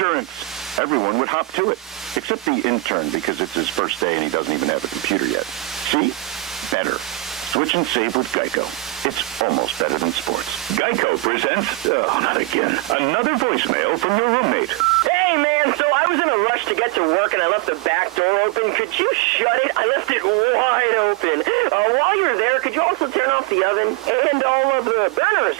Insurance. Everyone would hop to it, except the intern because it's his first day and he doesn't even have a computer yet. See? Better. Switch and save with Geico. It's almost better than sports. Geico presents, not again, another voicemail from your roommate. Hey, man, so I was in a rush to get to work and I left the back door open. Could you shut it? I left it wide open. While you're there, could you also turn off the oven and all of the burners?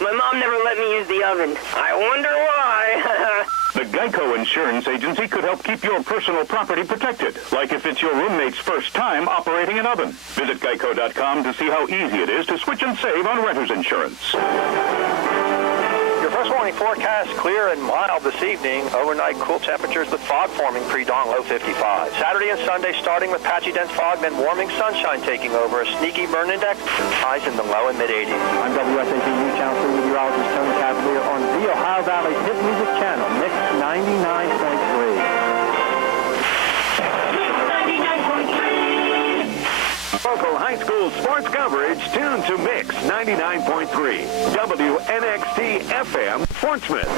My mom never let me use the oven. I wonder why. The Geico Insurance Agency could help keep your personal property protected, like if it's your roommate's first time operating an oven. Visit geico.com to see how easy it is to switch and save on renter's insurance. Your first morning forecast, clear and mild this evening. Overnight cool temperatures with fog forming pre-dawn, low 55. Saturday and Sunday starting with patchy dense fog, then warming sunshine taking over. A sneaky burn index, highs in the low and mid-80s. I'm WSAP News Channel 3 meteorologist Tony Cavalier on the Ohio Valley Hit Music Channel, Mix 99.3. Local high school sports coverage tuned to Mix 99.3 WNXT FM Portsmouth.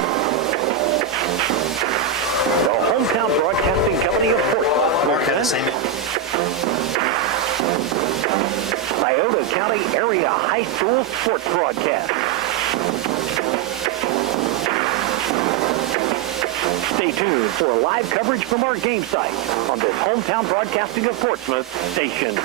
The hometown broadcasting company of Portsmouth. Iota County Area High School Sports Broadcast. Stay tuned for live coverage from our game site on this hometown broadcasting of Portsmouth station.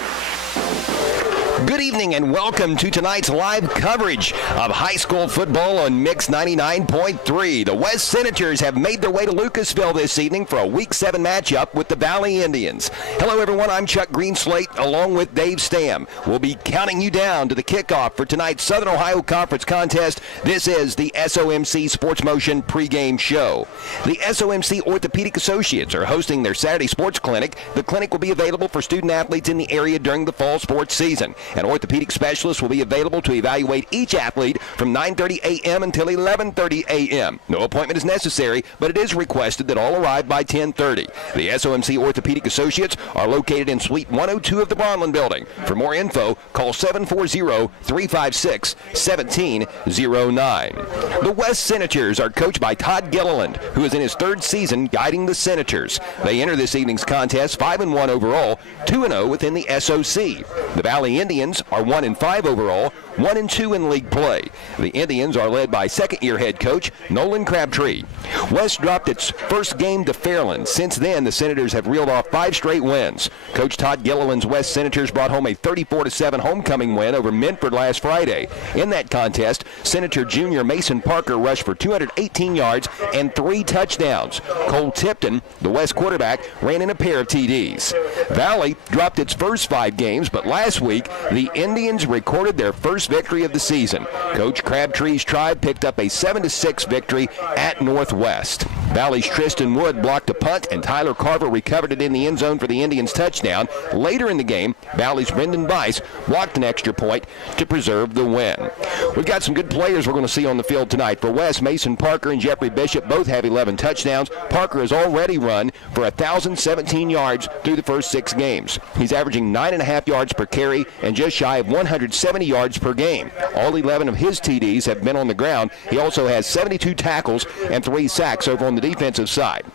Good evening and welcome to tonight's live coverage of high school football on Mix 99.3. The West Senators have made their way to Lucasville this evening for a Week 7 matchup with the Valley Indians. Hello everyone, I'm Chuck Greenslate along with Dave Stam. We'll be counting you down to the kickoff for tonight's Southern Ohio Conference contest. This is the SOMC Sports Motion pregame show. The SOMC Orthopedic Associates are hosting their Saturday sports clinic. The clinic will be available for student athletes in the area during the fall sports season. An orthopedic specialist will be available to evaluate each athlete from 9:30 a.m. until 11:30 a.m. No appointment is necessary, but it is requested that all arrive by 10:30. The SOMC Orthopedic Associates are located in Suite 102 of the Bronlin Building. For more info, call 740-356-1709. The West Senators are coached by Todd Gilliland, who is in his third season guiding the Senators. They enter this evening's contest 5-1 overall, 2-0 within the SOC. The Valley Indians are 1-5 overall, 1-2 in league play. The Indians are led by second-year head coach Nolan Crabtree. West dropped its first game to Fairland. Since then, the Senators have reeled off 5 straight wins. Coach Todd Gilliland's West Senators brought home a 34-7 homecoming win over Minford last Friday. In that contest, Senator Junior Mason Parker rushed for 218 yards and 3 touchdowns. Cole Tipton, the West quarterback, ran in a pair of TDs. Valley dropped its first 5 games, but last week, the Indians recorded their first victory of the season. Coach Crabtree's tribe picked up a 7-6 victory at Northwest. Valley's Tristan Wood blocked a punt, and Tyler Carver recovered it in the end zone for the Indians' touchdown. Later in the game, Valley's Brendan Bice blocked an extra point to preserve the win. We've got some good players we're going to see on the field tonight. For West, Mason Parker and Jeffrey Bishop both have 11 touchdowns. Parker has already run for 1,017 yards through the first 6 games. He's averaging 9.5 yards per carry and just shy of 170 yards per game. All 11 of his TDs have been on the ground. He also has 72 tackles and 3 sacks over on the defensive side.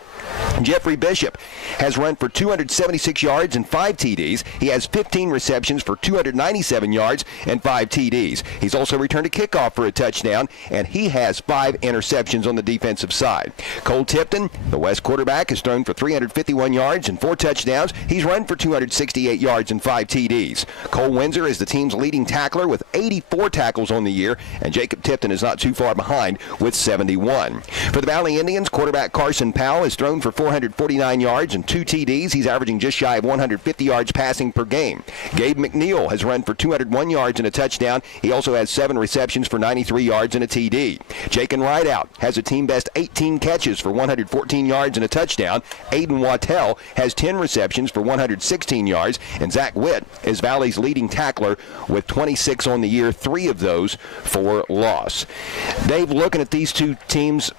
Jeffrey Bishop has run for 276 yards and 5 TDs. He has 15 receptions for 297 yards and 5 TDs. He's also returned a kickoff for a touchdown, and he has 5 interceptions on the defensive side. Cole Tipton, the West quarterback, has thrown for 351 yards and 4 touchdowns. He's run for 268 yards and 5 TDs. Cole Windsor is the team's leading tackler with 84 tackles on the year, and Jacob Tipton is not too far behind with 71. For the Valley Indians, quarterback Carson Powell has thrown for 449 yards and 2 TDs. He's averaging just shy of 150 yards passing per game. Gabe McNeil has run for 201 yards and a touchdown. He also has 7 receptions for 93 yards and a TD. Jaken Rideout has a team-best 18 catches for 114 yards and a touchdown. Aiden Wattell has 10 receptions for 116 yards. And Zach Witt is Valley's leading tackler with 26 on the year, 3 of those for loss. Dave, looking at these two teams,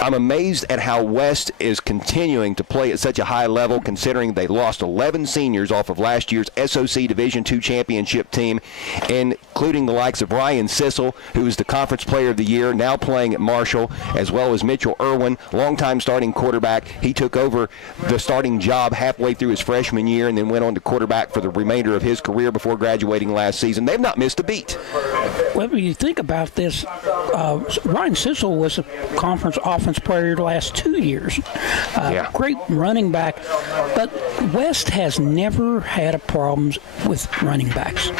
I'm amazed at how West is continuing to play at such a high level, considering they lost 11 seniors off of last year's SOC Division II championship team, including the likes of Ryan Sissel, who is the Conference Player of the Year, now playing at Marshall, as well as Mitchell Irwin, longtime starting quarterback. He took over the starting job halfway through his freshman year and then went on to quarterback for the remainder of his career before graduating last season. They've not missed a beat. Well, when you think about this, Ryan Sissel was a conference offense player the last 2 years. Great running back, but West has never had problems with running backs.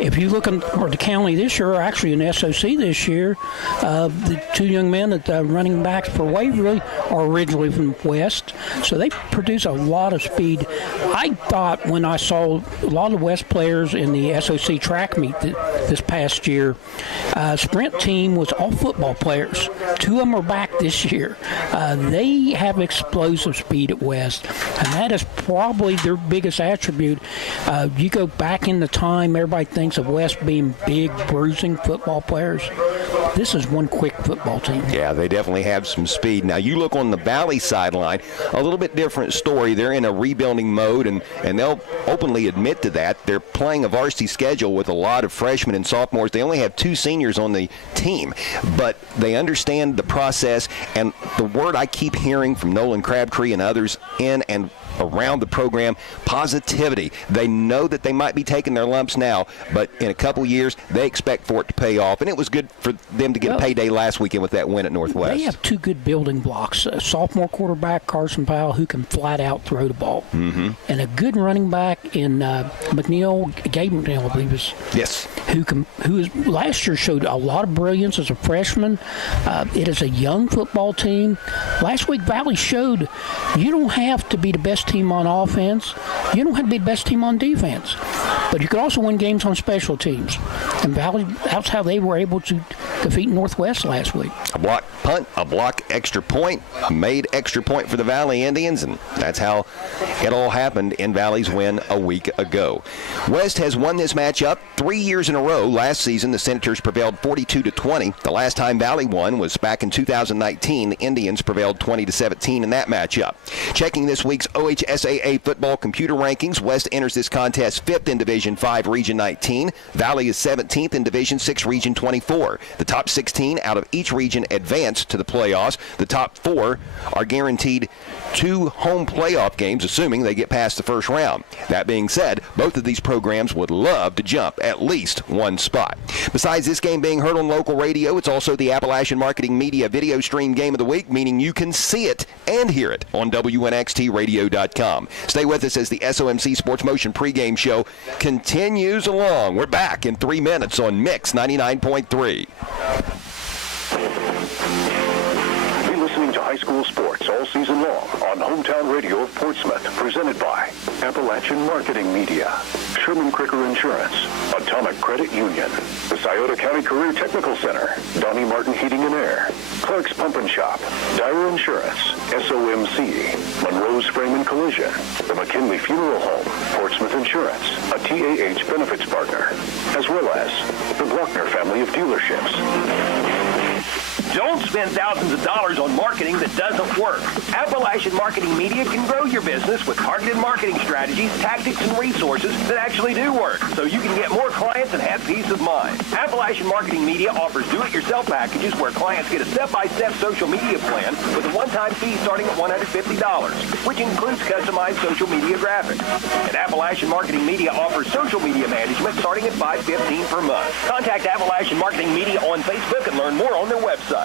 If you look for the county this year, or actually in SOC this year, the two young men that running backs for Waverly are originally from West, so they produce a lot of speed. I thought when I saw a lot of West players in the SOC track meet this past year, sprint team was all football players. Two of them are back this year. They have explosive speed at West, and that is probably their biggest attribute. You go back in the time, everybody thinks of West being big, bruising football players. This is one quick football team. Yeah, they definitely have some speed. Now, you look on the Valley sideline, a little bit different story. They're in a rebuilding mode, and they'll openly admit to that. They're playing a varsity schedule with a lot of freshmen and sophomores. They only have 2 seniors on the team, but they understand the process, and the word I keep hearing from Nolan Crabtree and others in and around the program, positivity. They know that they might be taking their lumps now, but in a couple years, they expect for it to pay off. And it was good for them to get a payday last weekend with that win at Northwest. They have 2 good building blocks. A sophomore quarterback, Carson Powell, who can flat out throw the ball. Mm-hmm. And a good running back in Gabe McNeil, I believe is. Yes. Who is last year showed a lot of brilliance as a freshman. It is a young football team. Last week, Valley showed you don't have to be the best team on offense. You don't have to be the best team on defense. But you could also win games on special teams. And Valley, that's how they were able to defeat Northwest last week. A block punt, a block extra point, made extra point for the Valley Indians, and that's how it all happened in Valley's win a week ago. West has won this matchup 3 years in a row. Last season, the Senators prevailed 42-20. The last time Valley won was back in 2019. The Indians prevailed 20-17 in that matchup. Checking this week's OHSAA football computer rankings, West enters this contest 5th in Division 5, Region 19. Valley is 17th in Division 6, Region 24. The top 16 out of each region advance to the playoffs. The top 4 are guaranteed 2 home playoff games, assuming they get past the first round. That being said, both of these programs would love to jump at least 1 spot. Besides this game being heard on local radio, it's also the Appalachian Marketing Media Video Stream Game of the Week, meaning you can see it and hear it on WNXTradio.com. Stay with us as the SOMC Sports Motion pregame show continues along. We're back in 3 minutes on Mix 99.3. Be listening to high school sports all season long on Hometown Radio of Portsmouth, presented by Appalachian Marketing Media, Sherman Cricker Insurance, Atomic Credit Union, the Scioto County Career Technical Center, Donnie Martin Heating and Air, Clark's Pump and Shop, Dyer Insurance, SOMC, Monroe's Frame and Collision, the McKinley Funeral Home, Portsmouth Insurance, a TAH benefits partner, as well as the Glockner family of dealerships. Don't spend thousands of dollars on marketing that doesn't work. Appalachian Marketing Media can grow your business with targeted marketing strategies, tactics, and resources that actually do work, so you can get more clients and have peace of mind. Appalachian Marketing Media offers do-it-yourself packages where clients get a step-by-step social media plan with a one-time fee starting at $150, which includes customized social media graphics. And Appalachian Marketing Media offers social media management starting at $515 per month. Contact Appalachian Marketing Media on Facebook and learn more on their website.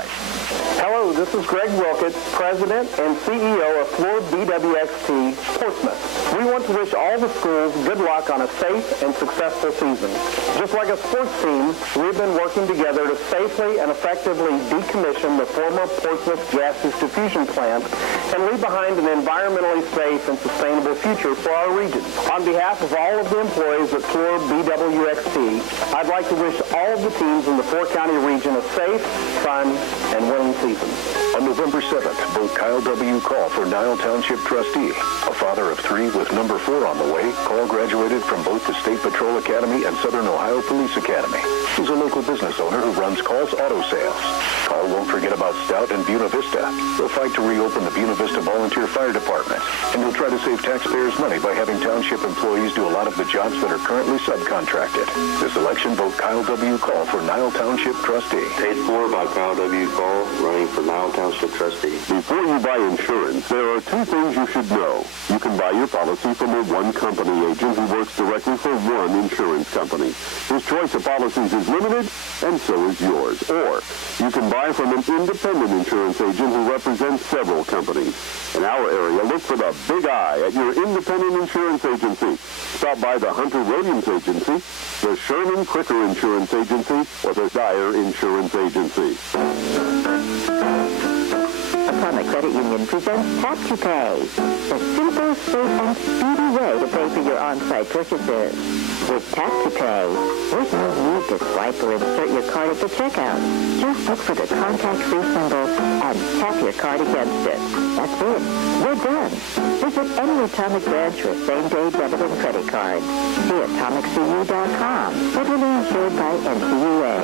Hello, this is Greg Wilkett, President and CEO of Floor BWXT Portsmouth. We want to wish all the schools good luck on a safe and successful season. Just like a sports team, we've been working together to safely and effectively decommission the former Portsmouth gaseous diffusion plant and leave behind an environmentally safe and sustainable future for our region. On behalf of all of the employees at Floor BWXT, I'd like to wish all of the teams in the 4-county region a safe, fun, and winning spring season. On November 7th, vote Kyle W. Call for Nile Township trustee. A father of 3 with number 4 on the way, Call graduated from both the State Patrol Academy and Southern Ohio Police Academy. He's a local business owner who runs Call's Auto Sales. Call won't forget about Stout and Buena Vista. He'll fight to reopen the Buena Vista Volunteer Fire Department. And he'll try to save taxpayers money by having township employees do a lot of the jobs that are currently subcontracted. This election, vote Kyle W. Call for Nile Township trustee. Paid for by Kyle W. Call, running for Nile Township trustee. Before you buy insurance, there are 2 things you should know. You can buy your policy from a one-company agent who works directly for one insurance company. His choice of policies is limited, and so is yours. Or you can buy from an independent insurance agent who represents several companies. In our area, look for the big I at your independent insurance agency. Stop by the Hunter Williams Agency, the Sherman Quicker Insurance Agency, or the Dyer Insurance Agency. Atomic Credit Union presents Tap to Pay, the simple, safe, and speedy way to pay for your on-site purchases. With Tap to Pay, there's no need to swipe or insert your card at the checkout. Just look for the contact-free symbol and tap your card against it. That's it. We're done. Visit any Atomic branch for same-day debit and credit cards. See atomiccu.com. Federally insured by NCUA.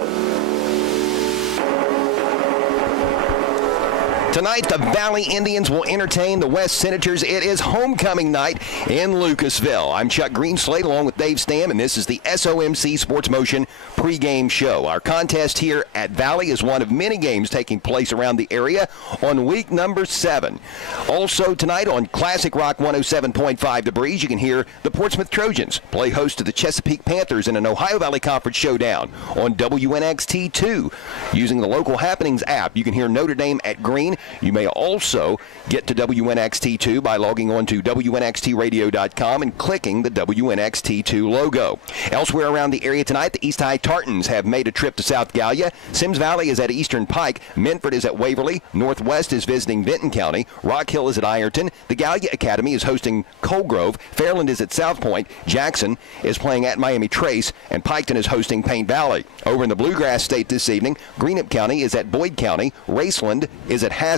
Tonight, the Valley Indians will entertain the West Senators. It is homecoming night in Lucasville. I'm Chuck Greenslade along with Dave Stam, and this is the SOMC Sports Motion pregame show. Our contest here at Valley is one of many games taking place around the area on week number 7. Also tonight on Classic Rock 107.5 The Breeze, you can hear the Portsmouth Trojans play host to the Chesapeake Panthers in an Ohio Valley Conference showdown on WNXT 2. Using the Local Happenings app, you can hear Notre Dame at Green. You may also get to WNXT2 by logging on to WNXTradio.com and clicking the WNXT2 logo. Elsewhere around the area tonight, the East High Tartans have made a trip to South Gallia. Sims Valley is at Eastern Pike. Minford is at Waverly. Northwest is visiting Benton County. Rock Hill is at Ironton. The Gallia Academy is hosting Coalgrove. Fairland is at South Point. Jackson is playing at Miami Trace. And Piketon is hosting Paint Valley. Over in the Bluegrass State this evening, Greenup County is at Boyd County. Raceland is at Hazard.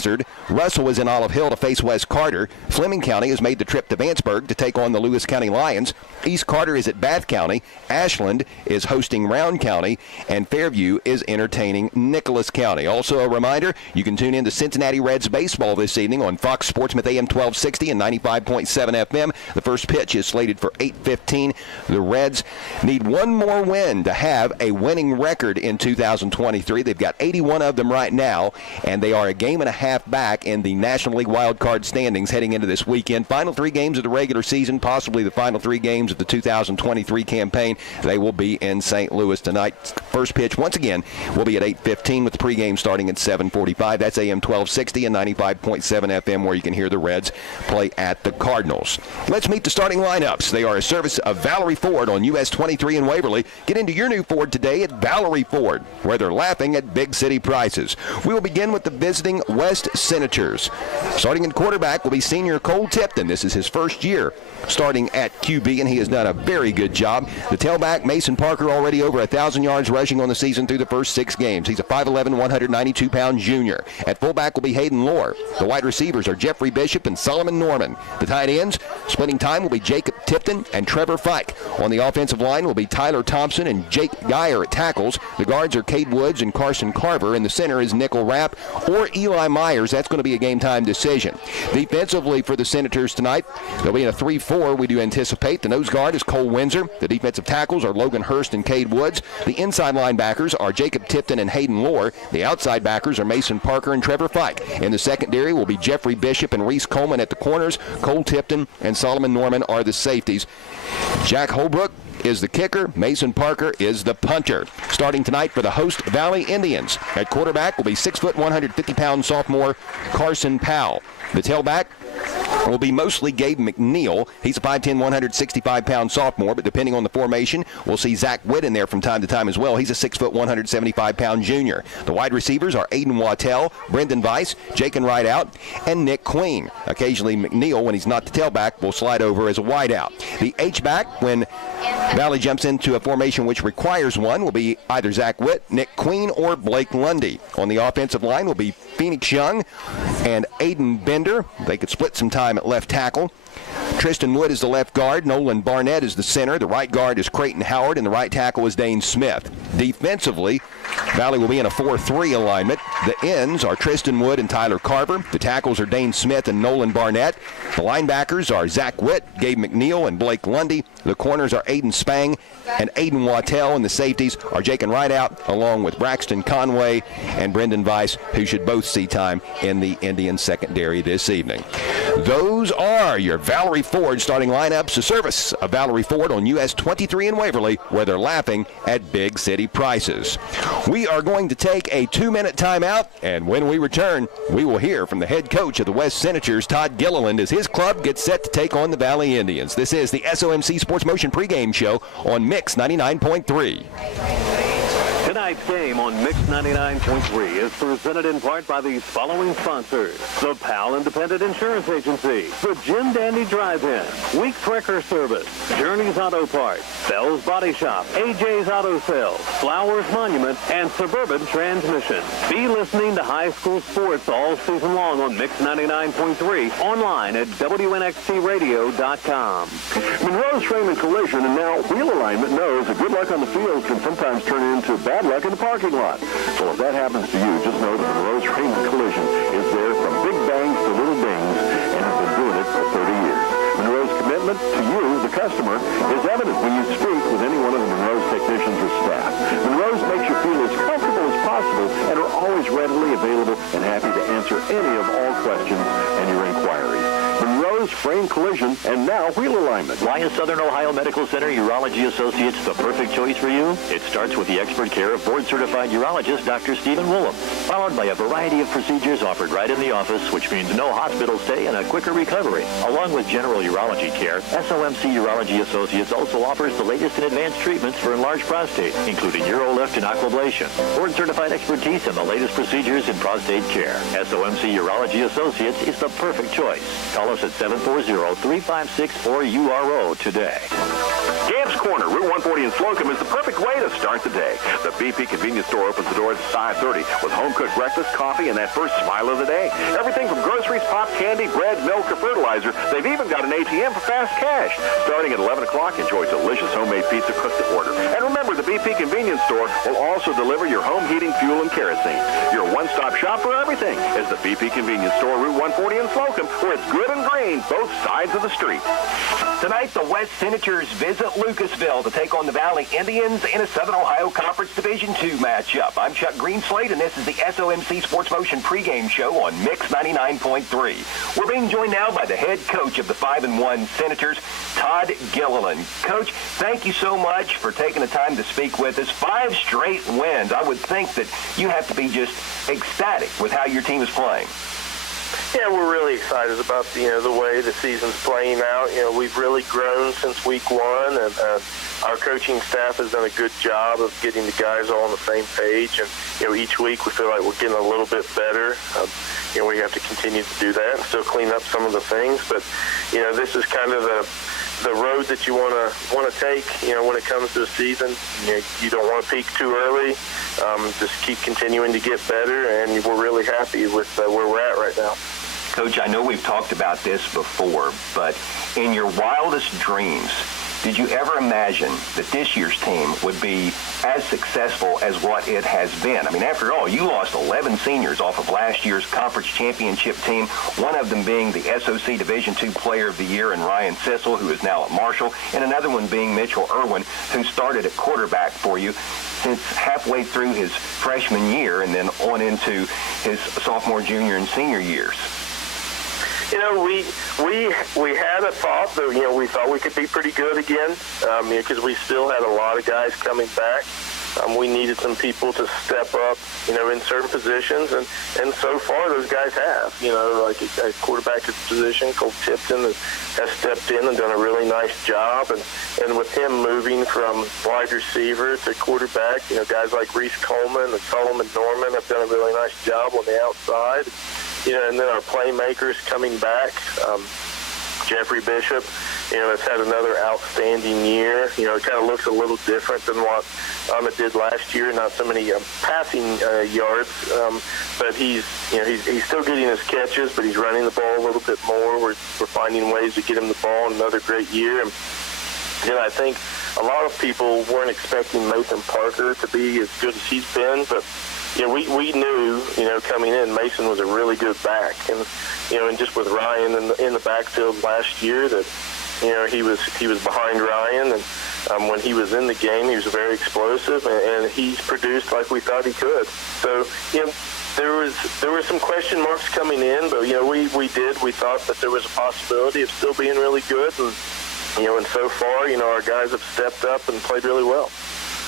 Russell is in Olive Hill to face West Carter. Fleming County has made the trip to Vanceburg to take on the Lewis County Lions. East Carter is at Bath County. Ashland is hosting Round County. And Fairview is entertaining Nicholas County. Also a reminder, you can tune in to Cincinnati Reds baseball this evening on Fox Sportsmouth AM 1260 and 95.7 FM. The first pitch is slated for 8:15. The Reds need one more win to have a winning record in 2023. They've got 81 of them right now, and they are a game and a half back in the National League wild card standings heading into this weekend. Final 3 games of the regular season, possibly the final 3 games of the 2023 campaign. They will be in St. Louis tonight. First pitch, once again, will be at 8:15 with the pregame starting at 7:45. That's AM 1260 and 95.7 FM, where you can hear the Reds play at the Cardinals. Let's meet the starting lineups. They are a service of Valerie Ford on US 23 in Waverly. Get into your new Ford today at Valerie Ford, where they're laughing at big city prices. We will begin with the visiting West Senators. Starting in quarterback will be senior Cole Tipton. This is his first year starting at QB, and he has done a very good job. The tailback, Mason Parker, already over 1,000 yards rushing on the season through the first 6 games. He's a 5'11", 192-pound junior. At fullback will be Hayden Lohr. The wide receivers are Jeffrey Bishop and Solomon Norman. The tight ends, splitting time, will be Jacob Tipton and Trevor Fike. On the offensive line will be Tyler Thompson and Jake Geyer at tackles. The guards are Cade Woods and Carson Carver. In the center is Nickel Rapp or Eli Myers. That's going to be a game-time decision. Defensively for the Senators tonight, they'll be in a 3-4, we do anticipate. The nose guard is Cole Windsor. The defensive tackles are Logan Hurst and Cade Woods. The inside linebackers are Jacob Tipton and Hayden Lohr. The outside backers are Mason Parker and Trevor Fike. In the secondary will be Jeffrey Bishop and Reese Coleman at the corners. Cole Tipton and Solomon Norman are the safeties. Jack Holbrook is the kicker. Mason Parker is the punter. Starting tonight for the host Valley Indians. At quarterback will be 6', 150-pound sophomore Carson Powell. The tailback will be mostly Gabe McNeil. He's a 5'10", 165-pound sophomore, but depending on the formation, we'll see Zach Witt in there from time to time as well. He's a 6', 175-pound junior. The wide receivers are Aiden Wattell, Brendan Weiss, Jaken Rideout, and Nick Queen. Occasionally, McNeil, when he's not the tailback, will slide over as a wideout. The H-back, when Valley jumps into a formation which requires one, will be either Zach Witt, Nick Queen, or Blake Lundy. On the offensive line will be Phoenix Young and Aiden Bender. They could split some time at left tackle. Tristan Wood is the left guard. Nolan Barnett is the center. The right guard is Creighton Howard, and the right tackle is Dane Smith. Defensively, Valley will be in a 4-3 alignment. The ends are Tristan Wood and Tyler Carver. The tackles are Dane Smith and Nolan Barnett. The linebackers are Zach Witt, Gabe McNeil, and Blake Lundy. The corners are Aiden Spang and Aiden Wattell, and the safeties are Jaken Rideout, along with Braxton Conway and Brendan Weiss, who should both see time in the Indian secondary this evening. Those are your Valerie Ford starting lineups. A service of Valerie Ford on US 23 in Waverly, where they're laughing at big city prices. We are going to take a 2-minute timeout, and when we return, we will hear from the head coach of the West Senators, Todd Gilliland, as his club gets set to take on the Valley Indians. This is the SOMC Sports Motion pregame show on Mix 99.3. Tonight's game on Mix 99.3 is presented in part by these following sponsors: the Powell Independent Insurance Agency, the Jim Dandy Drive-In, Weeks Wrecker Service, Journey's Auto Parts, Bell's Body Shop, AJ's Auto Sales, Flowers Monument, and Suburban Transmission. Be listening to high school sports all season long on Mix 99.3, online at WNXTradio.com. Monroe's Frame and Collision and now Wheel Alignment knows that good luck on the field can sometimes turn into bad luck in the parking lot. So if that happens to you, just know that Monroe's Frame and Collision is there from big bangs to little dings and has been doing it for 30 years. Monroe's commitment to you, the customer, is evident when you speak with any one of the Monroe's technicians or staff. Monroe's makes you feel as comfortable as possible and are always readily available and happy to answer any of all questions and your inquiries. Monroe's Frame Collision and now Wheel Alignment. Why is Southern Ohio Medical Center Urology Associates the perfect choice for you? It starts with the expert care of board-certified urologist Dr. Stephen Woolham, followed by a variety of procedures offered right in the office, which means no hospital stay and a quicker recovery. Along with general urology care, SOMC Urology Associates also offers the latest in advanced treatments for enlarged prostate, including urolift and aquablation, board-certified expertise, and the latest procedures in prostate care. SOMC Urology Associates is the perfect choice. Call us at 740-356-4URO today. Gamp's Corner, Route 140 in Slocum, is the perfect way to start the day. The BP convenience store opens the doors at 5:30 with home-cooked breakfast, coffee, and that first smile of the day. Everything from groceries, pop, candy, bread, milk, or fertilizer. They've even got an ATM for fast cash. Starting at 11 o'clock, enjoy delicious homemade pizza cooked to order. And remember, the BP convenience store will also deliver your home heating, fuel, and kerosene. Your one-stop shop for everything is the BP convenience store, Route 140 in Slocum, where it's good and green, both sides of the street. Tonight, the West Senators visit Lucasville to take on the Valley Indians in a Southern Ohio Conference Division II matchup. I'm Chuck Greenslade, and this is the SOMC Sports Motion pregame show on Mix 99.3. We're being joined now by the head coach of the 5-1 Senators, Todd Gilliland. Coach, thank you so much for taking the time to speak with us. 5 straight wins. I would think that you have to be just ecstatic with how your team is playing. Yeah, we're really excited about the way the season's playing out. We've really grown since week 1, and our coaching staff has done a good job of getting the guys all on the same page. And each week we feel like we're getting a little bit better. We have to continue to do that and still clean up some of the things. But this is kind of the road that you want to take. When it comes to the season, you don't want to peak too early. Just keep continuing to get better, and we're really happy with where we're at right now. Coach, I know we've talked about this before, but in your wildest dreams, did you ever imagine that this year's team would be as successful as what it has been? I mean, after all, you lost 11 seniors off of last year's conference championship team, one of them being the SOC Division II Player of the Year in Ryan Sissel, who is now at Marshall, and another one being Mitchell Irwin, who started at quarterback for you since halfway through his freshman year and then on into his sophomore, junior, and senior years. We had a thought that, we thought we could be pretty good again, because we still had a lot of guys coming back. We needed some people to step up, in certain positions, and so far those guys have. Like a quarterback position, Cole Tipton has stepped in and done a really nice job, and with him moving from wide receiver to quarterback, guys like Reese Coleman and Solomon Norman have done a really nice job on the outside. And then our playmakers coming back. Jeffrey Bishop, has had another outstanding year. It kind of looks a little different than what it did last year. Not so many passing yards, but he's still getting his catches, but he's running the ball a little bit more. We're finding ways to get him the ball. Another great year. And I think a lot of people weren't expecting Mason Parker to be as good as he's been, but we knew, coming in, Mason was a really good back, and and just with Ryan in the backfield last year, that he was behind Ryan, and when he was in the game, he was very explosive, and he's produced like we thought he could. So there were some question marks coming in, but we thought that there was a possibility of still being really good, and so far, our guys have stepped up and played really well.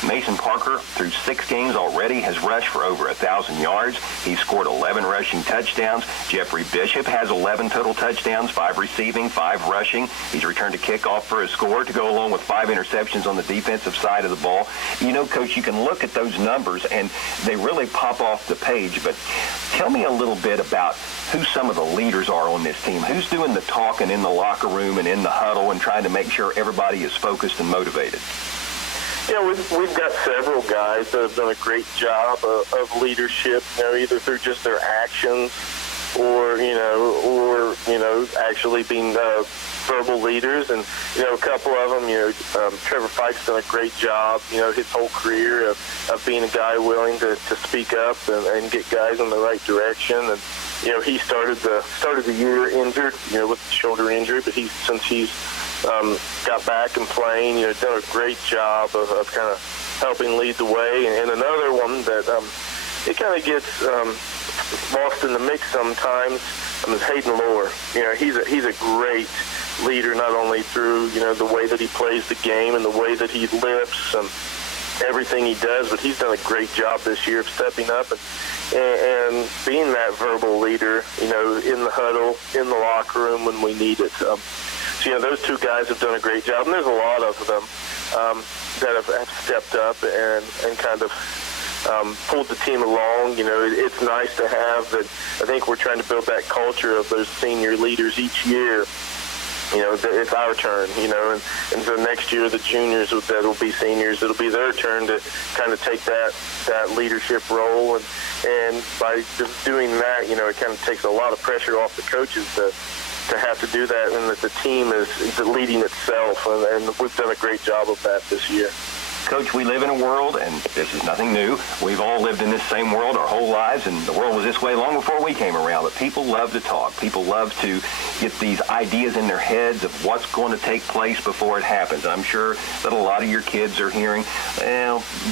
Mason Parker, through 6 games already, has rushed for over 1,000 yards. He's scored 11 rushing touchdowns. Jeffrey Bishop has 11 total touchdowns, 5 receiving, 5 rushing. He's returned a kickoff for a score to go along with 5 interceptions on the defensive side of the ball. Coach, you can look at those numbers, and they really pop off the page. But tell me a little bit about who some of the leaders are on this team. Who's doing the talking in the locker room and in the huddle and trying to make sure everybody is focused and motivated? We've got several guys that have done a great job of leadership, either through just their actions or actually being verbal leaders. And, a couple of them, Trevor Fike's done a great job, his whole career of being a guy willing to speak up and get guys in the right direction. And, he started the year injured, with the shoulder injury, but since he's got back and playing, done a great job of kind of helping lead the way. And another one that it kind of gets lost in the mix sometimes is Hayden Lohr. He's a great leader, not only through the way that he plays the game and the way that he lifts and everything he does, but he's done a great job this year of stepping up and being that verbal leader, in the huddle, in the locker room when we need it. So, those 2 guys have done a great job, and there's a lot of them that have stepped up and kind of pulled the team along. It's nice to have that. I think we're trying to build that culture of those senior leaders each year. It's our turn, and so next year the juniors that will be seniors, it'll be their turn to kind of take that leadership role, and by just doing that, it kind of takes a lot of pressure off the coaches to have to do that, and that the team is leading itself, and we've done a great job of that this year. Coach, we live in a world, and this is nothing new. We've all lived in this same world our whole lives, and the world was this way long before we came around. But people love to talk. People love to get these ideas in their heads of what's going to take place before it happens. I'm sure that a lot of your kids are hearing,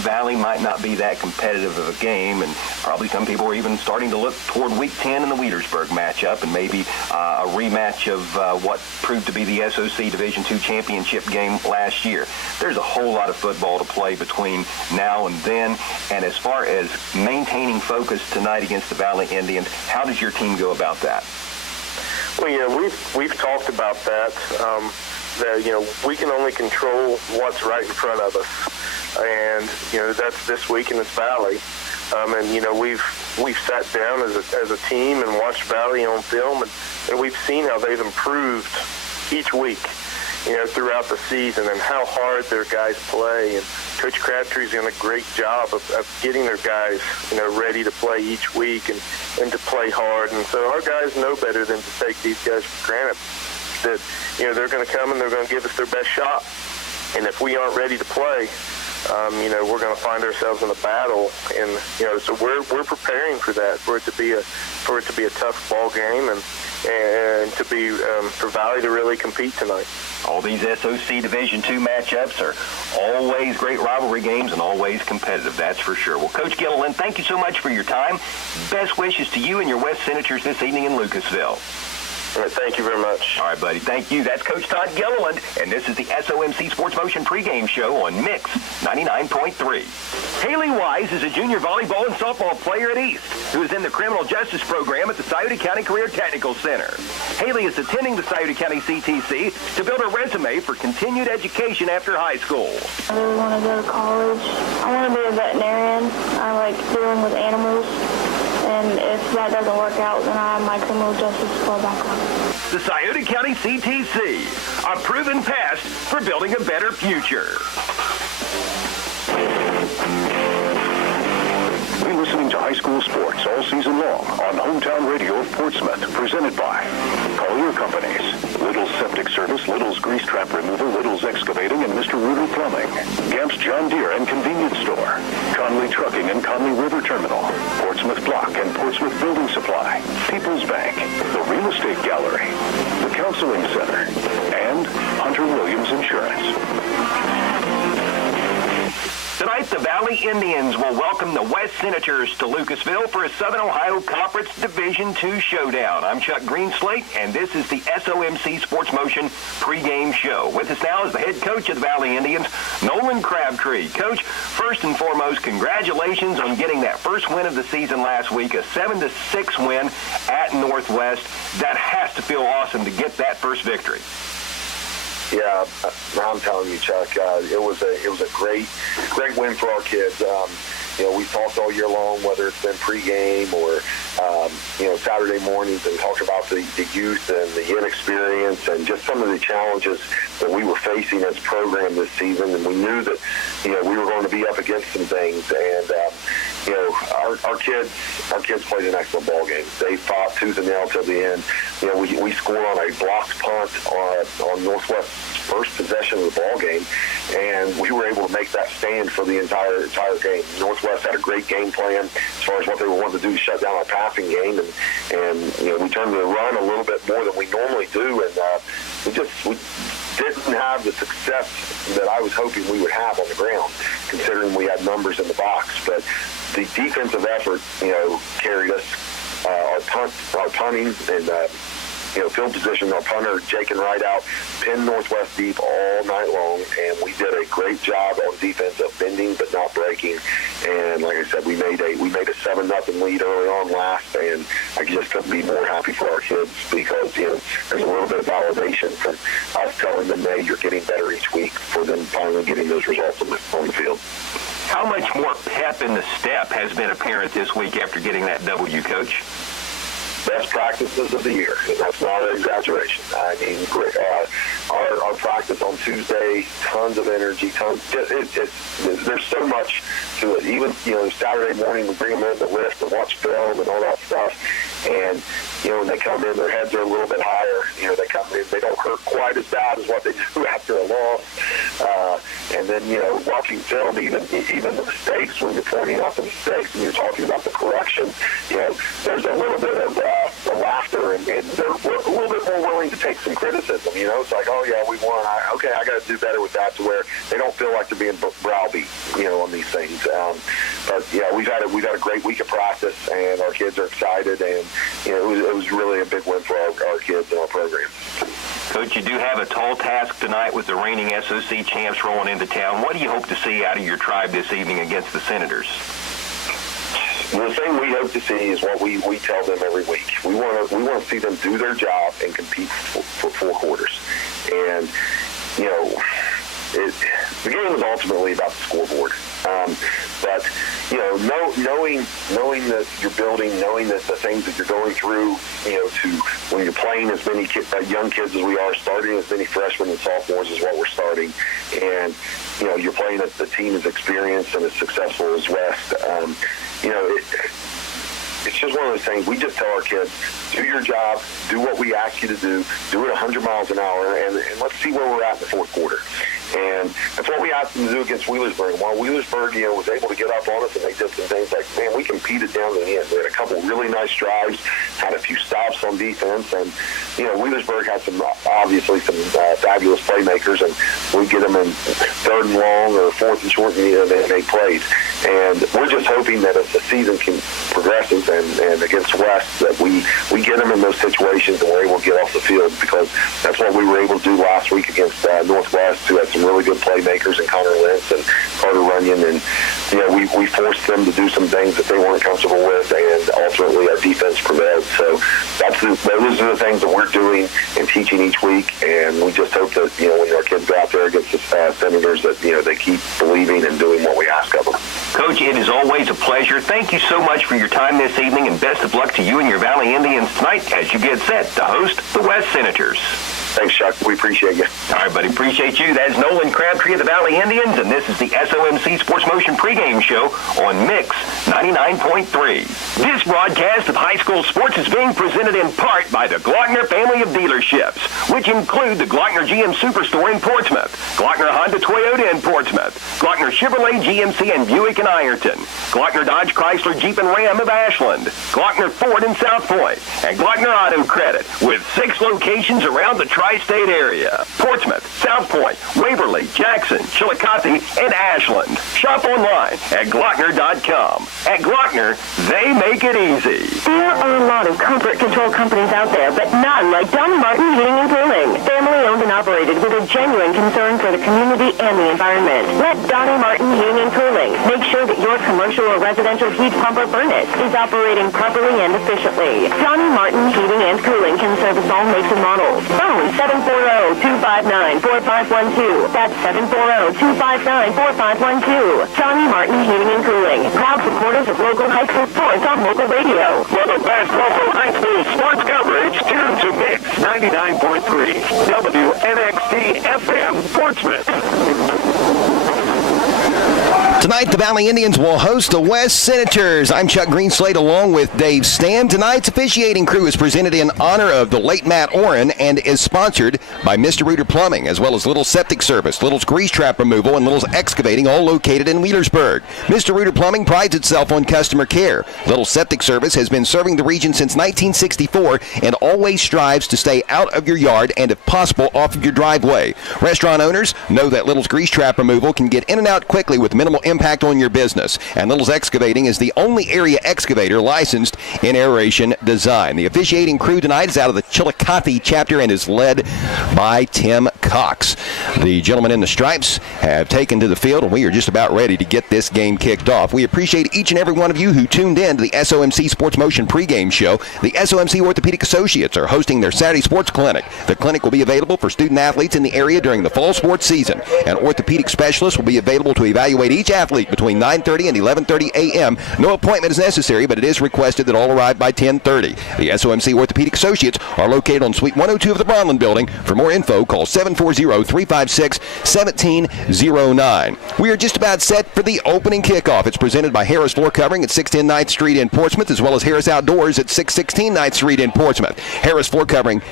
Valley might not be that competitive of a game, and probably some people are even starting to look toward Week 10 in the Wheatersburg matchup and maybe a rematch of what proved to be the SOC Division II championship game last year. There's a whole lot of football to play between now and then. And as far as maintaining focus tonight against the Valley Indians, how does your team go about that? Well, we've talked about that. That we can only control what's right in front of us, and that's this week in this Valley. And we've sat down as a team and watched Valley on film, and we've seen how they've improved each week, throughout the season, and how hard their guys play. And Coach Crabtree's done a great job of getting their guys, ready to play each week and to play hard. And so our guys know better than to take these guys for granted, that, they're going to come and they're going to give us their best shot. And if we aren't ready to play, we're going to find ourselves in a battle. And, so we're preparing for that, for it to be a tough ball game and to be for Valley to really compete tonight. All these SOC Division II matchups are always great rivalry games and always competitive, that's for sure. Well, Coach Gilliland, thank you so much for your time. Best wishes to you and your West Senators this evening in Lucasville. All right, thank you very much. All right, buddy. Thank you. That's Coach Todd Gilliland, and this is the SOMC Sports Motion pregame show on Mix 99.3. Haley Wise is a junior volleyball and softball player at East who is in the criminal justice program at the Scioto County Career Technical Center. Haley is attending the Scioto County CTC to build a resume for continued education after high school. I really want to go to college. I want to be a veterinarian. I like dealing with animals. and if that doesn't work out, then I have my criminal justice fallback on. The Scioto County CTC, a proven past for building a better future. Be listening to high school sports all season long on Hometown Radio of Portsmouth, presented by Collier Companies, Little's Septic Service, Little's Grease Trap Removal, Little's Excavating, and Mr. Rooter Plumbing, Gamp's John Deere and Convenience Store, Conley Trucking and Conley River Terminal, Portsmouth Block and Portsmouth Building Supply, People's Bank, the Real Estate Gallery, the Counseling Center, and Hunter Williams Insurance. Tonight, the Valley Indians will welcome the West Senators to Lucasville for a Southern Ohio Conference Division II showdown. I'm Chuck Greenslate, and this is the SOMC Sports Motion pregame show. With us now is the head coach of the Valley Indians, Nolan Crabtree. Coach, first and foremost, congratulations on getting that first win of the season last week, a 7-6 win at Northwest. That has to feel awesome to get that first victory. Yeah, I'm telling you, Chuck, it was a great win for our kids. We've talked all year long, whether it's been pregame or Saturday mornings, and talked about the youth and the inexperience and just some of the challenges that we were facing as a program this season. And we knew that we were going to be up against some things. And our kids played an excellent ball game. They fought tooth and nail till the end. We scored on a blocked punt on Northwest's first possession of the ball game, and we were able to make that stand for the entire game. Northwest had a great game plan as far as what they were wanting to do to shut down our passing game, and we turned the run a little bit more than we normally do, and we didn't have the success that I was hoping we would have on the ground, considering we had numbers in the box. But the defensive effort, carried us. Our punting and field position, our punter, Jake and Rideout, pinned Northwest deep all night long, and we did a great job on defense of bending but not breaking. And like I said, we made a 7-0 lead early on last, and I just couldn't be more happy for our kids because there's a little bit of validation from us telling them, hey, you're getting better each week, for them finally getting those results on the field. How much more pep in the step has been apparent this week after getting that W, Coach? Best practices of the year, and that's not an exaggeration. I mean, our practice on Tuesday, tons of energy, there's so much to it. Even, Saturday morning we bring them in to lift and watch film and all that stuff, and, when they come in, their heads are a little bit higher. They come in, they don't hurt quite as bad as what they do after a loss. And then, watching film, even the mistakes, when you're pointing out the mistakes and you're talking about the correction, there's a little bit of laughter, and they're a little bit more willing to take some criticism. It's like, oh, yeah, we won. I got to do better with that, to where they don't feel like they're being browbeat, on these things. But, yeah, we've had a great week of practice, and our kids are excited, and, it was really a big win for our kids and our program. Coach, you do have a tall task tonight with the reigning SOC champs rolling into town. What do you hope to see out of your tribe this evening against the Senators? The thing we hope to see is what we tell them every week. We want to see them do their job and compete for 4 quarters. And, the game is ultimately about the scoreboard. But, knowing that you're building, knowing that the things that you're going through, to when you're playing as many young kids as we are, starting as many freshmen and sophomores as what we're starting, and, you're playing a team as experienced and as successful as West, it's just one of those things. We just tell our kids, do your job, do what we ask you to do it 100 miles an hour, and let's see where we're at in the 4th quarter. And that's what we asked them to do against Wheelersburg. While Wheelersburg, was able to get up on us, and they did some things like, man, we competed down to the end. We had a couple really nice drives, had a few stops on defense, and, Wheelersburg had obviously some fabulous playmakers, and we get them in 3rd and long or 4th and short, and they played. And we're just hoping that as the season progresses and against West, that we get them in those situations and we're able to get off the field, because that's what we were able to do last week against Northwest, who had some really good playmakers in Connor Lentz and Carter Runyon, and we forced them to do some things that they weren't comfortable with, and ultimately our defense prevailed. So those are the things that we're doing and teaching each week, and we just hope that when our kids go out there against the Senators, that they keep believing and doing what we ask of them. Coach, it is always a pleasure. Thank you so much for your time this evening, and best of luck to you and your Valley Indians tonight as you get set to host the West Senators. Thanks, Chuck. We appreciate you. All right, buddy. Appreciate you. That's Nolan Crabtree of the Valley Indians, and this is the SOMC Sports Motion pregame show on Mix 99.3. This broadcast of high school sports is being presented in part by the Glockner family of dealerships, which include the Glockner GM Superstore in Portsmouth, Glockner Honda Toyota in Portsmouth, Glockner Chevrolet GMC and Buick in Ironton, Glockner Dodge Chrysler Jeep and Ram of Ashland, Glockner Ford in South Point, and Glockner Auto Credit, with 6 locations around the tri-state area: Portsmouth, South Point, Waverly, Jackson, Chillicothe, and Ashland. Shop online at Glockner.com. At Glockner, they make it easy. There are a lot of comfort control companies out there, but none like Don Martin Heating and Cooling. Family owned and operated with a genuine concern for the community and the environment. Let Donnie Martin Heating and Cooling make sure that your commercial or residential heat pump or furnace is operating properly and efficiently. Donnie Martin Heating and Cooling can service all makes and models. Phone 740-259-4512. That's 740-259-4512. Donnie Martin Heating and Cooling. Proud supporters of local high school sports on local radio. For the best local high school sports coverage, tune to Mix 99.3 WNXT FM Portsmouth. Tonight, the Valley Indians will host the West Senators. I'm Chuck Greenslade along with Dave Stam. Tonight's officiating crew is presented in honor of the late Matt Oren and is sponsored by Mr. Reuter Plumbing, as well as Little's Septic Service, Little's Grease Trap Removal, and Little's Excavating, all located in Wheelersburg. Mr. Reuter Plumbing prides itself on customer care. Little's Septic Service has been serving the region since 1964 and always strives to stay out of your yard and, if possible, off of your driveway. Restaurant owners know that Little's Grease Trap Removal can get in and out quickly with minimal impact on your business, and Little's Excavating is the only area excavator licensed in aeration design. The officiating crew tonight is out of the Chillicothe chapter and is led by Tim Cox. The gentlemen in the stripes have taken to the field, and we are just about ready to get this game kicked off. We appreciate each and every one of you who tuned in to the SOMC Sports Motion pregame show. The SOMC Orthopedic Associates are hosting their Saturday Sports Clinic. The clinic will be available for student athletes in the area during the fall sports season. An orthopedic specialist will be available to evaluate each athlete between 9:30 and 11:30 a.m. No appointment is necessary, but it is requested that all arrive by 10:30. The SOMC Orthopedic Associates are located on Suite 102 of the Bronlin Building. For more info, call 740-356-1709. We are just about set for the opening kickoff. It's presented by Harris Floor Covering at 610 9th Street in Portsmouth, as well as Harris Outdoors at 616 9th Street in Portsmouth. Harris Floor Covering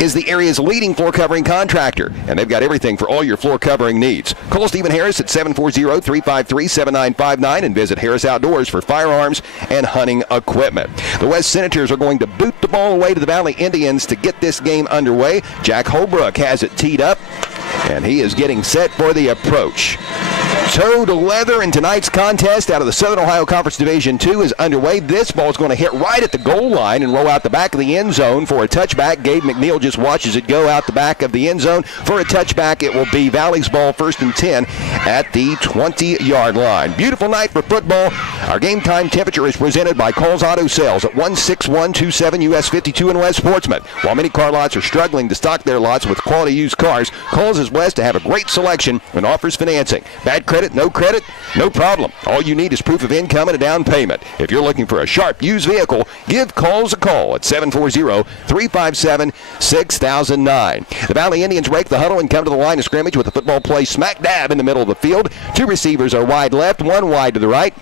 is the area's leading floor covering contractor, and they've got everything for all your floor covering needs. Call Stephen Harris at 740-353-7959 and visit Harris Outdoors for firearms and hunting equipment. The West Senators are going to boot the ball away to the Valley Indians to get this game underway. Jack Holbrook has it teed up, and he is getting set for the approach. Toe to leather in tonight's contest out of the Southern Ohio Conference Division II is underway. This ball is going to hit right at the goal line and roll out the back of the end zone for a touchback. Gabe McNeil just watches it go out the back of the end zone for a touchback. It will be Valley's ball, 1st and 10 at the 20-yard line. Beautiful night for football. Our game time temperature is presented by Coles Auto Sales at 16127 US 52 in West Portsmouth. While many car lots are struggling to stock their lots with quality used cars, Coles is blessed to have a great selection and offers financing. Bad credit, no problem. All you need is proof of income and a down payment. If you're looking for a sharp used vehicle, give Coles a call at 740-357-6009. The Valley Indians break the huddle and come to the line of scrimmage with the football play smack dab in the middle of the field. 2 receivers are wide left, 1 wide to the right.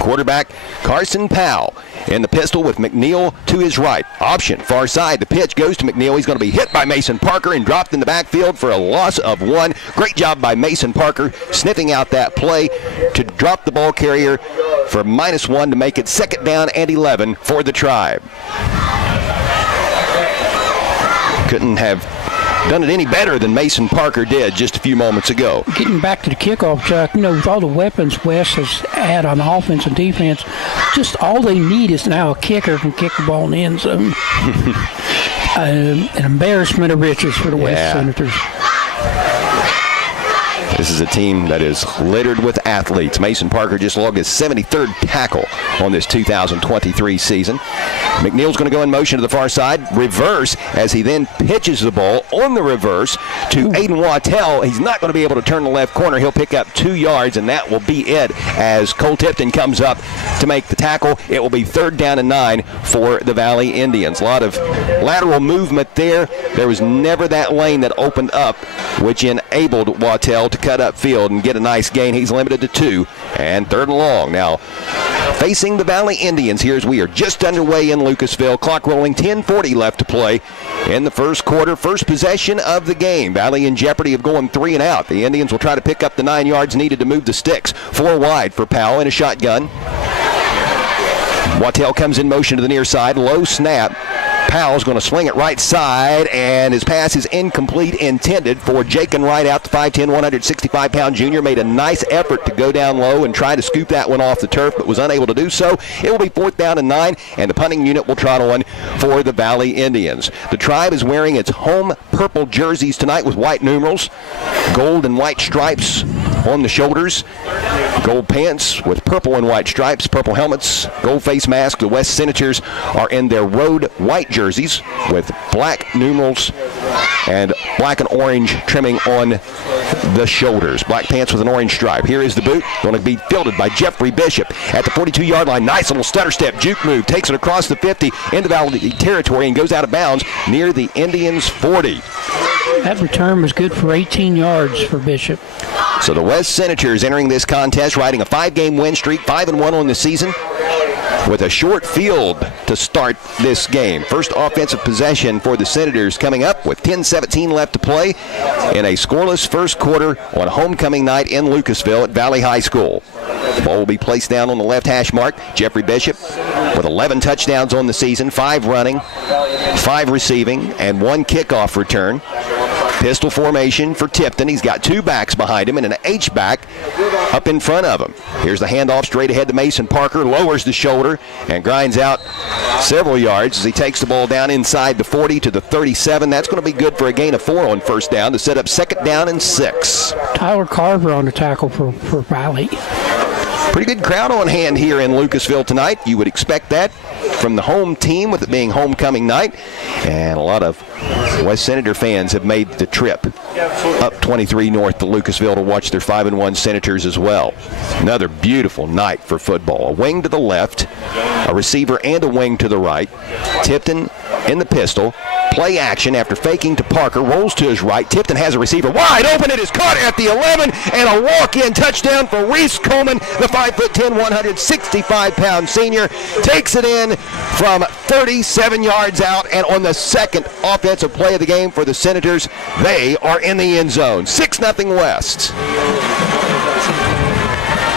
Quarterback Carson Powell in the pistol with McNeil to his right. Option, far side. The pitch goes to McNeil. He's going to be hit by Mason Parker and dropped in the backfield for a loss of 1. Great job by Mason Parker sniffing out that play to drop the ball carrier for -1 to make it 2nd down and 11 for the Tribe. Couldn't have done it any better than Mason Parker did just a few moments ago. Getting back to the kickoff, Chuck, with all the weapons West has had on offense and defense, just all they need is now a kicker can kick the ball in the end zone. An embarrassment of riches for the West Senators. This is a team that is littered with athletes. Mason Parker just logged his 73rd tackle on this 2023 season. McNeil's going to go in motion to the far side, reverse, as he then pitches the ball on the reverse to Aiden Wattell. He's not going to be able to turn the left corner. He'll pick up 2 yards, and that will be it as Cole Tipton comes up to make the tackle. It will be 3rd down and 9 for the Valley Indians. A lot of lateral movement there. There was never that lane that opened up, which enabled Wattell to cut up field and get a nice gain. He's limited to 2, and 3rd and long. Now, facing the Valley Indians here as we are just underway in Lucasville. Clock rolling, 10:40 left to play in the first quarter. First possession of the game. Valley in jeopardy of going 3 and out. The Indians will try to pick up the 9 yards needed to move the sticks. 4 wide for Powell in a shotgun. Wattell comes in motion to the near side. Low snap. Powell's going to swing it right side, and his pass is incomplete, intended for Jakin Wright out. The 5'10", 165-pound junior made a nice effort to go down low and try to scoop that one off the turf, but was unable to do so. It will be 4th down and 9, and the punting unit will trot on for the Valley Indians. The Tribe is wearing its home purple jerseys tonight with white numerals, gold and white stripes on the shoulders, gold pants with purple and white stripes, purple helmets, gold face mask. The West Senators are in their road white jerseys with black numerals and black and orange trimming on the shoulders. Black pants with an orange stripe. Here is the boot, going to be fielded by Jeffrey Bishop at the 42-yard line. Nice little stutter step, juke move, takes it across the 50 into Valley territory and goes out of bounds near the Indians' 40. That return was good for 18 yards for Bishop. So the West Senators entering this contest, riding a 5-game win streak, 5-1 on the season, with a short field to start this game. First offensive possession for the Senators coming up with 10:17 left to play in a scoreless first quarter on homecoming night in Lucasville at Valley High School. The ball will be placed down on the left hash mark. Jeffrey Bishop with 11 touchdowns on the season, 5 running, 5 receiving, and 1 kickoff return. Pistol formation for Tipton. He's got 2 backs behind him and an H-back up in front of him. Here's the handoff straight ahead to Mason Parker, lowers the shoulder and grinds out several yards as he takes the ball down inside the 40 to the 37. That's going to be good for a gain of 4 on first down to set up 2nd down and 6. Tyler Carver on the tackle for Valley. Pretty good crowd on hand here in Lucasville tonight. You would expect that from the home team with it being homecoming night. And a lot of West Senator fans have made the trip up 23 north to Lucasville to watch their 5-1 Senators as well. Another beautiful night for football. A wing to the left, a receiver and a wing to the right. Tipton in the pistol. Play action after faking to Parker, rolls to his right. Tipton has a receiver wide open. It is caught at the 11, and a walk-in touchdown for Reese Coleman, the 5'10", 165-pound senior. Takes it in from 37 yards out, and on the second offensive play of the game for the Senators, they are in the end zone. 6-0 West.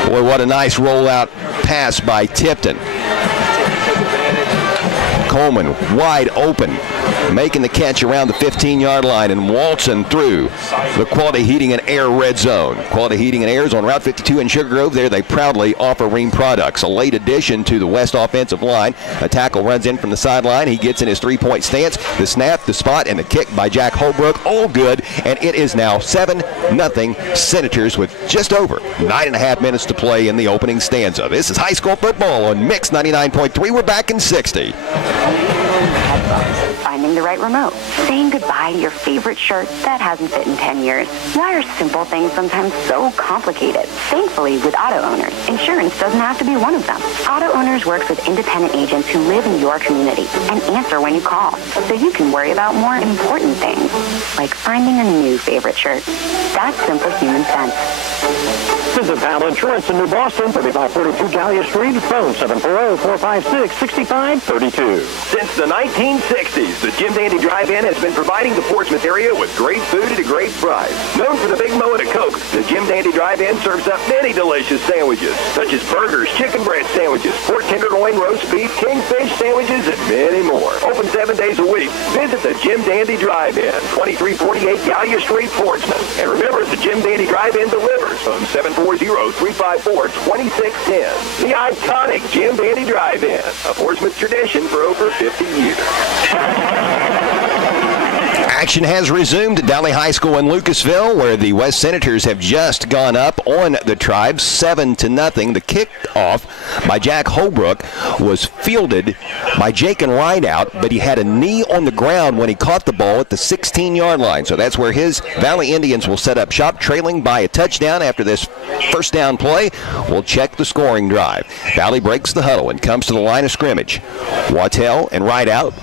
Boy, what a nice rollout pass by Tipton. Coleman wide open, making the catch around the 15-yard line and waltzing through the Quality Heating and Air red zone. Quality Heating and Air is on Route 52 in Sugar Grove. There they proudly offer Ream products. A late addition to the West offensive line. A tackle runs in from the sideline. He gets in his 3-point stance. The snap, the spot, and the kick by Jack Holbrook, all good. And it is now 7-0 Senators with just over 9.5 minutes to play in the opening stanza. This is high school football on Mix 99.3. We're back in 60. Finding the right remote. Saying goodbye to your favorite shirt that hasn't fit in 10 years. Why are simple things sometimes so complicated? Thankfully, with Auto Owners, insurance doesn't have to be one of them. Auto Owners works with independent agents who live in your community and answer when you call, so you can worry about more important things, like finding a new favorite shirt. That's simple human sense. Visit Powell Insurance in New Boston, 3542 Gallia Street, phone 740-456-6532. Since the 1960s, the Jim Dandy Drive-In has been providing the Portsmouth area with great food at a great price. Known for the Big Mo and a Coke, the Jim Dandy Drive-In serves up many delicious sandwiches, such as burgers, chicken breast sandwiches, pork tenderloin, roast beef, kingfish sandwiches, and many more. Open 7 days a week. Visit the Jim Dandy Drive-In, 2348 Gallia Street, Portsmouth. And remember, the Jim Dandy Drive-In delivers from 740-354-2610. The iconic Jim Dandy Drive-In, a Portsmouth tradition for over 50 years. Action has resumed at Valley High School in Lucasville, where the West Senators have just gone up on the Tribes 7-0. The kickoff by Jack Holbrook was fielded by Jakin Rideout, but he had a knee on the ground when he caught the ball at the 16-yard line. So that's where his Valley Indians will set up shop, trailing by a touchdown after this first down play. We'll check the scoring drive. Valley breaks the huddle and comes to the line of scrimmage. Wattell and Rideout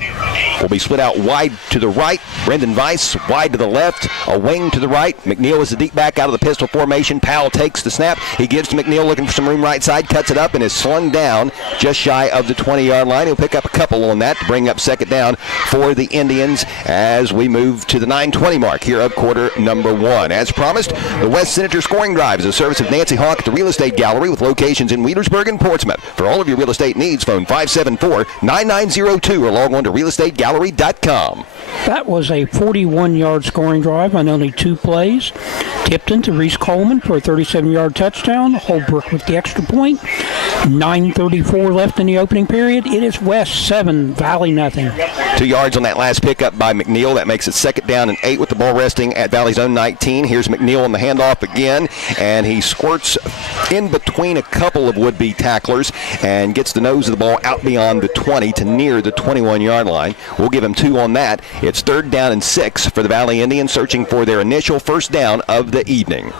will be split out wide to the right. Brendan Weiss wide to the left, a wing to the right. McNeil is the deep back out of the pistol formation. Powell takes the snap. He gives to McNeil, looking for some room right side, cuts it up, and is slung down just shy of the 20-yard line. He'll pick up a couple on that to bring up second down for the Indians as we move to the 9:20 mark here of quarter number 1. As promised, the West Senator scoring drive is a service of Nancy Hawk at the Real Estate Gallery with locations in Wheelersburg and Portsmouth. For all of your real estate needs, phone 574-9902 or log on to realestategallery.com. That was a 41-yard scoring drive on only 2 plays. Tipton to Reese Coleman for a 37-yard touchdown. Holbrook with the extra point. 9:34 left in the opening period. It is West 7, Valley nothing. 2 yards on that last pickup by McNeil. That makes it second down and 8 with the ball resting at Valley's own 19. Here's McNeil on the handoff again, and he squirts in between a couple of would-be tacklers and gets the nose of the ball out beyond the 20 to near the 21-yard line. We'll give him 2 on that. It's third down and 6 for the Valley Indians, searching for their initial first down of the evening.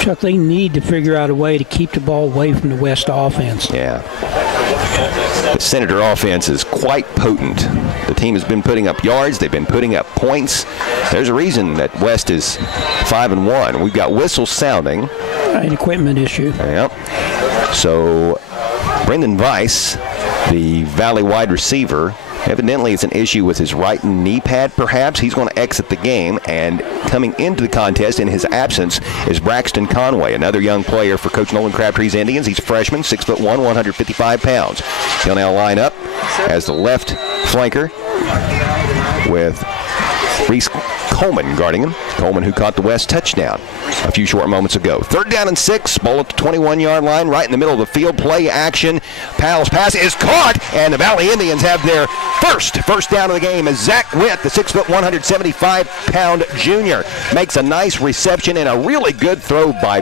Chuck, they need to figure out a way to keep the ball away from the West offense. Yeah. The Senator offense is quite potent. The team has been putting up yards. They've been putting up points. There's a reason that West is 5-1. We've got whistles sounding. An equipment issue. Yep. So Brendan Weiss, the Valley wide receiver, evidently it's an issue with his right knee pad, perhaps. He's going to exit the game, and coming into the contest in his absence is Braxton Conway, another young player for Coach Nolan Crabtree's Indians. He's a freshman, 6'1", 155 pounds. He'll now line up as the left flanker with Reese Coleman guarding him. Coleman, who caught the West touchdown a few short moments ago. Third down and 6. Ball at the 21-yard line, right in the middle of the field. Play action. Powell's pass is caught, and the Valley Indians have their first down of the game as Zach Witt, the 6', 175-pound junior, makes a nice reception and a really good throw by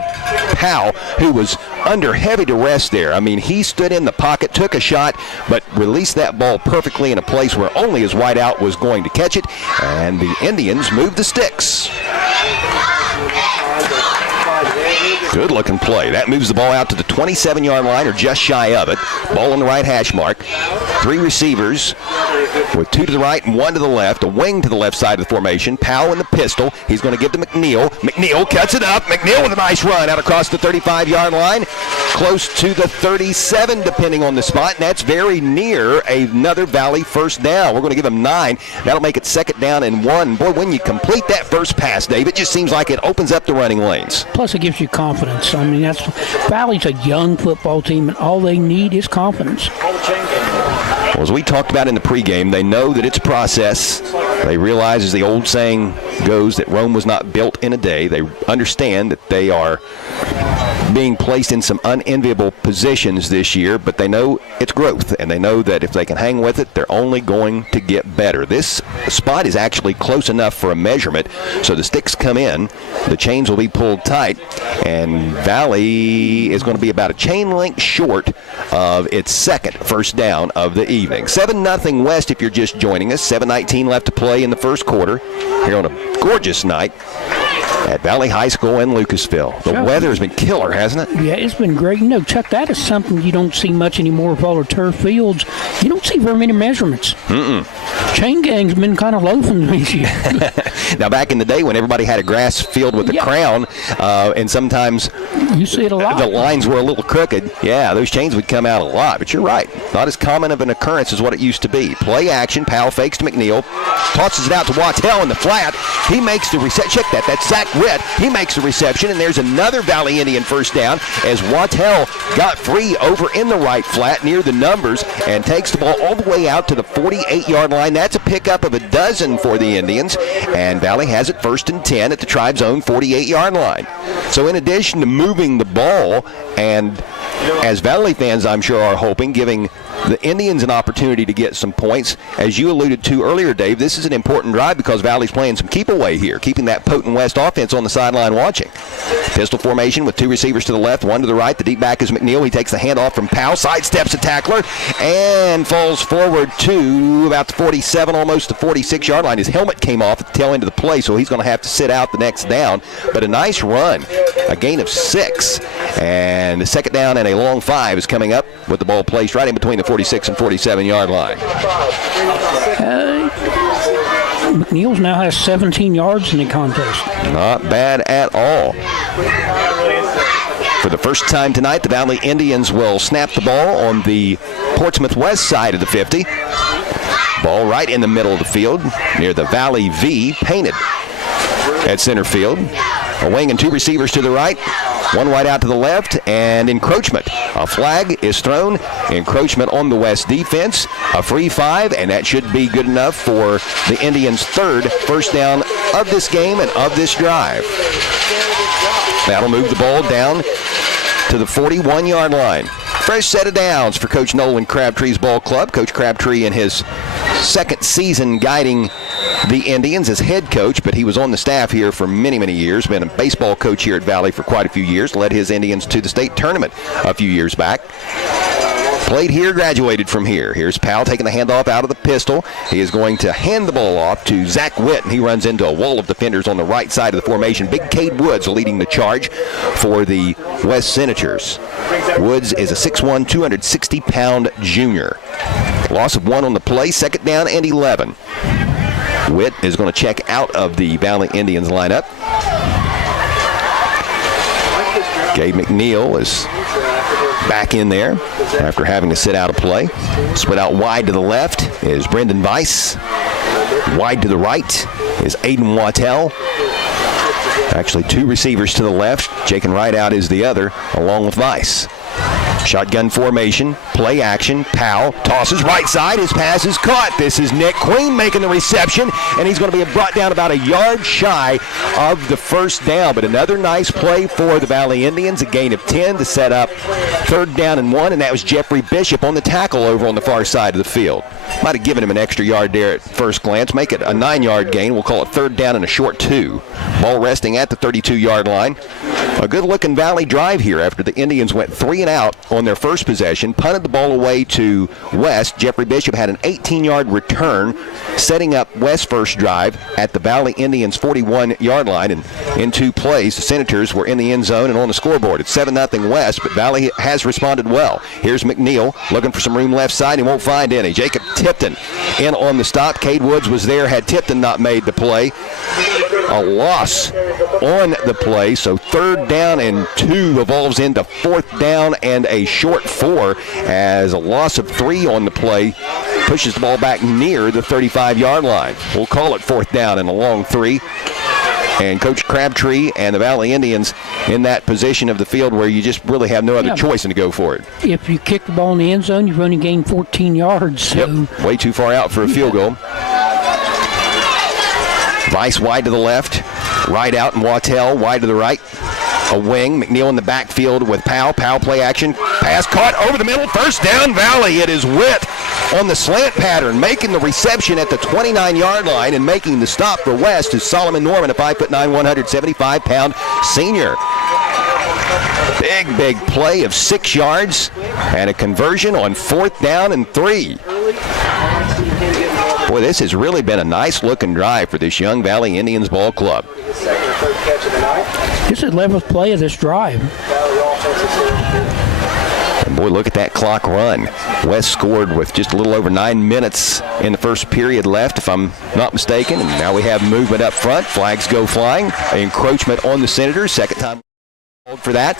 Powell, who was under heavy duress there. I mean, he stood in the pocket, took a shot, but released that ball perfectly in a place where only his wideout was going to catch it, and the Indians move the sticks. Good looking play. That moves the ball out to the 27-yard line or just shy of it. Ball on the right hash mark. 3 receivers with 2 to the right and 1 to the left. A wing to the left side of the formation. Powell in the pistol. He's going to give to McNeil. McNeil cuts it up. McNeil with a nice run out across the 35-yard line. Close to the 37 depending on the spot. And that's very near another Valley first down. We're going to give him 9. That'll make it second down and 1. Boy, when you complete that first pass, Dave, it just seems like it opens up the running lanes. Plus it gives you confidence. I mean, Valley's a young football team, and all they need is confidence. Well, as we talked about in the pregame, they know that it's a process. They realize, as the old saying goes, that Rome was not built in a day. They understand that they are being placed in some unenviable positions this year, but they know it's growth, and they know that if they can hang with it, they're only going to get better. This spot is actually close enough for a measurement, so the sticks come in, the chains will be pulled tight, and Valley is going to be about a chain length short of its second first down of the evening. 7-0 West if you're just joining us. 7:19 left to play in the first quarter here on a gorgeous night at Valley High School in Lucasville. The weather has been killer, hasn't it? Yeah, it's been great. You know, Chuck, that is something you don't see much anymore with all the turf fields. You don't see very many measurements. Chain gang's been kind of loafing this year. Now, back in the day when everybody had a grass field with a crown, and sometimes you see it a lot. The lines were a little crooked. Yeah, those chains would come out a lot. But you're right. Not as common of an occurrence as what it used to be. Play action. Powell fakes to McNeil. Tosses it out to Wattell in the flat. He makes the reset. Check that. That's Zach Witt. He makes the reception, and there's another Valley Indian first down as Wattell got free over in the right flat near the numbers and takes the ball all the way out to the 48-yard line. That's a pickup of a dozen for the Indians, and Valley has it 1st and 10 at the Tribe's own 48-yard line. So in addition to moving the ball, and as Valley fans I'm sure are hoping, giving the Indians an opportunity to get some points. As you alluded to earlier, Dave, this is an important drive because Valley's playing some keep away here, keeping that potent West offense on the sideline watching. Pistol formation with 2 receivers to the left, 1 to the right. The deep back is McNeil. He takes the handoff from Powell, sidesteps a tackler, and falls forward to about the 47, almost the 46-yard line. His helmet came off at the tail end of the play, so he's going to have to sit out the next down. But a nice run, a gain of 6. And the second down and a long 5 is coming up with the ball placed right in between the 46 and 47-yard line. McNeils now has 17 yards in the contest. Not bad at all. For the first time tonight, the Valley Indians will snap the ball on the Portsmouth West side of the 50. Ball right in the middle of the field near the Valley V, painted at center field. A wing and 2 receivers to the right, 1 wide out to the left, and encroachment. A flag is thrown, encroachment on the West defense, a free 5, and that should be good enough for the Indians' 3rd first down of this game and of this drive. That'll move the ball down to the 41-yard line. Fresh set of downs for Coach Nolan Crabtree's ball club. Coach Crabtree in his 2nd season guiding the Indians as head coach, but he was on the staff here for many, many years, been a baseball coach here at Valley for quite a few years, led his Indians to the state tournament a few years back. Played here, graduated from here. Here's Powell taking the handoff out of the pistol. He is going to hand the ball off to Zach Witt, and he runs into a wall of defenders on the right side of the formation. Big Cade Woods leading the charge for the West Senators. Woods is a 6'1", 260-pound junior. Loss of 1 on the play, 2nd down and 11. Witt is going to check out of the Valley Indians lineup. Gabe McNeil is back in there after having to sit out a play. Split out wide to the left is Brendan Weiss. Wide to the right is Aiden Wattell. Actually 2 receivers to the left. Jaken right out is the other, along with Weiss. Shotgun formation, play action. Powell tosses right side. His pass is caught. This is Nick Queen making the reception, and he's going to be brought down about a yard shy of the first down. But another nice play for the Valley Indians, a gain of 10 to set up 3rd down and 1, and that was Jeffrey Bishop on the tackle over on the far side of the field. Might have given him an extra yard there at first glance. Make it a 9-yard gain. We'll call it 3rd down and a short 2. Ball resting at the 32-yard line. A good-looking Valley drive here after the Indians went 3 and out on their first possession, punted the ball away to West. Jeffrey Bishop had an 18-yard return, setting up West's first drive at the Valley Indians' 41-yard line. And in 2 plays, the Senators were in the end zone and on the scoreboard. It's 7-0 West, but Valley has responded well. Here's McNeil looking for some room left side. He won't find any. Jacob Tipton in on the stop. Cade Woods was there had Tipton not made the play. A loss on the play, so 3rd down and 2 evolves into 4th down and a short 4 as a loss of 3 on the play pushes the ball back near the 35-yard line. We'll call it 4th down and a long 3. And Coach Crabtree and the Valley Indians in that position of the field where you just really have no other choice than to go for it. If you kick the ball in the end zone, you've only gained 14 yards. So. Yep, way too far out for a field goal. Weiss wide to the left, right out, and Wattell wide to the right. A wing, McNeil in the backfield with Powell. Powell play action, pass caught over the middle, 1st down Valley. It is Witt on the slant pattern, making the reception at the 29-yard line and making the stop for West is Solomon Norman, a 5'9", 175-pound senior. Big play of 6 yards and a conversion on 4th down and 3. Boy, this has really been a nice-looking drive for this young Valley Indians ball club. This is 11th play of this drive. And boy, look at that clock run. West scored with just a little over 9 minutes in the first period left, if I'm not mistaken. And now we have movement up front. Flags go flying. Encroachment on the Senators. 2nd time for that.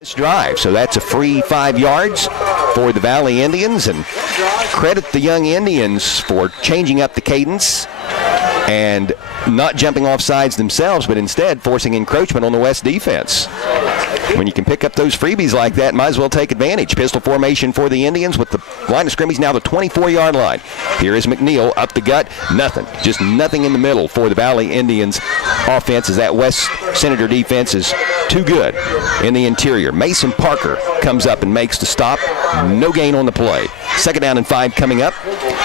This drive, so that's a free 5 yards for the Valley Indians, and credit the young Indians for changing up the cadence and not jumping off sides themselves, but instead forcing encroachment on the West defense. When you can pick up those freebies like that, might as well take advantage. Pistol formation for the Indians with the line of scrimmage now the 24-yard line. Here is McNeil up the gut. Nothing. Just nothing in the middle for the Valley Indians offense as that West Senator defense is too good in the interior. Mason Parker comes up and makes the stop. No gain on the play. 2nd down and 5 coming up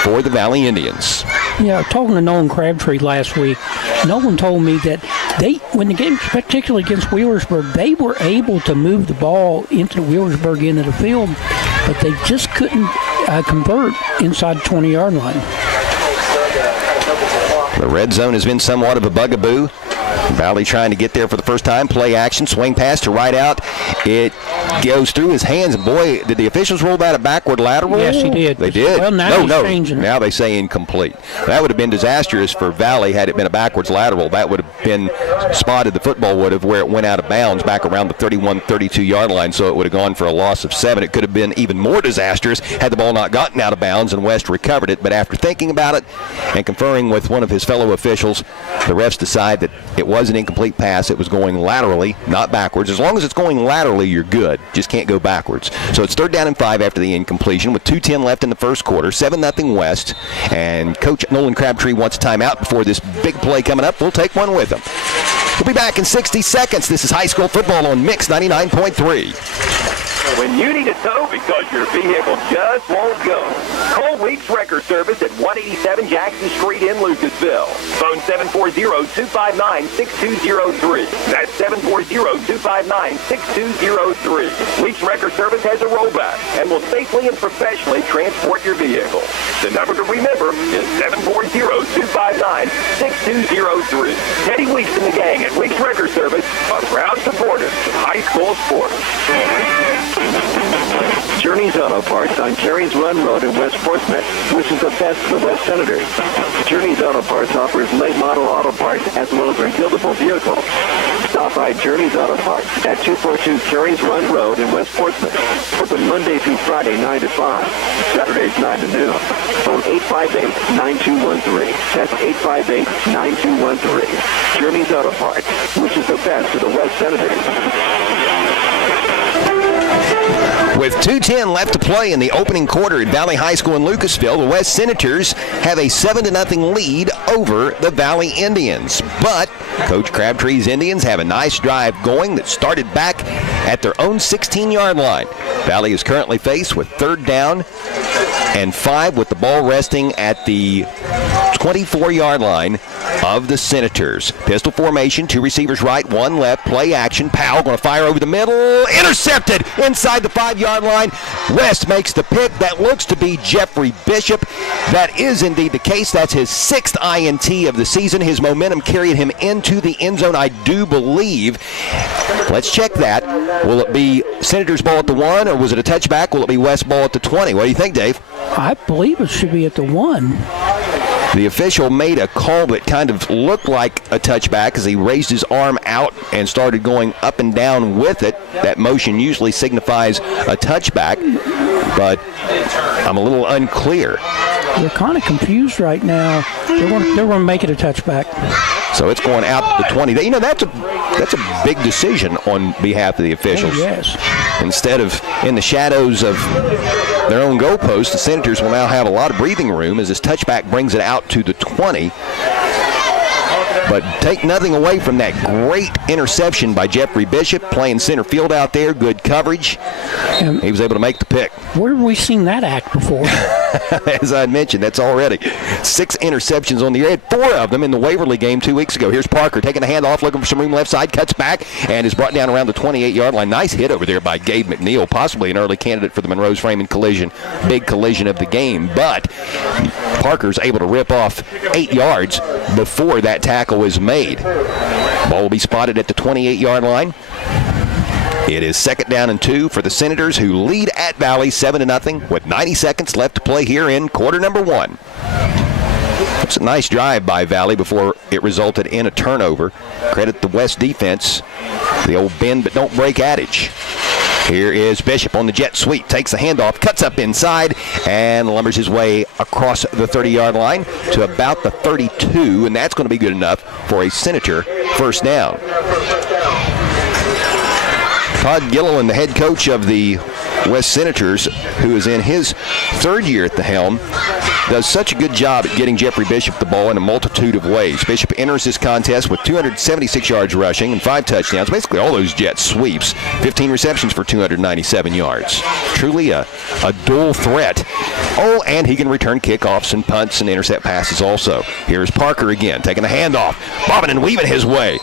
for the Valley Indians. Yeah, talking to Nolan Crabtree last week, Nolan told me that when the game, particularly against Wheelersburg, they were able to move the ball into Wheelersburg into the field, but they just couldn't convert inside the 20-yard line. The red zone has been somewhat of a bugaboo. Valley trying to get there for the first time. Play action, swing pass to right out. It goes through his hands. And boy, did the officials roll that a backward lateral? Yes, he did. They did. Well, now he's changing it. Now they say incomplete. That would have been disastrous for Valley had it been a backwards lateral. That would have been spotted, the football would have, where it went out of bounds back around the 31, 32-yard line, so it would have gone for a loss of 7. It could have been even more disastrous had the ball not gotten out of bounds and West recovered it. But after thinking about it and conferring with one of his fellow officials, the refs decide that it was an incomplete pass. It was going laterally, not backwards. As long as it's going laterally, you're good. Just can't go backwards. So it's 3rd down and 5 after the incompletion with 2:10 left in the first quarter. 7-0 West. And Coach Nolan Crabtree wants a timeout before this big play coming up. We'll take one with him. We'll be back in 60 seconds. This is high school football on Mix 99.3. When you need a tow because your vehicle just won't go, call Weeks Record Service at 187 Jackson Street in Lucasville. Phone 740-259-6203. That's 740-259-6203. Weeks Record Service has a rollback and will safely and professionally transport your vehicle. The number to remember is 740-259-6203. Teddy Weeks and the gang at Weeks Record Service are proud supporters of high school sports. Journey's Auto Parts on Carey's Run Road in West Portsmouth, which is the best for West Senators. Journey's Auto Parts offers late model auto parts as well as rebuildable vehicles. Stop by Journey's Auto Parts at 242 Carey's Run Road in West Portsmouth. Open Monday through Friday 9 to 5, Saturdays 9 to noon. Phone 858-9213. That's 858-9213. Journey's Auto Parts, which is the best for the West Senators. With 2:10 left to play in the opening quarter at Valley High School in Lucasville, the West Senators have a 7-0 lead over the Valley Indians. But Coach Crabtree's Indians have a nice drive going that started back at their own 16-yard line. Valley is currently faced with 3rd down and 5 with the ball resting at the 24-yard line of the Senators. Pistol formation, 2 receivers right, 1 left, play action. Powell going to fire over the middle, intercepted inside the 5-yard line. West makes the pick. That looks to be Jeffrey Bishop. That is indeed the case. That's his 6th INT of the season. His momentum carried him into the end zone, I do believe. Let's check that. Will it be Senators ball at the 1, or was it a touchback? Will it be West ball at the 20? What do you think, Dave? I believe it should be at the 1. The official made a call that kind of looked like a touchback as he raised his arm out and started going up and down with it. That motion usually signifies a touchback, but I'm a little unclear. They're kind of confused right now. They're going to make it a touchback. So it's going out to the 20. You know, that's a big decision on behalf of the officials. Oh, yes. Instead of in the shadows of their own goalpost, the Senators will now have a lot of breathing room as this touchback brings it out to the 20. But take nothing away from that great interception by Jeffrey Bishop, playing center field out there, good coverage. He was able to make the pick. Where have we seen that act before? As I mentioned, that's already 6 interceptions on the year. He had 4 of them in the Waverly game 2 weeks ago. Here's Parker taking the handoff, looking for some room left side, cuts back, and is brought down around the 28-yard line. Nice hit over there by Gabe McNeil, possibly an early candidate for the Monroe's Framing collision, big collision of the game. But Parker's able to rip off 8 yards before that tackle was made. Ball will be spotted at the 28-yard line. It is 2nd down and 2 for the Senators, who lead at Valley 7-0 with 90 seconds left to play here in quarter number 1. It's a nice drive by Valley before it resulted in a turnover. Credit the West defense, the old bend but don't break adage. Here is Bishop on the jet sweep, takes the handoff, cuts up inside, and lumbers his way across the 30-yard line to about the 32, and that's going to be good enough for a Senator first down. Todd Gilliland, the head coach of the West Senators, who is in his third year at the helm, does such a good job at getting Jeffrey Bishop the ball in a multitude of ways. Bishop enters this contest with 276 yards rushing and 5 touchdowns, basically all those jet sweeps, 15 receptions for 297 yards. Truly a dual threat. Oh, and he can return kickoffs and punts and intercept passes also. Here's Parker again, taking the handoff, bobbing and weaving his way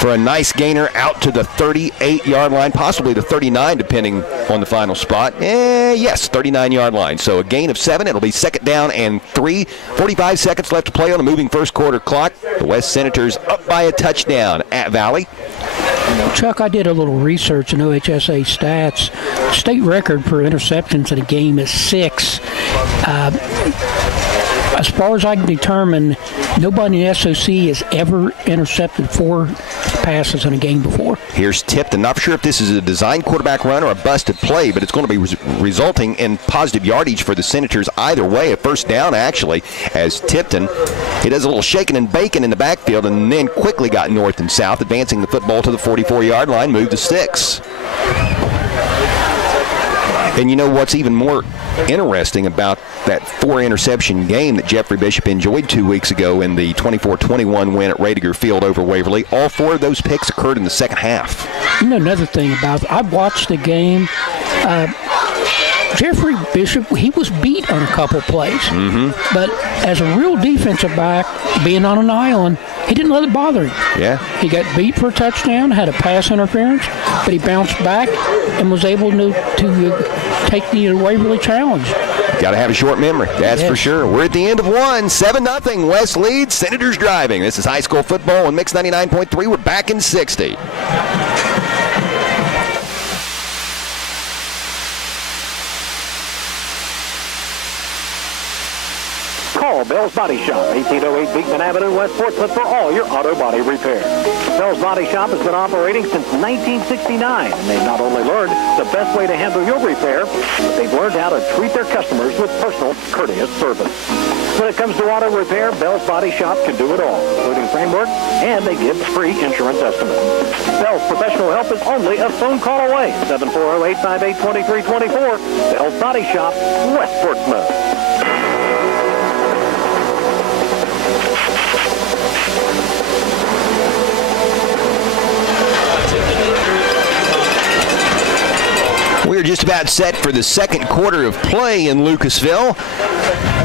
for a nice gainer out to the 38-yard line, possibly the 39, depending on the final spot. Yes, 39-yard line. So a gain of 7. It'll be second down and 3. 45 seconds left to play on the moving first quarter clock. The West Senators up by a touchdown at Valley. Chuck, I did a little research in OHSA stats. State record for interceptions in a game is 6. As far as I can determine, nobody in SOC has ever intercepted 4 passes in a game before. Here's Tipton. Not sure if this is a design quarterback run or a busted play, but it's going to be resulting in positive yardage for the Senators either way. A first down, actually, as Tipton, he does a little shaking and baking in the backfield and then quickly got north and south, advancing the football to the 44-yard line, moved to 6. And you know what's even more interesting about that 4-interception game that Jeffrey Bishop enjoyed 2 weeks ago in the 24-21 win at Radiger Field over Waverly? All 4 of those picks occurred in the second half. You know, another thing about it, I watched the game. Jeffrey Bishop, he was beat on a couple plays. But as a real defensive back, being on an island, he didn't let it bother him. Yeah. He got beat for a touchdown, had a pass interference, but he bounced back and was able to take the Waverly challenge. Got to have a short memory, that's for sure. We're at the end of one, 7-0. West leads, Senators driving. This is high school football on Mix 99.3. We're back in 60. Call Bell's Body Shop, 1808 Beekman Avenue, West Portsmouth, for all your auto body repair. Bell's Body Shop has been operating since 1969, and they've not only learned the best way to handle your repair, but they've learned how to treat their customers with personal, courteous service. When it comes to auto repair, Bell's Body Shop can do it all, including framework, and they give free insurance estimates. Bell's professional help is only a phone call away, 740-858-2324. Bell's Body Shop, West Portsmouth. We're just about set for the second quarter of play in Lucasville.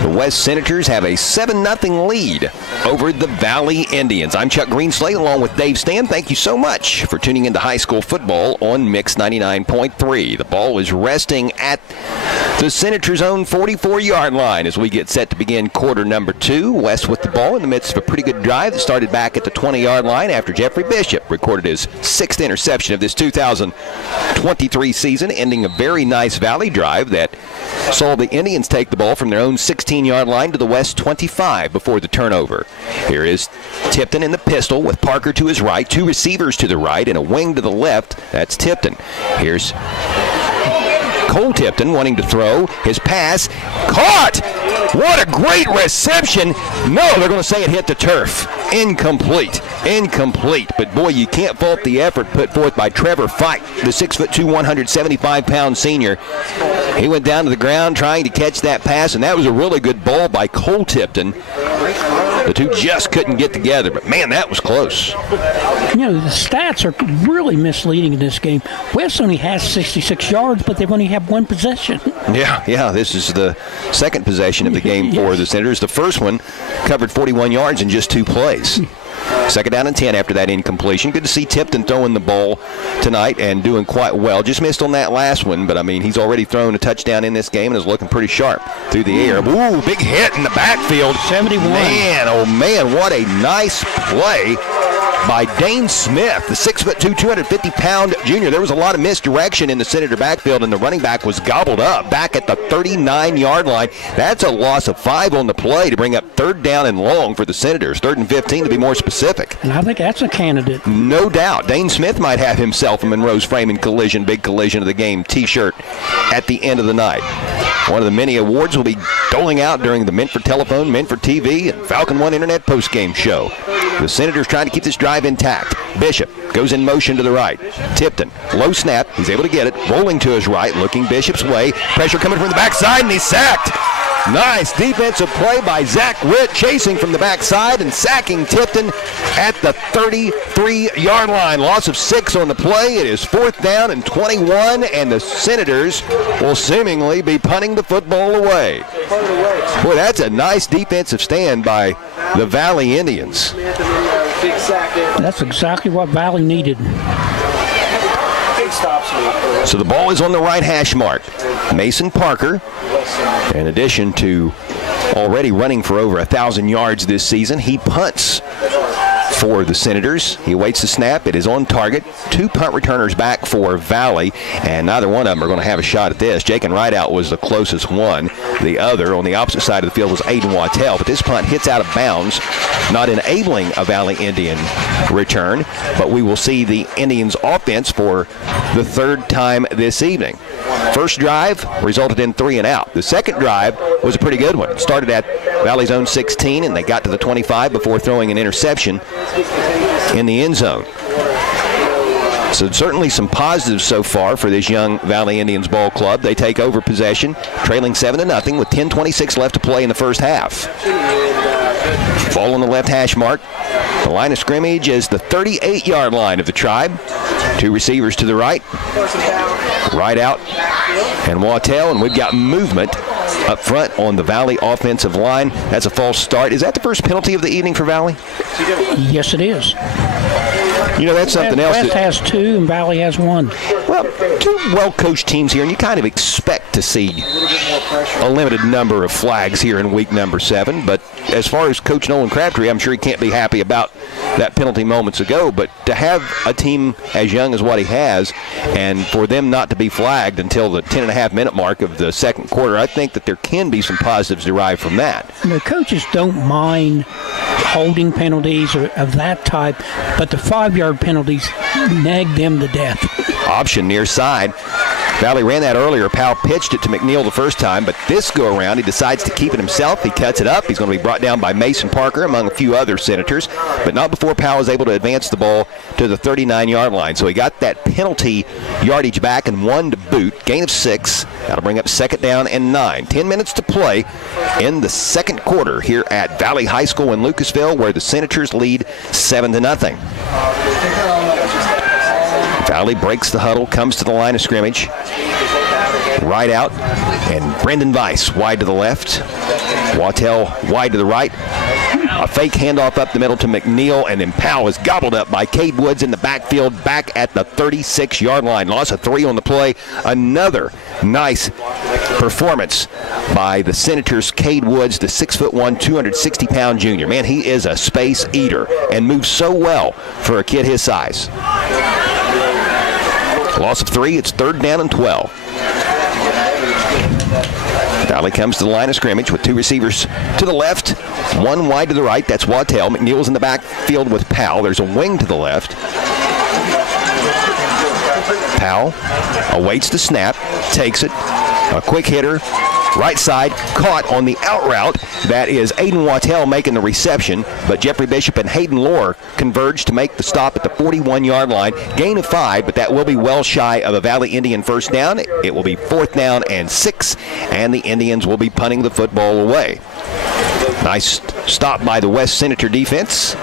The West Senators have a 7-0 lead over the Valley Indians. I'm Chuck Greenslade along with Dave Stan. Thank you so much for tuning into high school football on Mix 99.3. The ball is resting at the Senators' own 44-yard line as we get set to begin quarter number 2. West with the ball in the midst of a pretty good drive that started back at the 20-yard line after Jeffrey Bishop recorded his 6th interception of this 2023 season, ending a very nice Valley drive that saw the Indians take the ball from their own 16-yard line to the West 25 before the turnover. Here is Tipton in the pistol with Parker to his right, 2 receivers to the right, and a wing to the left. That's Tipton. Here's Cole Tipton wanting to throw. His pass caught. What a great reception. No, they're going to say it hit the turf. Incomplete. But boy, you can't fault the effort put forth by Trevor Fike, the 6'2", 175-pound senior. He went down to the ground trying to catch that pass, and that was a really good ball by Cole Tipton. The two just couldn't get together, but man, that was close. You know, the stats are really misleading in this game. West only has 66 yards, but they've only had 1 possession. Yeah, this is the second possession of the game for the Senators. The first one covered 41 yards in just 2 plays. Second down and 10 after that incompletion. Good to see Tipton throwing the ball tonight and doing quite well. Just missed on that last one, but I mean, he's already thrown a touchdown in this game and is looking pretty sharp through the air. Ooh, big hit in the backfield. 71. Man, oh man, what a nice play by Dane Smith, the 6'2", 250-pound junior. There was a lot of misdirection in the Senator backfield, and the running back was gobbled up back at the 39-yard line. That's a loss of 5 on the play to bring up 3rd down and long for the Senators, 3rd and 15 to be more specific. And I think that's a candidate. No doubt. Dane Smith might have himself a Monroe's Framing Collision, big collision of the game T-shirt at the end of the night. One of the many awards will be doling out during the Mint for Telephone, Mint for TV, and Falcon One Internet postgame show. The Senators trying to keep this drive intact. Bishop goes in motion to the right. Tipton, low snap. He's able to get it. Rolling to his right, looking Bishop's way. Pressure coming from the backside, and he's sacked. Nice defensive play by Zach Witt, chasing from the backside and sacking Tipton at the 33-yard line. Loss of 6 on the play. It is 4th down and 21, and the Senators will seemingly be punting the football away. Boy, that's a nice defensive stand by the Valley Indians. That's exactly what Valley needed. So the ball is on the right hash mark. Mason Parker, in addition to already running for over 1,000 yards this season, he punts for the Senators. He awaits the snap. It is on target. 2 punt returners back for Valley, and neither one of them are going to have a shot at this. Jake and Rideout was the closest one. The other on the opposite side of the field was Aiden Wattell, but this punt hits out of bounds, not enabling a Valley Indian return, but we will see the Indians offense for the 3rd time this evening. First drive resulted in 3 and out. The second drive was a pretty good one. It started at Valley's own 16, and they got to the 25 before throwing an interception in the end zone. So certainly some positives so far for this young Valley Indians ball club. They take over possession, trailing 7-0 with 10:26 left to play in the first half. Ball on the left hash mark. The line of scrimmage is the 38-yard line of the Tribe. 2 receivers to the right. Rideout and Wattell, and we've got movement up front on the Valley offensive line. That's a false start. Is that the first penalty of the evening for Valley? Yes, it is. You know, that's something else. West has 2 and Valley has 1. Well, 2 well-coached teams here, and you kind of expect to see a limited number of flags here in week number 7. But as far as Coach Nolan Crabtree, I'm sure he can't be happy about that penalty moments ago. But to have a team as young as what he has, and for them not to be flagged until the 10.5-minute mark of the second quarter, I think that there can be some positives derived from that. The coaches don't mind holding penalties of that type, but the 5-yard penalties nag them to death. Option near side. Valley ran that earlier. Powell pitched it to McNeil the first time, but this go-around, he decides to keep it himself. He cuts it up. He's going to be brought down by Mason Parker, among a few other Senators, but not before Powell is able to advance the ball to the 39-yard line. So he got that penalty yardage back and 1 to boot. Gain of 6. That'll bring up 2nd down and 9. 10 minutes to play in the second quarter here at Valley High School in Lucasville, where the Senators lead 7-0. Valley breaks the huddle, comes to the line of scrimmage. Right out, and Brendan Weiss wide to the left. Wattell wide to the right. A fake handoff up the middle to McNeil, and then Powell is gobbled up by Cade Woods in the backfield back at the 36-yard line. Loss of 3 on the play. Another nice performance by the Senators' Cade Woods, the 6'1", 260-pound junior. Man, he is a space eater and moves so well for a kid his size. Loss of 3. It's 3rd down and 12. Valley comes to the line of scrimmage with 2 receivers to the left, 1 wide to the right. That's Wattell. McNeil's in the backfield with Powell. There's a wing to the left. Powell awaits the snap, takes it. A quick hitter, right side, caught on the out route. That is Aiden Wattell making the reception, but Jeffrey Bishop and Hayden Lohr converge to make the stop at the 41-yard line. Gain of 5, but that will be well shy of a Valley Indian first down. It will be 4th down and 6, and the Indians will be punting the football away. Nice stop by the West Senator defense.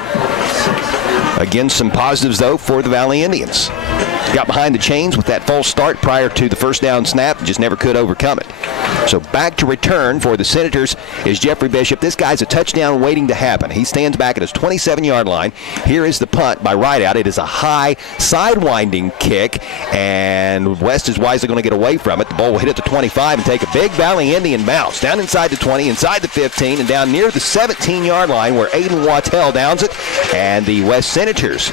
Again, some positives, though, for the Valley Indians. Got behind the chains with that false start prior to the first down snap, just never could overcome it. So back to return for the Senators is Jeffrey Bishop. This guy's a touchdown waiting to happen. He stands back at his 27-yard line. Here is the punt by Rideout. It is a high sidewinding kick, and West is wisely going to get away from it. The ball will hit at the 25 and take a big Valley Indian bounce down inside the 20, inside the 15, and down near the 17-yard line where Aiden Wattell downs it. And the West Senators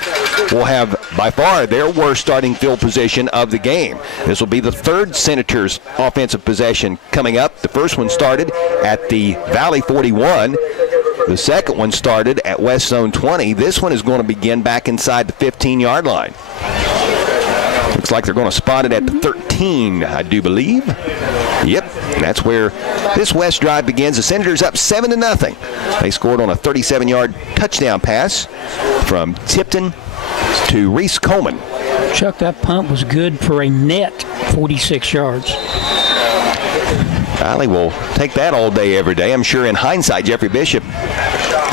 will have by far their worst starting field position of the game. This will be the 3rd Senators offensive possession coming up. The first one started at the Valley 41. The second one started at West Zone 20. This one is going to begin back inside the 15-yard line. Looks like they're going to spot it at the 13, I do believe. Yep, and that's where this West drive begins. The Senators up 7-0. They scored on a 37-yard touchdown pass from Tipton to Reese Coleman. Chuck, that punt was good for a net 46 yards. Valley will take that all day, every day. I'm sure in hindsight, Jeffrey Bishop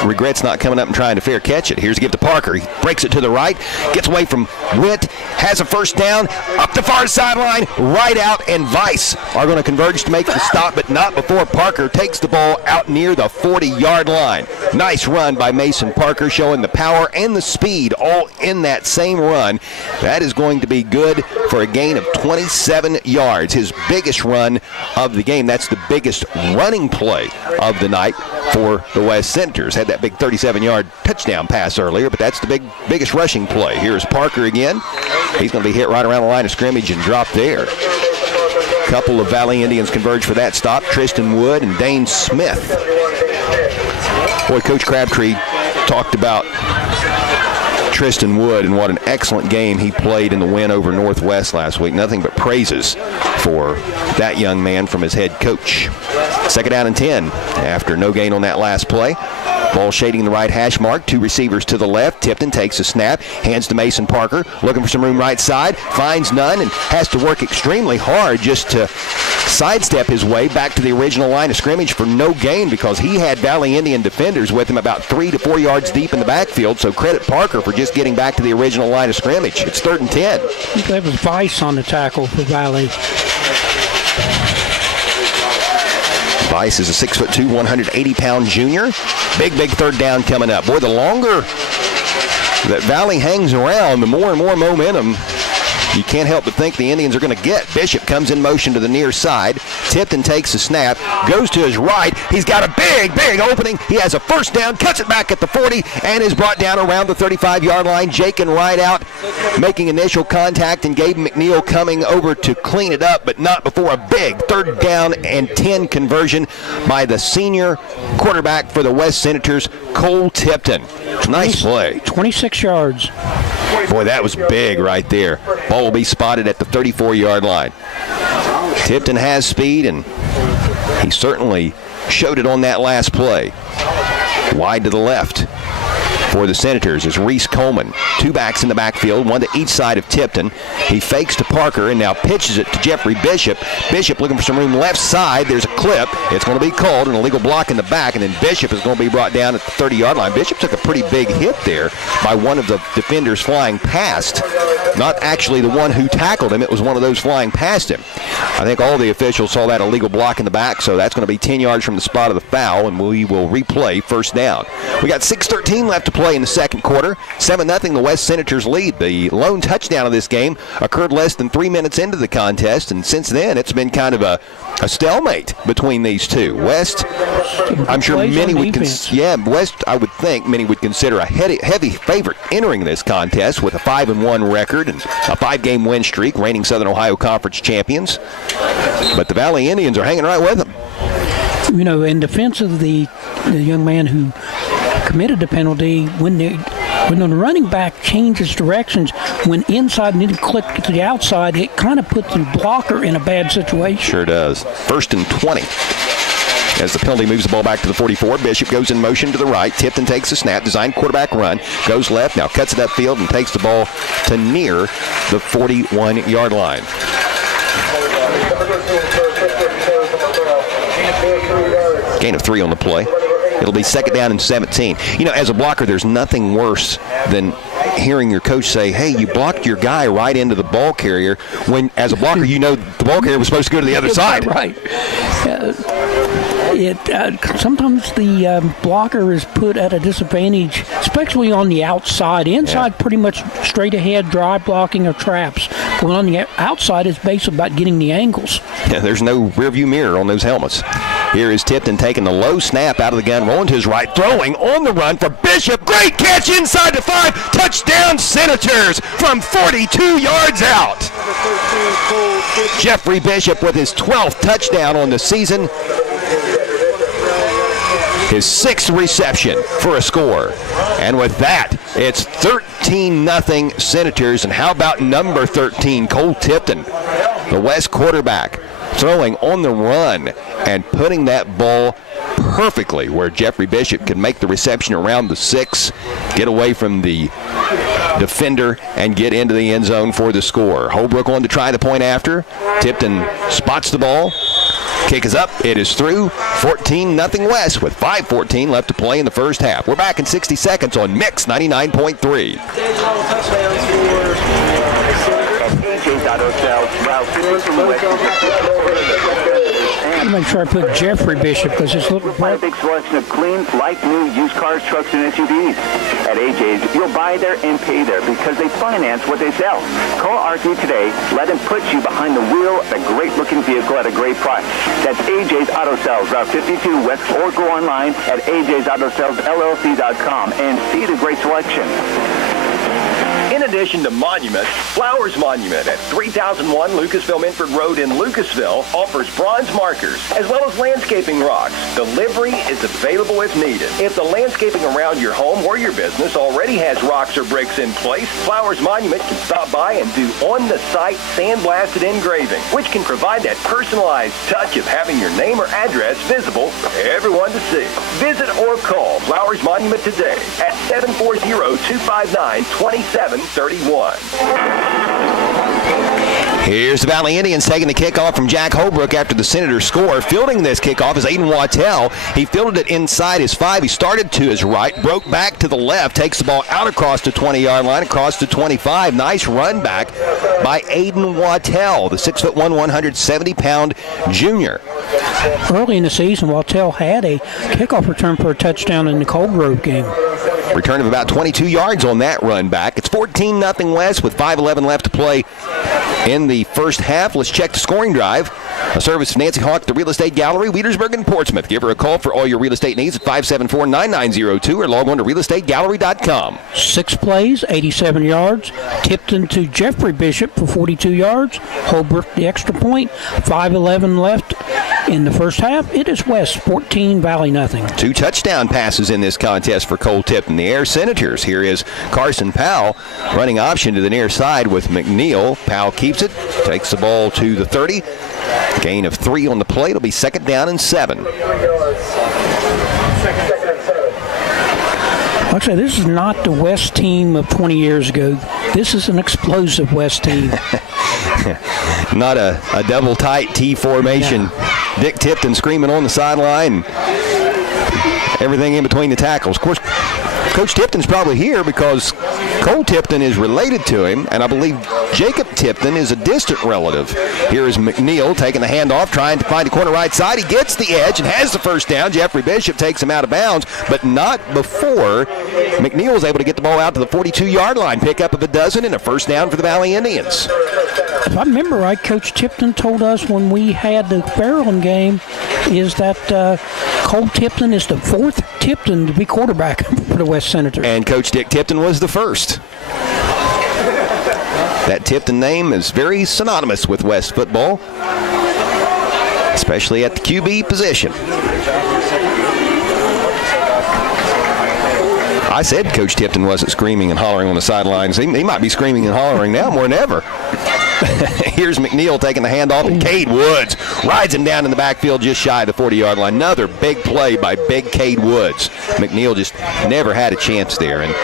regrets not coming up and trying to fair catch it. Here's a give to Parker. He breaks it to the right, gets away from Witt, has a first down, up the far sideline, right out, and Vice are going to converge to make the stop, but not before Parker takes the ball out near the 40-yard line. Nice run by Mason Parker, showing the power and the speed all in that same run. That is going to be good for a gain of 27 yards. His biggest run of the game. That's the biggest running play of the night for the West Senators. Had that big 37-yard touchdown pass earlier, but that's the biggest rushing play. Here's Parker again. He's going to be hit right around the line of scrimmage and dropped there. A couple of Valley Indians converge for that stop. Tristan Wood and Dane Smith. Boy, Coach Crabtree talked about Tristan Wood and what an excellent game he played in the win over Northwest last week. Nothing but praises for that young man from his head coach. 2nd down and 10 after no gain on that last play. Ball shading the right hash mark. 2 receivers to the left. Tipton takes a snap, hands to Mason Parker, looking for some room right side, finds none, and has to work extremely hard just to sidestep his way back to the original line of scrimmage for no gain, because he had Valley Indian defenders with him about 3 to 4 yards deep in the backfield. So credit Parker for just getting back to the original line of scrimmage. It's 3rd and 10. That was Vice on the tackle for Valley. Vice is a 6'2", 180-pound junior. Big 3rd down coming up. Boy, the longer that Valley hangs around, the more and more momentum you can't help but think the Indians are going to get. Bishop comes in motion to the near side. Tipton takes a snap, goes to his right. He's got a big opening. He has a first down, cuts it back at the 40, and is brought down around the 35-yard line. Jakin right out, making initial contact, and Gabe McNeil coming over to clean it up, but not before a big 3rd down and 10 conversion by the senior quarterback for the West Senators, Cole Tipton. Nice play. 26 yards. Boy, that was big right there. Ball will be spotted at the 34-yard line. Tipton has speed, and he certainly showed it on that last play. Wide to the left for the Senators is Reese Coleman. 2 backs in the backfield, 1 to each side of Tipton. He fakes to Parker and now pitches it to Jeffrey Bishop. Bishop looking for some room left side. There's a clip. It's going to be called, an illegal block in the back, and then Bishop is going to be brought down at the 30-yard line. Bishop took a pretty big hit there by one of the defenders flying past. Not actually the one who tackled him. It was one of those flying past him. I think all the officials saw that illegal block in the back, so that's going to be 10 yards from the spot of the foul, and we will replay 1st down. We got 6:13 left to play in the second quarter. 7-0 the West Senators lead. The lone touchdown of this game occurred less than 3 minutes into the contest, and since then it's been kind of a stalemate between these two. West, I'm sure many would West, I would think many would consider a heavy favorite entering this contest with a 5-1 record and a 5-game win streak, reigning Southern Ohio Conference champions. But the Valley Indians are hanging right with them. You know, in defense of the young man who committed the penalty, when the running back changes directions, when inside and then click to the outside, it kind of puts the blocker in a bad situation. Sure does. 1st and 20. As the penalty moves the ball back to the 44, Bishop goes in motion to the right. Tipton takes a snap, designed quarterback run, goes left, now cuts it upfield and takes the ball to near the 41-yard line. Gain of 3 on the play. It'll be 2nd down and 17. You know, as a blocker, there's nothing worse than hearing your coach say, hey, you blocked your guy right into the ball carrier, when as a blocker you know the ball carrier was supposed to go to the other side. Right. Sometimes the blocker is put at a disadvantage, especially on the outside. Inside, pretty much straight ahead, drive blocking or traps. But on the outside, it's basically about getting the angles. Yeah, there's no rearview mirror on those helmets. Here is Tipton taking the low snap out of the gun, rolling to his right, throwing on the run for Bishop. Great catch inside the 5. Touchdown Senators from 42 yards out. Jeffrey Bishop with his 12th touchdown on the season. His 6th reception for a score. And with that, it's 13-0 Senators. And how about number 13, Cole Tipton, the West quarterback, throwing on the run and putting that ball perfectly where Jeffrey Bishop could make the reception around the 6, get away from the defender, and get into the end zone for the score. Holbrook on to try the point after. Tipton spots the ball. Kick is up. It is through. 14-0 West with 5:14 left to play in the first half. We're back in 60 seconds on Mix 99.3. I'm going to make sure I put Jeffrey Bishop because it's a little Find a big selection of clean, like new used cars, trucks, and SUVs. At AJ's, you'll buy there and pay there because they finance what they sell. Call RT today. Let him put you behind the wheel of a great-looking vehicle at a great price. That's AJ's Auto Sales, Route 52 West, or go online at ajsautosales.llc.com and see the great selection. In addition to Monument, Flowers Monument at 3001 Lucasville Minford Road in Lucasville offers bronze markers as well as landscaping rocks. Delivery is available if needed. If the landscaping around your home or your business already has rocks or bricks in place, Flowers Monument can stop by and do on-the-site sandblasted engraving, which can provide that personalized touch of having your name or address visible for everyone to see. Visit or call Flowers Monument today at 740-259-2731. Here's the Valley Indians taking the kickoff from Jack Holbrook after the Senators score. Fielding this kickoff is Aiden Wattell. He fielded it inside his 5. He started to his right, broke back to the left, takes the ball out across the 20-yard line, across to 25. Nice run back by Aiden Wattell, the 6'1", 170-pound junior. Early in the season, Wattell had a kickoff return for a touchdown in the Cold Grove game. Return of about 22 yards on that run back. It's 14-0 West with 5:11 left to play in the first half. Let's check the scoring drive. A service of Nancy Hawk, the Real Estate Gallery, Wietersburg and Portsmouth. Give her a call for all your real estate needs at 574-9902 or log on to realestategallery.com. 6 plays, 87 yards. Tipton to Jeffrey Bishop for 42 yards. Holbrook the extra point. 5:11 left in the first half. It is West 14, Valley nothing. 2 touchdown passes in this contest for Cole Tipton. The Air Senators. Here is Carson Powell running option to the near side with McNeil. Powell keeps it, takes the ball to the 30. Gain of 3 on the play. It'll be 2nd down and 7. Like I say, this is not the West team of 20 years ago. This is an explosive West team. Not a double tight T formation. Yeah. Dick Tipton screaming on the sideline. Everything in between the tackles. Of course, Coach Tipton's probably here because Cole Tipton is related to him, and I believe Jacob Tipton is a distant relative. Here is McNeil taking the handoff, trying to find the corner right side. He gets the edge and has the first down. Jeffrey Bishop takes him out of bounds, but not before McNeil was able to get the ball out to the 42-yard line. Pick up of a dozen and a first down for the Valley Indians. If I remember right, Coach Tipton told us when we had the Fairland game is that Cole Tipton is the 4th Tipton to be quarterback for the West Senators. And Coach Dick Tipton was the first. That Tipton name is very synonymous with West football, especially at the QB position. I said Coach Tipton wasn't screaming and hollering on the sidelines. He might be screaming and hollering now more than ever. Here's McNeil taking the handoff, and Cade Woods rides him down in the backfield just shy of the 40-yard line. Another big play by big Cade Woods. McNeil just never had a chance there. And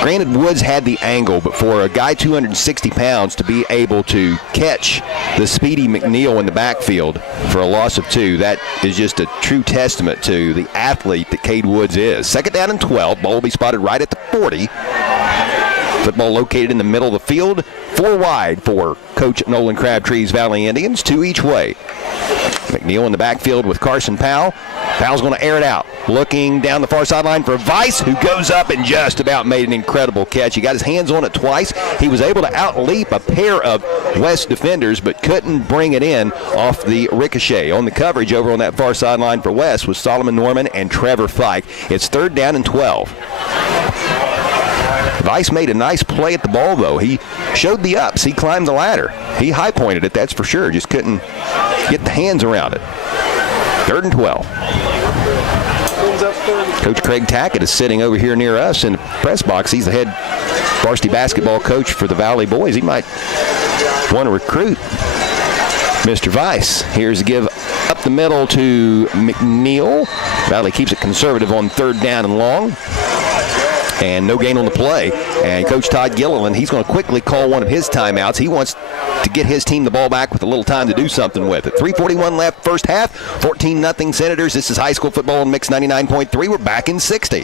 granted, Woods had the angle, but for a guy 260 pounds to be able to catch the speedy McNeil in the backfield for a loss of 2, that is just a true testament to the athlete that Cade Woods is. 2nd down and 12. Ball will be spotted right at the 40. Football located in the middle of the field. 4 wide for Coach Nolan Crabtree's Valley Indians, 2 each way. McNeil in the backfield with Carson Powell. Powell's going to air it out. Looking down the far sideline for Vice, who goes up and just about made an incredible catch. He got his hands on it twice. He was able to outleap a pair of West defenders, but couldn't bring it in off the ricochet. On the coverage over on that far sideline for West was Solomon Norman and Trevor Fike. It's 3rd down and 12. Vice made a nice play at the ball, though. He showed the ups. He climbed the ladder. He high-pointed it, that's for sure. Just couldn't get the hands around it. 3rd and 12. Coach Craig Tackett is sitting over here near us in the press box. He's the head varsity basketball coach for the Valley boys. He might want to recruit Mr. Weiss. Here's a give up the middle to McNeil. Valley keeps it conservative on 3rd down and long. And no gain on the play. And Coach Todd Gilliland, he's going to quickly call one of his timeouts. He wants to get his team the ball back with a little time to do something with it. 3:41 left first half. 14-0 Senators. This is high school football on Mix 99.3. We're back in 60.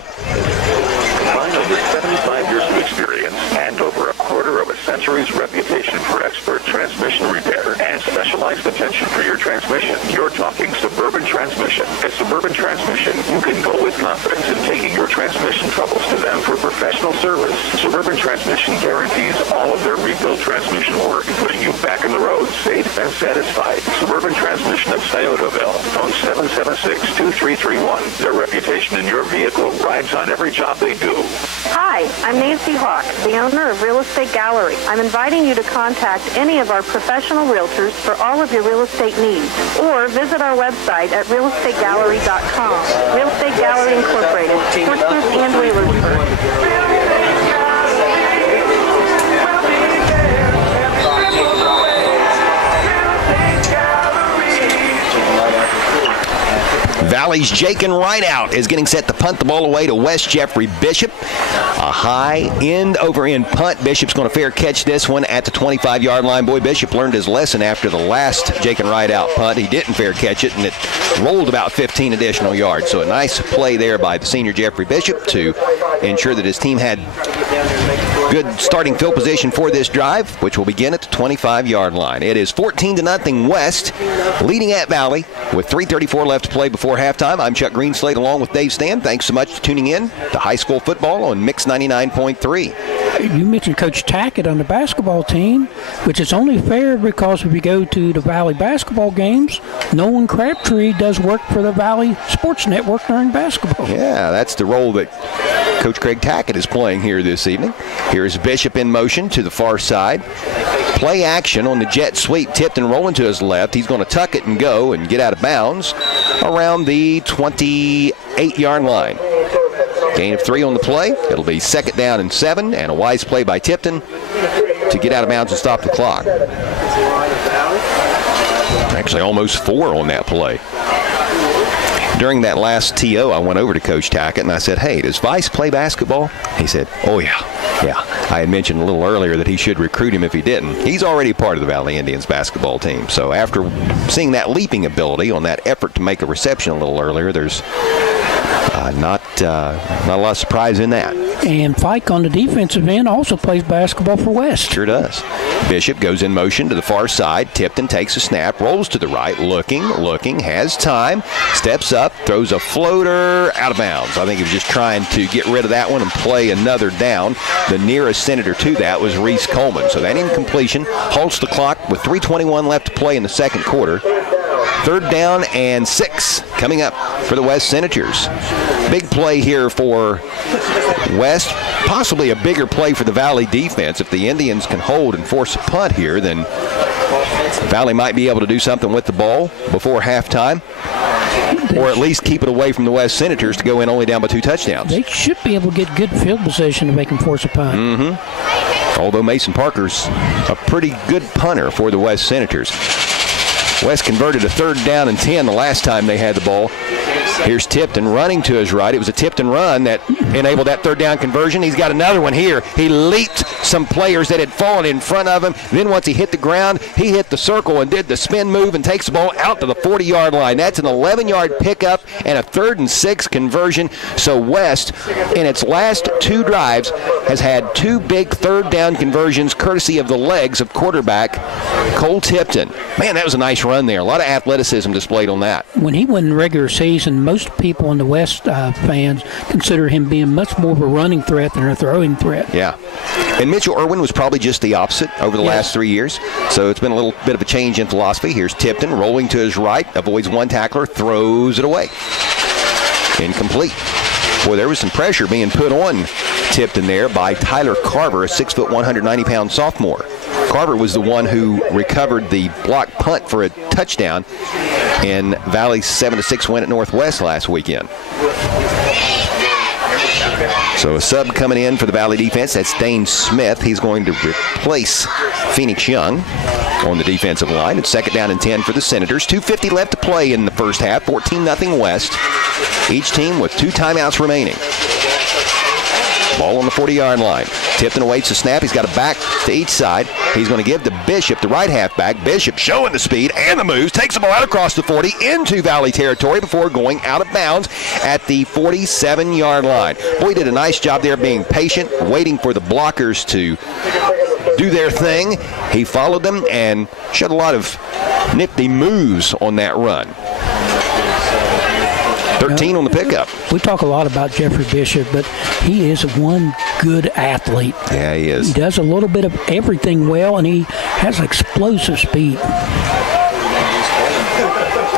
Over 75 years of experience and over a quarter of a century's reputation for expert transmission repair and specialized attention for your transmission. You're talking Suburban Transmission. At Suburban Transmission, you can go with confidence in taking your transmission troubles to them for professional service. Suburban Transmission guarantees all of their rebuild transmission work, putting you back on the road safe and satisfied. Suburban Transmission of Sciotoville. Phone 776-2331. Their reputation in your vehicle rides on every job they do. Hi, I'm Nancy Hawk, the owner of Real Estate Gallery. I'm inviting you to contact any of our professional realtors for all of your real estate needs, or visit our website at realestategallery.com. Real Estate Gallery Incorporated, Portsmouth and Wheelersburg. Valley's Jakin Rideout is getting set to punt the ball away to West Jeffrey Bishop. A high end-over-end punt. Bishop's going to fair catch this one at the 25-yard line. Boy, Bishop learned his lesson after the last Jakin Rideout punt. He didn't fair catch it, and it rolled about 15 additional yards. So a nice play there by the senior Jeffrey Bishop to ensure that his team had good starting field position for this drive, which will begin at the 25-yard line. It is 14-0 West, leading at Valley with 3:34 left to play before halftime. I'm Chuck Greenslade along with Dave Stam. Thanks so much for tuning in to high school football on Mix 99.3. You mentioned Coach Tackett on the basketball team, which is only fair because if you go to the Valley basketball games, Nolan Crabtree does work for the Valley Sports Network during basketball. Yeah, that's the role that Coach Craig Tackett is playing here this evening. Here's Bishop in motion to the far side. Play action on the jet sweep, tipped and rolling to his left. He's going to tuck it and go and get out of bounds around the 28-yard line. Gain of 3 on the play. It'll be 2nd down and 7, and a wise play by Tipton to get out of bounds and stop the clock. Actually, almost 4 on that play. During that last TO, I went over to Coach Tackett and I said, hey, does Vice play basketball? He said, oh, yeah. I had mentioned a little earlier that he should recruit him if he didn't. He's already part of the Valley Indians basketball team. So after seeing that leaping ability on that effort to make a reception a little earlier, there's not a lot of surprise in that. And Fike on the defensive end also plays basketball for West. Sure does. Bishop goes in motion to the far side. Tipton takes a snap, rolls to the right, looking, has time, steps up, throws a floater out of bounds. I think he was just trying to get rid of that one and play another down. The nearest Senator to that was Reese Coleman. So that incompletion halts the clock with 3:21 left to play in the second quarter. 3rd down and 6 coming up for the West Senators. Big play here for West. Possibly a bigger play for the Valley defense. If the Indians can hold and force a punt here, then Valley might be able to do something with the ball before halftime, or at least keep it away from the West Senators to go in only down by 2 touchdowns. They should be able to get good field position if they can force a punt. Mm-hmm. Although Mason Parker's a pretty good punter for the West Senators. West converted a 3rd down and 10 the last time they had the ball. Here's Tipton running to his right. It was a Tipton run that enabled that 3rd down conversion. He's got another one here. He leaped some players that had fallen in front of him. Then once he hit the ground, he hit the circle and did the spin move and takes the ball out to the 40-yard line. That's an 11-yard pickup and a 3rd and 6 conversion. So West, in its last 2 drives, has had 2 big 3rd down conversions courtesy of the legs of quarterback Cole Tipton. Man, that was a nice run there. A lot of athleticism displayed on that. When he went in regular season, most people in the West fans consider him being much more of a running threat than a throwing threat. Yeah. And Mitchell Irwin was probably just the opposite over the last 3 years. So it's been a little bit of a change in philosophy. Here's Tipton rolling to his right, avoids one tackler, throws it away. Incomplete. Boy, there was some pressure being put on Tipton there by Tyler Carver, a 6', 190-pound sophomore. Carver was the one who recovered the block punt for a touchdown in Valley's 7-6 win at Northwest last weekend. So a sub coming in for the Valley defense. That's Dane Smith. He's going to replace Phoenix Young. on the defensive line. It's 2nd down and 10 for the Senators. 2:50 left to play in the first half. 14-0 West. Each team with 2 timeouts remaining. Ball on the 40-yard line. Tipton awaits the snap. He's got a back to each side. He's going to give to Bishop, the right halfback. Bishop showing the speed and the moves. Takes the ball out across the 40 into Valley territory before going out of bounds at the 47-yard line. Boy, he did a nice job there being patient, waiting for the blockers to do their thing. He followed them and showed a lot of nifty moves on that run. 13 on the pickup. We talk a lot about Jeffrey Bishop, but he is one good athlete. Yeah, he is. He does a little bit of everything well, and he has explosive speed.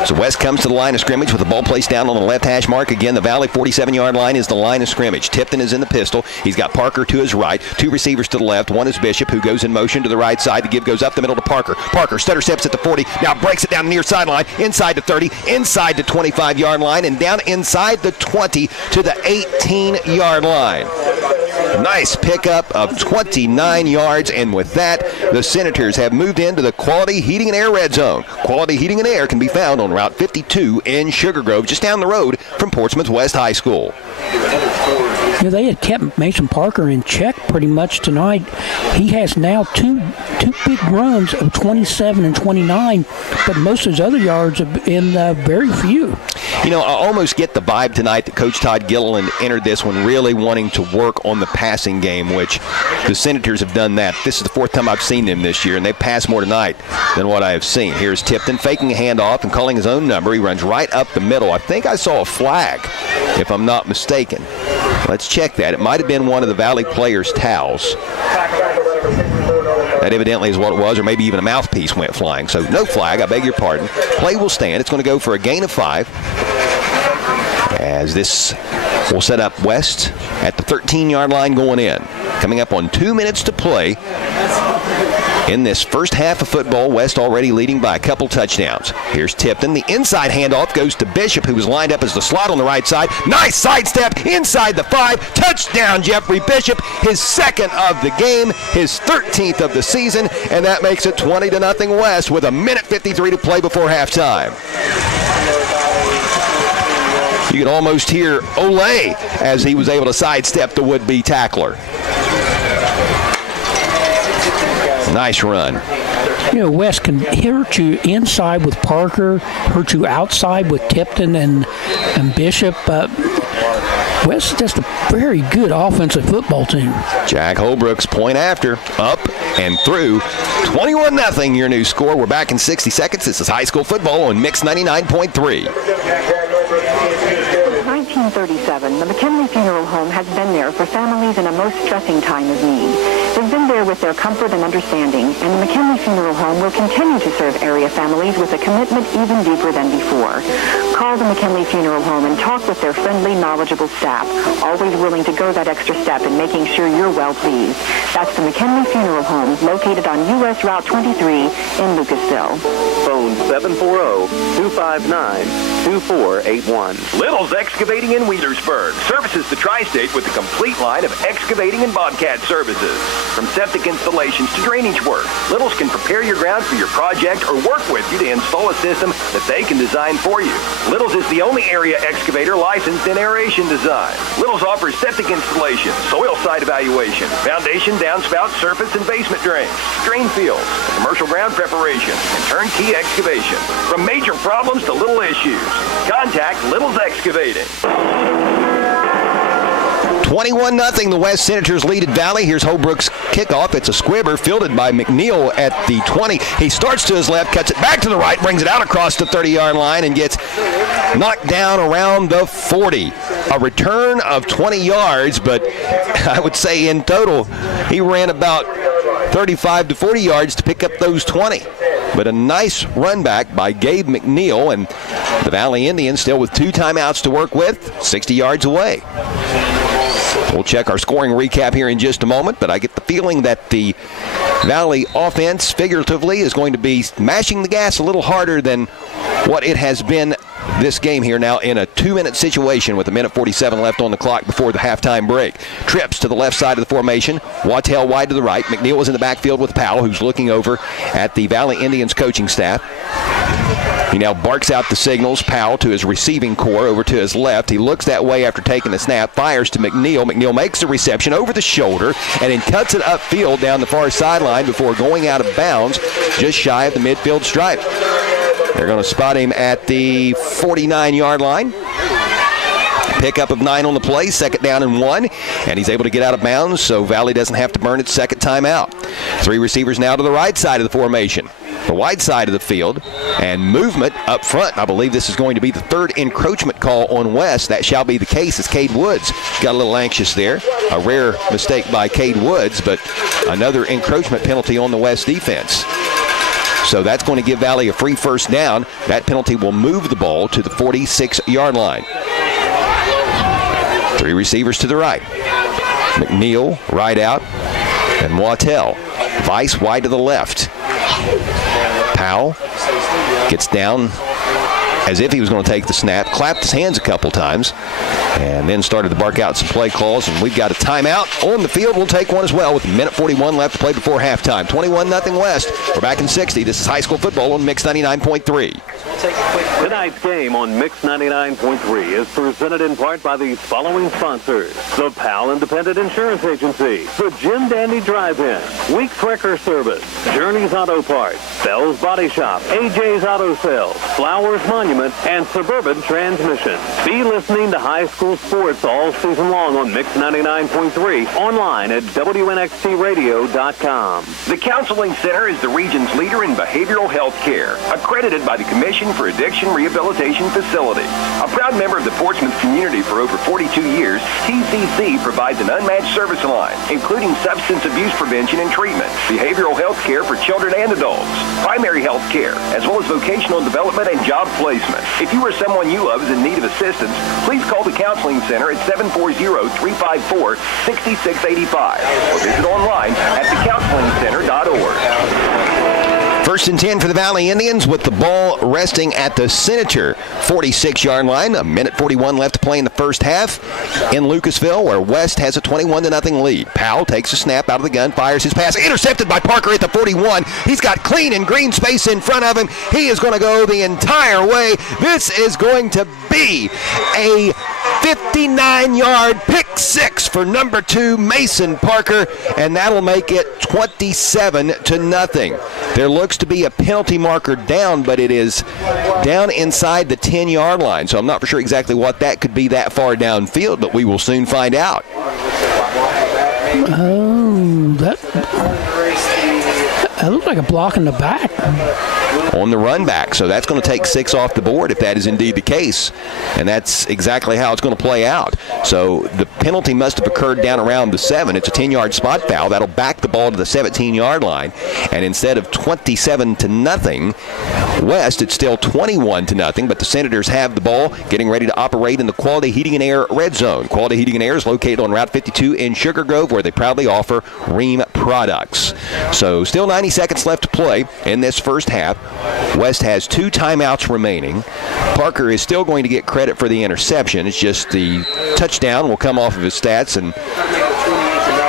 So West comes to the line of scrimmage with the ball placed down on the left hash mark. Again, the Valley 47-yard line is the line of scrimmage. Tipton is in the pistol. He's got Parker to his right. 2 receivers to the left. One is Bishop, who goes in motion to the right side. The give goes up the middle to Parker. Parker stutter steps at the 40. Now breaks it down the near sideline. Inside the 30. Inside the 25-yard line. And down inside the 20 to the 18-yard line. Nice pickup of 29 yards, and with that, the Senators have moved into the Quality Heating and Air red zone. Quality Heating and Air can be found on Route 52 in Sugar Grove, just down the road from Portsmouth West High School. Yeah, they had kept Mason Parker in check pretty much tonight. He has now two big runs of 27 and 29, but most of his other yards have been very few. You know, I almost get the vibe tonight that Coach Todd Gilliland entered this one really wanting to work on the passing game, which the Senators have done that. This is the 4th time I've seen them this year, and they've passed more tonight than what I have seen. Here's Tipton faking a handoff and calling his own number. He runs right up the middle. I think I saw a flag, if I'm not mistaken. Let's check that. It might have been one of the Valley players' towels. That evidently is what it was, or maybe even a mouthpiece went flying. So no flag, I beg your pardon. Play will stand. It's going to go for a gain of 5. As this will set up West at the 13-yard line going in. Coming up on 2 minutes to play in this first half of football. West already leading by a couple touchdowns. Here's Tipton. The inside handoff goes to Bishop, who was lined up as the slot on the right side. Nice sidestep inside the 5. Touchdown, Jeffrey Bishop. His 2nd of the game, his 13th of the season, and that makes it 20-0 West with 1:53 to play before halftime. You could almost hear Olay as he was able to sidestep the would-be tackler. Nice run. You know, West can hurt you inside with Parker, hurt you outside with Tipton and Bishop. West is just a very good offensive football team. Jack Holbrook's point after, up and through. 21-0 your new score. We're back in 60 seconds. This is high school football on Mix 99.3. 1937, the McKinley Funeral Home has been there for families in a most stressing time of need. They've been there with their comfort and understanding, and the McKinley Funeral Home will continue to serve area families with a commitment even deeper than before. Call the McKinley Funeral Home and talk with their friendly, knowledgeable staff, always willing to go that extra step in making sure you're well pleased. That's the McKinley Funeral Home, located on U.S. Route 23 in Lucasville. Phone 740-259-2481. Little's Excavating in Wheelersburg services the tri-state with a complete line of excavating and bobcat services. From septic installations to drainage work, Little's can prepare your ground for your project or work with you to install a system that they can design for you. Little's is the only area excavator licensed in aeration design. Little's offers septic installation, soil site evaluation, foundation, downspout, surface, and basement drains, drain fields, commercial ground preparation, and turnkey excavation. From major problems to little issues, contact Little's Excavating. 21-0, the West Senators lead at Valley. Here's Holbrook's kickoff. It's a squibber fielded by McNeil at the 20. He starts to his left, cuts it back to the right, brings it out across the 30-yard line, and gets knocked down around the 40. A return of 20 yards, but I would say in total he ran about 35 to 40 yards to pick up those 20. But a nice run back by Gabe McNeil, and the Valley Indians still with 2 timeouts to work with, 60 yards away. We'll check our scoring recap here in just a moment, but I get the feeling that the Valley offense, figuratively, is going to be mashing the gas a little harder than what it has been this game here now in a 2-minute situation with 1:47 left on the clock before the halftime break. Trips to the left side of the formation. Wattell wide to the right. McNeil was in the backfield with Powell, who's looking over at the Valley Indians coaching staff. He now barks out the signals. Powell to his receiving core over to his left. He looks that way after taking the snap, fires to McNeil. McNeil makes the reception over the shoulder and then cuts it upfield down the far sideline before going out of bounds just shy of the midfield stripe. They're going to spot him at the 49-yard line. Pickup of 9 on the play, 2nd down and 1, and he's able to get out of bounds, so Valley doesn't have to burn its second timeout. 3 receivers now to the right side of the formation, the wide side of the field, and movement up front. I believe this is going to be the 3rd encroachment call on West. That shall be the case as Cade Woods got a little anxious there. A rare mistake by Cade Woods, but another encroachment penalty on the West defense. So that's going to give Valley a free first down. That penalty will move the ball to the 46-yard line. 3 receivers to the right. McNeil right out, and Wattell. Vice wide to the left. Powell gets down as if he was going to take the snap, clapped his hands a couple times, and then started to bark out some play calls, and we've got a timeout on the field. We'll take one as well with 1:41 left to play before halftime. 21-0 West. We're back in 60. This is high school football on Mix 99.3. Tonight's game on Mix 99.3 is presented in part by these following sponsors: the Powell Independent Insurance Agency, the Jim Dandy Drive-In, Weeks Wrecker Service, Journey's Auto Parts, Bell's Body Shop, AJ's Auto Sales, Flowers Monument, and Suburban Transmission. Be listening to high school sports all season long on Mix 99.3, online at WNXTradio.com. The Counseling Center is the region's leader in behavioral health care, accredited by the Commission for Addiction Rehabilitation Facility. A proud member of the Portsmouth community for over 42 years, TCC provides an unmatched service line, including substance abuse prevention and treatment, behavioral health care for children and adults, primary health care, as well as vocational development and job placement. If you or someone you love is in need of assistance, please call the Counseling Center at 740-354-6685 or visit online at thecounselingcenter.org. 1st and 10 for the Valley Indians with the ball resting at the Senator 46-yard line. 1:41 left to play in the first half in Lucasville, where West has a 21-0 lead. Powell takes a snap out of the gun, fires his pass, intercepted by Parker at the 41. He's got clean and green space in front of him. He is going to go the entire way. This is going to be a 59-yard pick 6 for number 2, Mason Parker, and that'll make it 27-0. There looks to be a penalty marker down, but it is down inside the 10-yard line, so I'm not for sure exactly what that could be that far downfield, but we will soon find out. Oh, that looked like a block in the back. On the run back, so that's going to take 6 off the board if that is indeed the case, and that's exactly how it's going to play out. So the penalty must have occurred down around the 7. It's a 10-yard spot foul. That'll back the ball to the 17-yard line, and instead of 27-0 West, it's still 21-0, but the Senators have the ball, getting ready to operate in the Quality Heating and Air red zone. Quality Heating and Air is located on Route 52 in Sugar Grove, where they proudly offer Ream products. So still 90 seconds left to play in this first half. West has 2 timeouts remaining. Parker is still going to get credit for the interception. It's just the touchdown will come off of his stats, and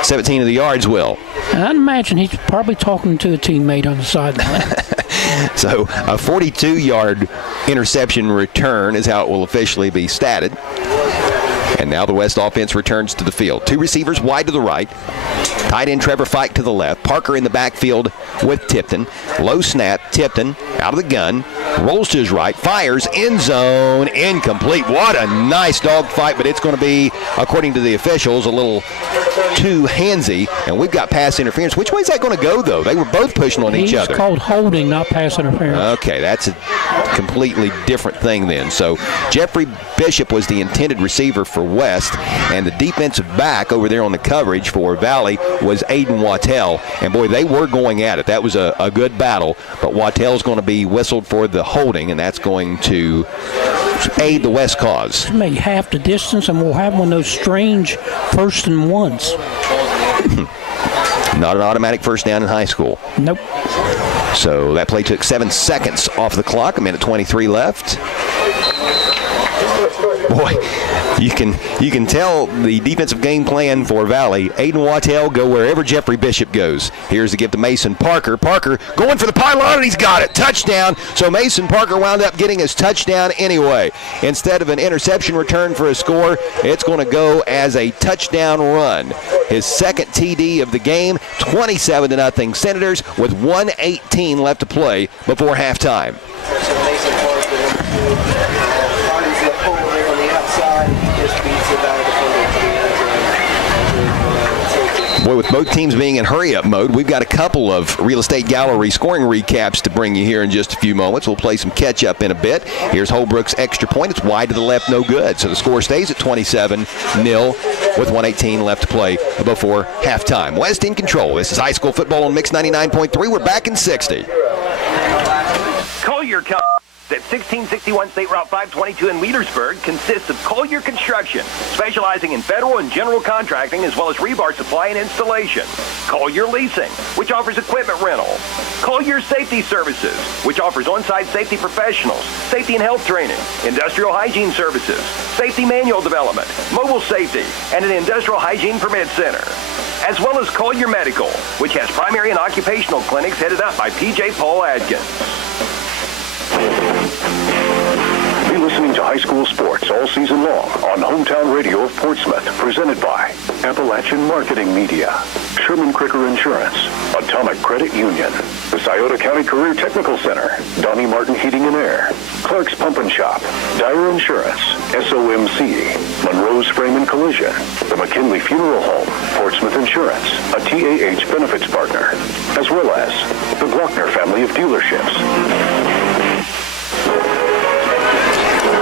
17 of the yards will. And I'd imagine he's probably talking to a teammate on the sideline. So a 42-yard interception return is how it will officially be statted. And now the West offense returns to the field. 2 receivers wide to the right. Tight end Trevor Fike to the left. Parker in the backfield with Tipton. Low snap. Tipton out of the gun. Rolls to his right. Fires. End zone. Incomplete. What a nice dog fight, but it's going to be, according to the officials, a little too handsy. And we've got pass interference. Which way is that going to go, though? They were both pushing on each other. It's called holding, not pass interference. Okay, that's a completely different thing then. So Jeffrey Bishop was the intended receiver for West, and the defensive back over there on the coverage for Valley was Aiden Wattell. And boy, they were going at it. That was a good battle, but Wattell's going to be whistled for the holding, and that's going to aid the West cause. Maybe half the distance, and we'll have one of those strange 1st and 1s. Not an automatic first down in high school. Nope. So that play took 7 seconds off the clock, 1:23 left. Boy, you can tell the defensive game plan for Valley. Aiden Wattell go wherever Jeffrey Bishop goes. Here's the give to Mason Parker. Parker going for the pylon, and he's got it. Touchdown. So Mason Parker wound up getting his touchdown anyway. Instead of an interception return for a score, it's going to go as a touchdown run. His second TD of the game, 27-0 Senators with 1:18 left to play before halftime. Boy, with both teams being in hurry-up mode, we've got a couple of Real Estate Gallery scoring recaps to bring you here in just a few moments. We'll play some catch-up in a bit. Here's Holbrook's extra point. It's wide to the left, no good. So the score stays at 27-0 with 1:18 left to play before halftime. West in control. This is high school football on Mix 99.3. We're back in 60. Collier at 1661 State Route 522 in Leadersburg consists of Collier Construction, specializing in federal and general contracting as well as rebar supply and installation. Collier Leasing, which offers equipment rental. Collier Safety Services, which offers on-site safety professionals, safety and health training, industrial hygiene services, safety manual development, mobile safety, and an industrial hygiene permit center. As well as Collier Medical, which has primary and occupational clinics headed up by P.J. Paul Adkins. Be listening to high school sports all season long on Hometown Radio of Portsmouth, presented by Appalachian Marketing Media, Sherman Cricker Insurance, Atomic Credit Union, the Scioto County Career Technical Center, Donnie Martin Heating and Air, Clark's Pump and Shop, Dyer Insurance, SOMC, Monroe's Frame and Collision, the McKinley Funeral Home, Portsmouth Insurance, a TAH benefits partner, as well as the Glockner family of dealerships.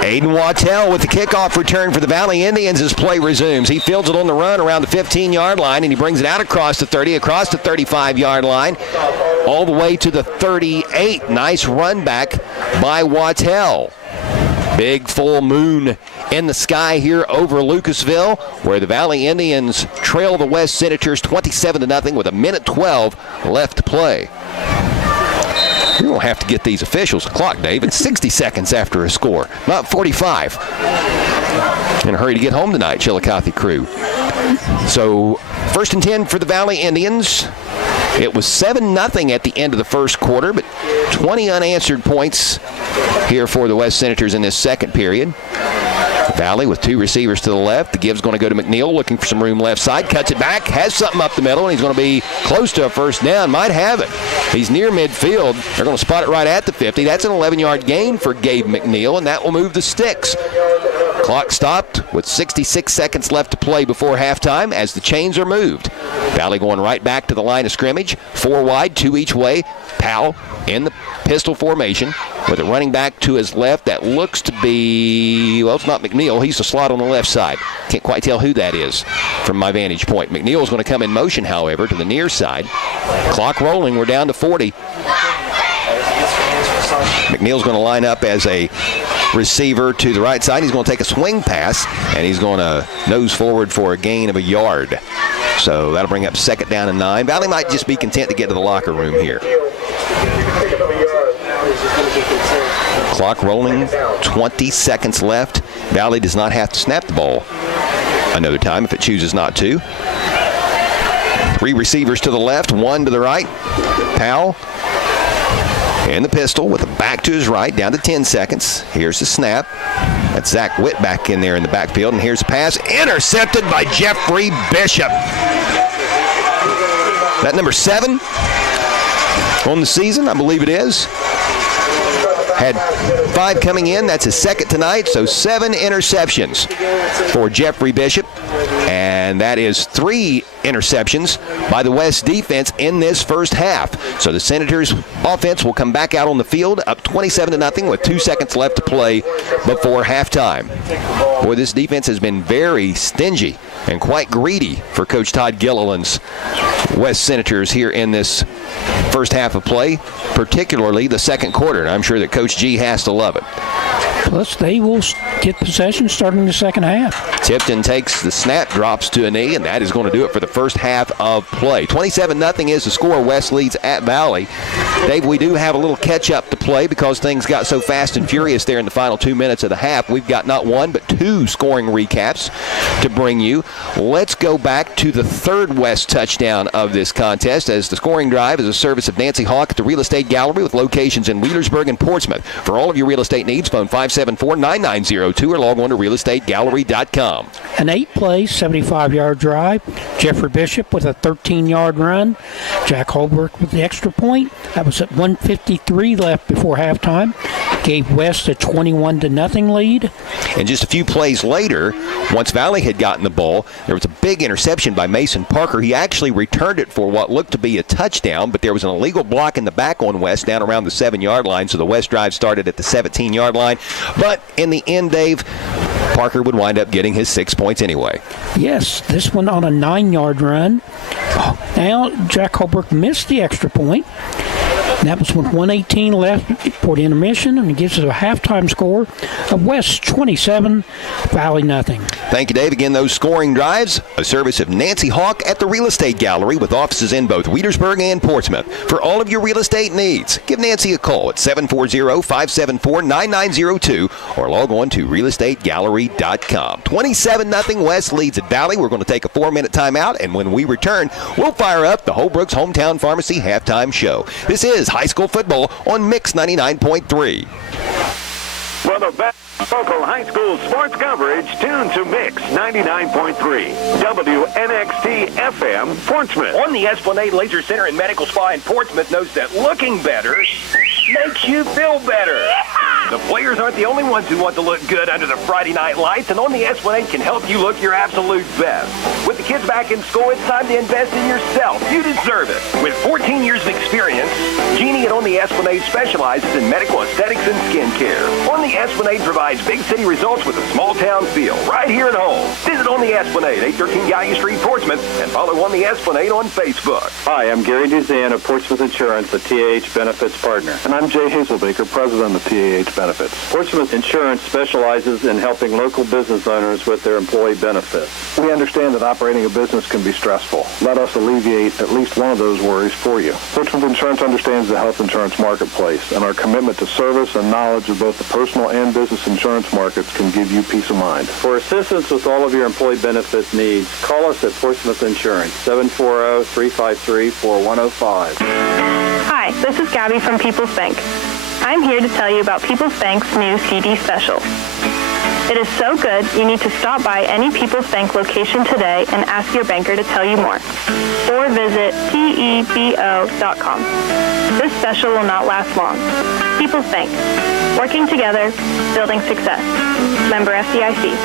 Aiden Wattell with the kickoff return for the Valley Indians as play resumes. He fields it on the run around the 15-yard line, and he brings it out across the 30, across the 35-yard line, all the way to the 38. Nice run back by Wattell. Big full moon in the sky here over Lucasville, where the Valley Indians trail the West Senators 27-0 with 1:12 left to play. You're going to have to get these officials a clock, Dave. It's 60 seconds after a score, not 45. In a hurry to get home tonight, Chillicothe crew. So, 1st and 10 for the Valley Indians. It was 7-0 at the end of the first quarter, but 20 unanswered points here for the West Senators in this second period. Valley with two receivers to the left. The give's going to go to McNeil, looking for some room left side. Cuts it back, has something up the middle, and he's going to be close to a first down. Might have it. He's near midfield. They're going to spot it right at the 50. That's an 11-yard gain for Gabe McNeil, and that will move the sticks. Clock stopped with 66 seconds left to play before halftime as the chains are moved. Valley going right back to the line of scrimmage. 4 wide, 2 each way. Powell in the pistol formation with a running back to his left. That looks to be, well, it's not McNeil. He's the slot on the left side. Can't quite tell who that is from my vantage point. McNeil is going to come in motion, however, to the near side. Clock rolling. We're down to 40. McNeil's going to line up as a receiver to the right side. He's going to take a swing pass, and he's going to nose forward for a gain of a yard. So that'll bring up 2nd down and 9. Valley might just be content to get to the locker room here. Clock rolling, 20 seconds left. Valley does not have to snap the ball another time if it chooses not to. 3 receivers to the left, 1 to the right. Powell in the pistol with a back to his right, down to 10 seconds. Here's the snap. That's Zach Witt back in there in the backfield, and here's the pass. Intercepted by Jeffrey Bishop. That number 7 on the season, I believe it is. Had 5 coming in. That's his 2nd tonight, so 7 interceptions for Jeffrey Bishop. And that is 3 interceptions by the West defense in this first half. So the Senators offense will come back out on the field up 27-0 with 2 seconds left to play before halftime. Boy, this defense has been very stingy and quite greedy for Coach Todd Gilliland's West Senators here in this first half of play, particularly the second quarter. And I'm sure that Coach G has to love it. Plus, they will get possession starting the second half. Tipton takes the snap, drops to a knee, and that is going to do it for the first half of play. 27-0 is the score. West leads at Valley. Dave, we do have a little catch-up to play because things got so fast and furious there in the final 2 minutes of the half. We've got not one but two scoring recaps to bring you. Let's go back to the third West touchdown of this contest, as the scoring drive is a service of Nancy Hawk at the Real Estate Gallery with locations in Wheelersburg and Portsmouth. For all of your real estate needs, phone 574-9902 or log on to realestategallery.com. An 8-play, 75-yard drive. Jeffrey Bishop with a 13-yard run. Jack Holbrook with the extra point. That was at 1:53 left before halftime. Gave West a 21-0 lead. And just a few plays later, once Valley had gotten the ball, there was a big interception by Mason Parker. He actually returned it for what looked to be a touchdown, but there was an illegal block in the back on West down around the 7-yard line, so the West drive started at the 17-yard line. But in the end, Dave, Parker would wind up getting his 6 points anyway. Yes, this one on a 9-yard run. Now Jack Holbrook missed the extra point. And that was with 1:18 left for the intermission, and it gives us a halftime score of West 27, Valley nothing. Thank you, Dave. Again, those scoring drives, a service of Nancy Hawk at the Real Estate Gallery with offices in both Wheelersburg and Portsmouth. For all of your real estate needs, give Nancy a call at 740-574-9902 or log on to realestategallery.com. 27-0 West leads at Valley. We're going to take a 4-minute timeout, and when we return, we'll fire up the Holbrook's Hometown Pharmacy halftime show. This is high school football on Mix 99.3. For the best local high school sports coverage, tune to Mix 99.3 WNXT FM Portsmouth. On the Esplanade Laser Center and Medical Spa in Portsmouth knows that looking better makes you feel better. The players aren't the only ones who want to look good under the Friday night lights, and On the Esplanade can help you look your absolute best. With the kids back in school, it's time to invest in yourself. You deserve it. With 14 years of experience, Jeannie at On the Esplanade specializes in medical aesthetics and skincare. On the Esplanade provides big city results with a small town feel, right here at home. Visit On the Esplanade, 813 Gallia Street, Portsmouth, and follow On the Esplanade on Facebook. Hi, I'm Gary Duzan of Portsmouth Insurance, a TAH Benefits partner. And I'm Jay Hazelbaker, president of TAH Benefits. Portsmouth Insurance specializes in helping local business owners with their employee benefits. We understand that operating a business can be stressful. Let us alleviate at least one of those worries for you. Portsmouth Insurance understands the health insurance marketplace, and our commitment to service and knowledge of both the personal and business insurance markets can give you peace of mind. For assistance with all of your employee benefit needs, call us at Portsmouth Insurance, 740-353-4105. Hi, this is Gabby from People's Bank. I'm here to tell you about People's Bank's new CD special. It is so good, you need to stop by any People's Bank location today and ask your banker to tell you more. Or visit PEBO.com. This special will not last long. People's Bank. Working together, building success. Member FDIC.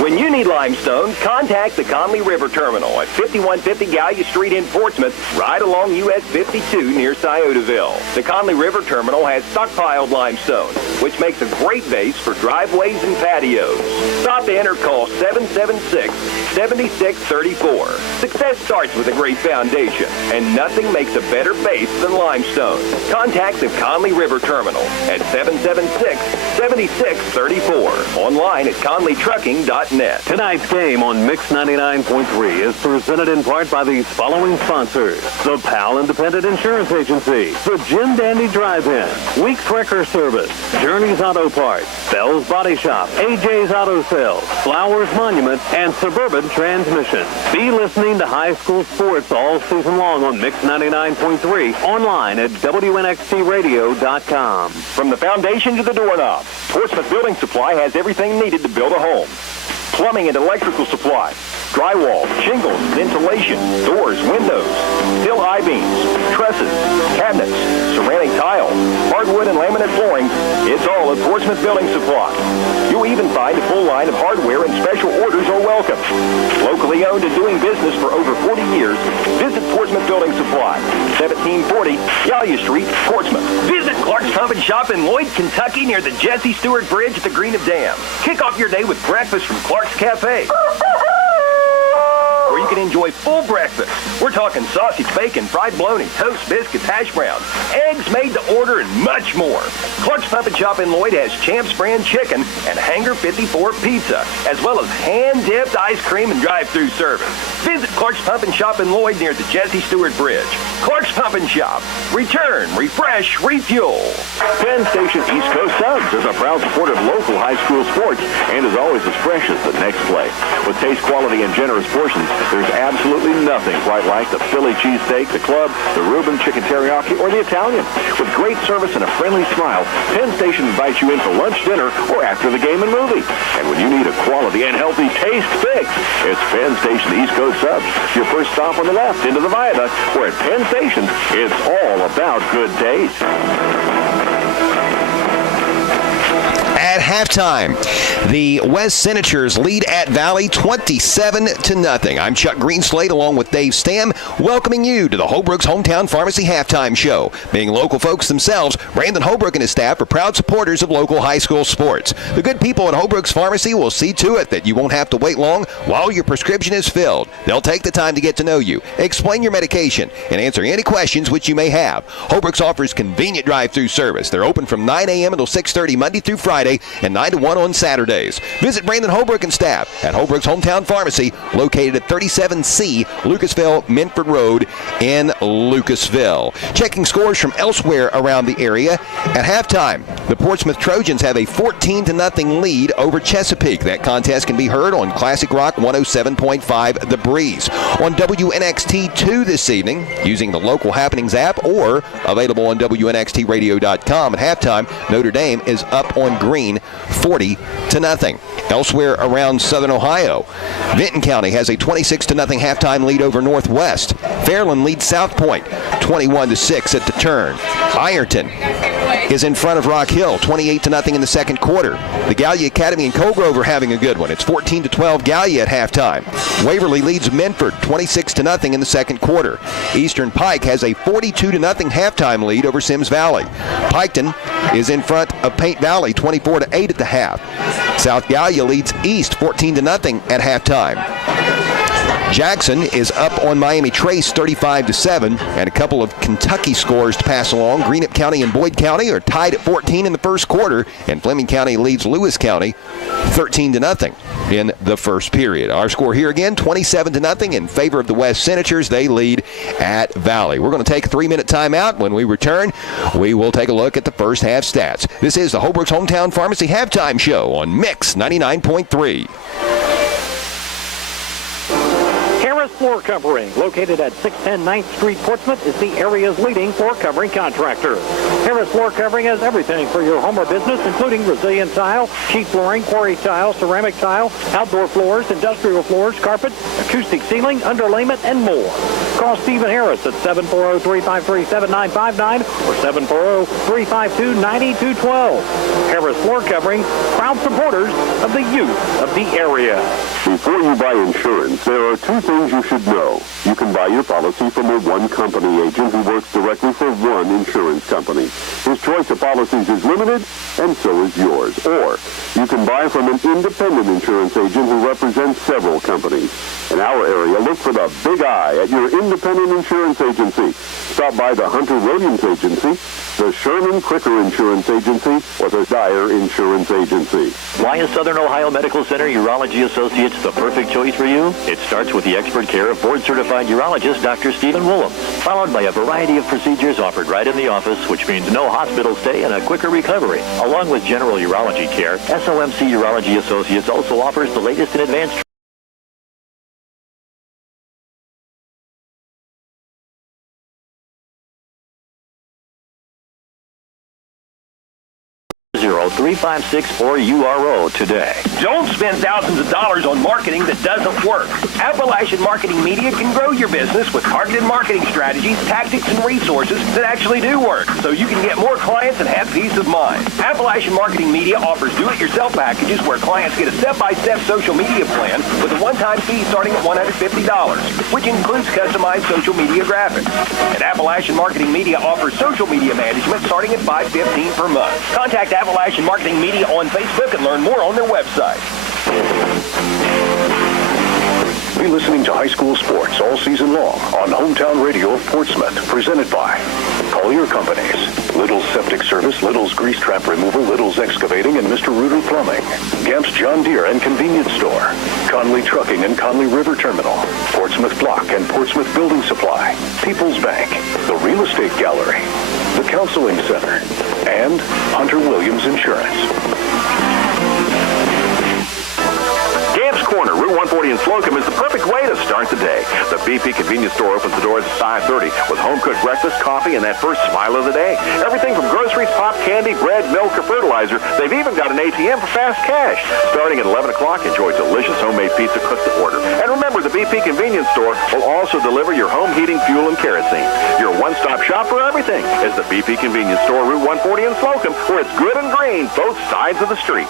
When you need limestone, contact the Conley River Terminal at 5150 Gallia Street in Portsmouth, right along US 52 near Sciotaville. The Conley River Terminal has stockpiled limestone, which makes a great base for driveways and patios. Stop in or call 776-7634. Success starts with a great foundation, and nothing makes a better base than limestone. Contact the Conley River Terminal at 776-7634. Online at conleytrucking.net. Tonight's game on Mix 99.3 is presented in part by these following sponsors: the Pal Independent Insurance Agency, the Jim Dandy Drive-In, Weeks Wrecker Service, Journeys Auto Parts, Bell's Body Shop, AJ's Auto Sales, Flowers Monument, and Suburban Transmission. Be listening to high school sports all season long on Mix 99.3, online at WNXTradio.com. From the foundation to the doorknob, Portsmouth Building Supply has everything needed to build a home. Plumbing and electrical supply, drywall, shingles, insulation, doors, windows, steel I-beams, trusses, cabinets, ceramic tile, hardwood and laminate flooring. It's all at Portsmouth Building Supply. You'll even find a full line of hardware and special orders are welcome. Locally owned and doing business for over 40 years, visit Portsmouth Building Supply, 1740 Gallia Street, Portsmouth. Visit Clark's Pump and Shop in Lloyd, Kentucky near the Jesse Stewart Bridge at the Green of Dam. Kick off your day with breakfast from Clark's Cafe. Or you can enjoy full breakfast. We're talking sausage, bacon, fried bologna, toast, biscuits, hash browns, eggs made to order, and much more. Clark's Pump and Shop in Lloyd has Champs Brand chicken and Hanger 54 pizza, as well as hand-dipped ice cream and drive-through service. Visit Clark's Pump and Shop in Lloyd near the Jesse Stewart Bridge. Clark's Pump and Shop. Return, refresh, refuel. Penn Station East Coast Subs is a proud supporter of local high school sports and is always as fresh as the next play. With taste, quality, and generous portions, there's absolutely nothing quite like the Philly cheesesteak, the club, the Reuben chicken teriyaki, or the Italian. With great service and a friendly smile, Penn Station invites you in for lunch, dinner, or after the game and movie. And when you need a quality and healthy taste fix, it's Penn Station East Coast Subs. Your first stop on the left into the viaduct, where at Penn Station, it's all about good taste. At halftime, the West Senators lead at Valley 27-0. I'm Chuck Greenslade along with Dave Stam, welcoming you to the Holbrook's Hometown Pharmacy Halftime Show. Being local folks themselves, Brandon Holbrook and his staff are proud supporters of local high school sports. The good people at Holbrook's Pharmacy will see to it that you won't have to wait long while your prescription is filled. They'll take the time to get to know you, explain your medication, and answer any questions which you may have. Holbrook's offers convenient drive-through service. They're open from 9 a.m. until 6:30 Monday through Friday and 9 to 1 on Saturdays. Visit Brandon Holbrook and staff at Holbrook's Hometown Pharmacy, located at 37C Lucasville Minford Road in Lucasville. Checking scores from elsewhere around the area. At halftime, the Portsmouth Trojans have a 14-0 lead over Chesapeake. That contest can be heard on Classic Rock 107.5 The Breeze. On WNXT 2 this evening, using the Local Happenings app or available on WNXTradio.com. At halftime, Notre Dame is up on Green 40-0. Elsewhere around Southern Ohio, Vinton County has a 26-0 halftime lead over Northwest. Fairland leads South Point 21-6 at the turn. Ironton is in front of Rock Hill 28-0 in the second quarter. The Gallia Academy and Colgrove are having a good one. It's 14-12 Gallia at halftime. Waverly leads Minford 26-0 in the second quarter. Eastern Pike has a 42-0 halftime lead over Sims Valley. Piketon is in front of Paint Valley 24-8 at the half. South Gallia leads East 14-0 at halftime. Jackson is up on Miami Trace 35-7, and a couple of Kentucky scores to pass along. Greenup County and Boyd County are tied at 14 in the first quarter, and Fleming County leads Lewis County 13-0 in the first period. Our score here again, 27-0 in favor of the West Senators. They lead at Valley. We're going to take a 3-minute timeout. When we return, we will take a look at the first half stats. This is the Holbrook's Hometown Pharmacy Halftime Show on Mix 99.3. Floor Covering, located at 610 9th Street, Portsmouth, is the area's leading floor covering contractor. Harris Floor Covering has everything for your home or business, including resilient tile, sheet flooring, quarry tile, ceramic tile, outdoor floors, industrial floors, carpet, acoustic ceiling, underlayment, and more. Call Stephen Harris at 740-353-7959 or 740-352-9212. Harris Floor Covering, proud supporters of the youth of the area. Before you buy insurance, there are two things you should know. You can buy your policy from a one-company agent who works directly for one insurance company. His choice of policies is limited, and so is yours. Or you can buy from an independent insurance agent who represents several companies. In our area, look for the Big I at your independent insurance agency. Stop by the Hunter Williams Agency, the Sherman Cricker Insurance Agency, or the Dyer Insurance Agency. Why is Southern Ohio Medical Center Urology Associates the perfect choice for you? It starts with the expert care of board-certified urologist Dr. Stephen Woolham, followed by a variety of procedures offered right in the office, which means no hospital stay and a quicker recovery. Along with general urology care, SOMC Urology Associates also offers the latest in advanced 356-4URO today. Don't spend thousands of dollars on marketing that doesn't work. Appalachian Marketing Media can grow your business with targeted marketing strategies, tactics, and resources that actually do work, so you can get more clients and have peace of mind. Appalachian Marketing Media offers do-it-yourself packages where clients get a step-by-step social media plan with a one-time fee starting at $150, which includes customized social media graphics. And Appalachian Marketing Media offers social media management starting at $515 per month. Contact Appalachian Marketing Media on Facebook and learn more on their website. Stay listening to high school sports all season long on Hometown Radio of Portsmouth, presented by Collier Companies, Little's Septic Service, Little's Grease Trap Removal, Little's Excavating, and Mr. Rooter Plumbing, Gamp's John Deere and Convenience Store, Conley Trucking and Conley River Terminal, Portsmouth Block and Portsmouth Building Supply, People's Bank, the Real Estate Gallery, the Counseling Center, and Hunter Williams Insurance. Gamp's Corner, Route 140 in Slocum, is the perfect way to start the day. The BP convenience store opens the doors at 5:30 with home-cooked breakfast, coffee, and that first smile of the day. Everything from groceries, pop, candy, bread, milk, or fertilizer. They've even got an ATM for fast cash. Starting at 11 o'clock, enjoy delicious homemade pizza cooked to order. And remember, the BP convenience store will also deliver your home heating, fuel, and kerosene. Your one-stop shop for everything is the BP convenience store, Route 140 in Slocum, where it's good and green both sides of the street.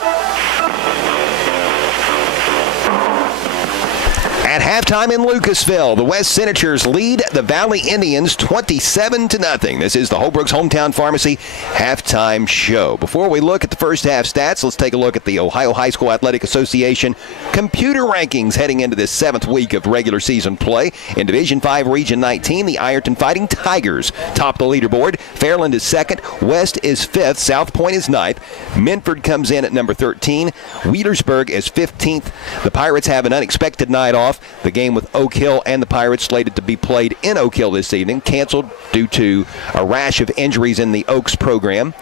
At halftime in Lucasville, the West Senators lead the Valley Indians 27-0. This is the Holbrook's Hometown Pharmacy halftime show. Before we look at the first half stats, let's take a look at the Ohio High School Athletic Association computer rankings heading into this 7th week of regular season play. In Division 5, Region 19, the Ironton Fighting Tigers top the leaderboard. Fairland is 2nd. West is 5th. South Point is 9th. Minford comes in at number 13. Wheelersburg is 15th. The Pirates have an unexpected night off. The game with Oak Hill and the Pirates slated to be played in Oak Hill this evening, canceled due to a rash of injuries in the Oaks program.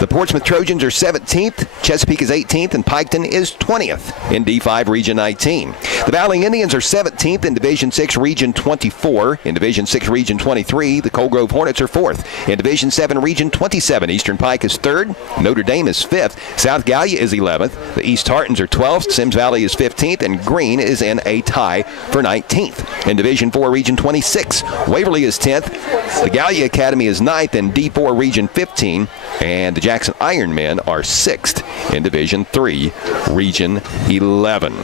The Portsmouth Trojans are 17th, Chesapeake is 18th, and Piketon is 20th in D5 Region 19. The Valley Indians are 17th in Division 6 Region 24. In Division 6 Region 23, the Coal Grove Hornets are 4th. In Division 7 Region 27, Eastern Pike is 3rd. Notre Dame is 5th. South Gallia is 11th. The East Tartans are 12th. Sims Valley is 15th, and Greene is in a tie for 19th. In Division 4 Region 26, Waverly is 10th. The Gallia Academy is 9th in D4 Region 15, and the Jackson Ironmen are 6th in Division 3 Region 11.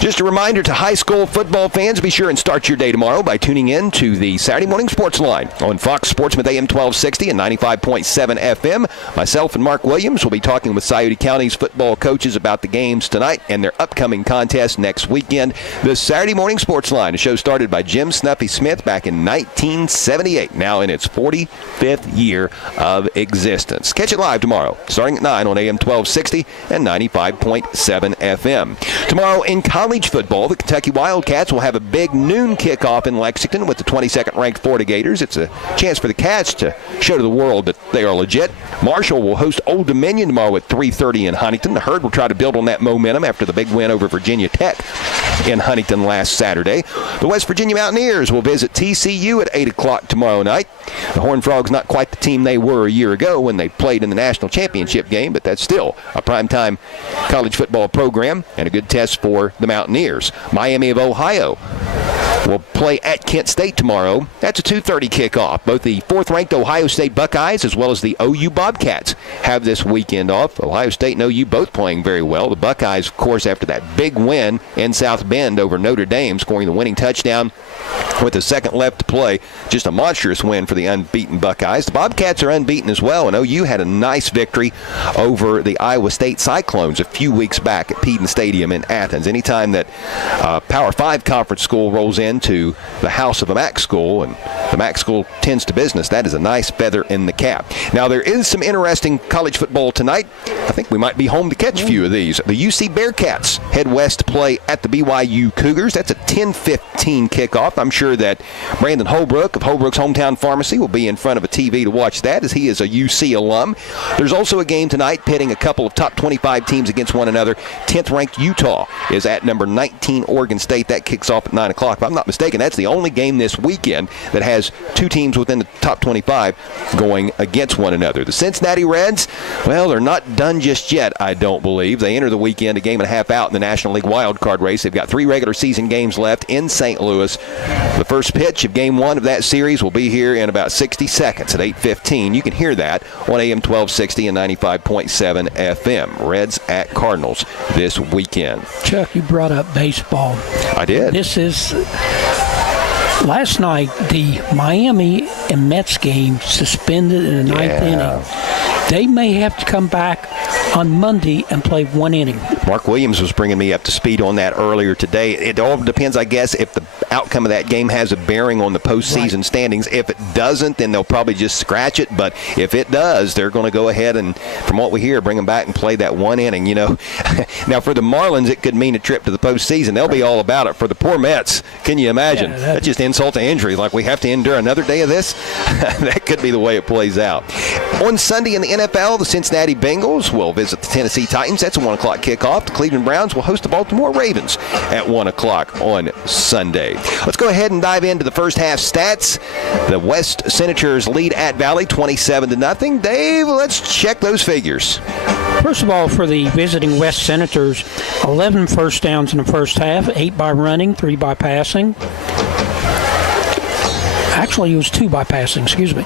Just a reminder to high school football fans, be sure and start your day tomorrow by tuning in to the Saturday Morning Sports Line on Fox Sportsmouth AM 1260 and 95.7 FM. Myself and Mark Williams will be talking with Scioto County's football coaches about the games tonight and their upcoming contest next weekend. The Saturday Morning Sports Line, a show started by Jim Snuffy Smith back in 1978, now in its 45th year of existence. Catch it live tomorrow, starting at 9 on AM 1260 and 95.7 FM. Tomorrow in college football, the Kentucky Wildcats will have a big noon kickoff in Lexington with the 22nd-ranked Florida Gators. It's a chance for the Cats to show to the world that they are legit. Marshall will host Old Dominion tomorrow at 3:30 in Huntington. The Herd will try to build on that momentum after the big win over Virginia Tech in Huntington last Saturday. The West Virginia Mountaineers will visit TCU at 8 o'clock tomorrow night. The Horned Frogs not quite the team they were a year ago when they played in the national championship game, but that's still a primetime college football program and a good test for the Mountaineers. Miami of Ohio will play at Kent State tomorrow. That's a 2:30 kickoff. Both the 4th-ranked Ohio State Buckeyes as well as the OU Bobcats have this weekend off. Ohio State and OU both playing very well. The Buckeyes, of course, after that big win in South Bend over Notre Dame, scoring the winning touchdown with a second left to play. Just a monstrous win for the unbeaten Buckeyes. The Bobcats are unbeaten as well, and OU had a nice victory over the Iowa State Cyclones a few weeks back at Peden Stadium in Athens. Anytime that Power 5 conference school rolls into the house of a MAC school, and the MAC school tends to business, that is a nice feather in the cap. Now, there is some interesting college football tonight. I think we might be home to catch a few of these. The UC Bearcats head west to play at the BYU Cougars. That's a 10:15 kickoff. I'm sure that Brandon Holbrook of Holbrook's Hometown Pharmacy will be in front of a TV to watch that, as he is a UC alum. There's also a game tonight pitting a couple of top 25 teams against one another. 10th-ranked Utah is at number 19 Oregon State. That kicks off at 9 o'clock. If I'm not mistaken, that's the only game this weekend that has two teams within the top 25 going against one another. The Cincinnati Reds, well, they're not done just yet, I don't believe. They enter the weekend a game and a half out in the National League wildcard race. They've got 3 regular season games left in St. Louis. The first pitch of Game 1 of that series will be here in about 60 seconds at 8:15. You can hear that on AM 1260 and 95.7 FM. Reds at Cardinals this weekend. Chuck, you brought up baseball. I did. This is... Last night, the Miami and Mets game suspended in the ninth inning. They may have to come back on Monday and play 1 inning. Mark Williams was bringing me up to speed on that earlier today. It all depends, I guess, if the outcome of that game has a bearing on the postseason standings. If it doesn't, then they'll probably just scratch it. But if it does, they're going to go ahead and, from what we hear, bring them back and play that 1 inning. Now for the Marlins, it could mean a trip to the postseason. They'll be all about it. For the poor Mets, can you imagine? That's just insult to injury. Like, we have to endure another day of this? That could be the way it plays out. On Sunday in the NFL, the Cincinnati Bengals will visit the Tennessee Titans. That's a 1 o'clock kickoff. The Cleveland Browns will host the Baltimore Ravens at 1 o'clock on Sunday. Let's go ahead and dive into the first half stats. The West Senators lead at Valley 27-0. Dave, let's check those figures. First of all, for the visiting West Senators, 11 first downs in the first half, 8 by running, 3 by passing. Actually, it was 2 by passing, excuse me.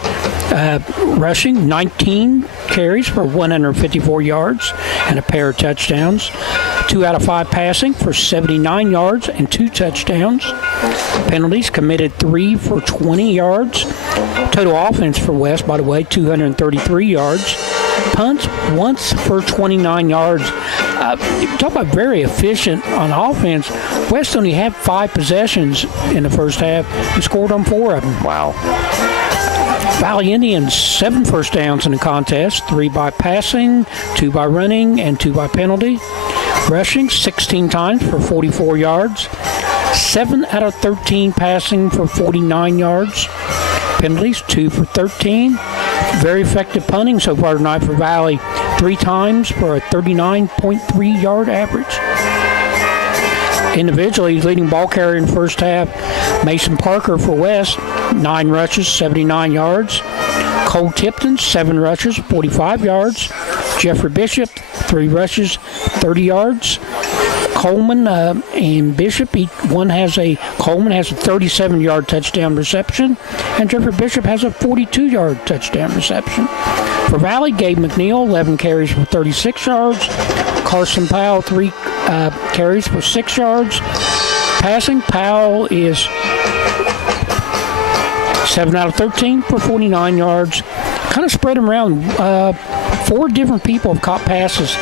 Rushing, 19 carries for 154 yards and a pair of touchdowns. 2 out of 5 passing for 79 yards and 2 touchdowns. Penalties committed 3 for 20 yards. Total offense for West, by the way, 233 yards. Punts once for 29 yards. Talk about very efficient on offense. West only had 5 possessions in the first half and scored on 4 of them. Wow. Valley Indians, 7 first downs in the contest, 3 by passing, 2 by running, and 2 by penalty. Rushing 16 times for 44 yards. 7 out of 13 passing for 49 yards. Penalties, 2 for 13. Very effective punting so far tonight for Valley. 3 times for a 39.3 yard average. Individually, leading ball carrier in the first half, Mason Parker for West, 9 rushes, 79 yards. Cole Tipton, 7 rushes, 45 yards. Jeffrey Bishop, 3 rushes, 30 yards. Coleman and Bishop, Coleman has a 37-yard touchdown reception, and Jeffrey Bishop has a 42-yard touchdown reception. For Valley, Gabe McNeil, 11 carries for 36 yards. Carson Powell, 3 carries for 6 yards. Passing, Powell is 7 out of 13 for 49 yards. Kind of spread them around. 4 different people have caught passes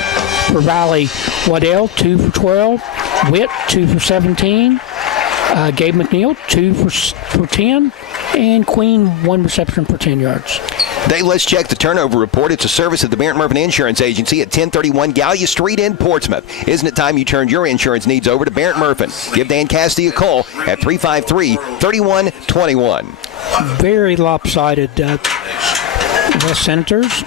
for Valley. Waddell, 2 for 12. Witt, 2 for 17. Gabe McNeil, 2 for 10. And Queen, 1 reception for 10 yards. Dave, let's check the turnover report. It's a service of the Barrett Murphy Insurance Agency at 1031 Gallia Street in Portsmouth. Isn't it time you turned your insurance needs over to Barrett Murphy? Give Dan Cassidy a call at 353-3121. Very lopsided. West Senators,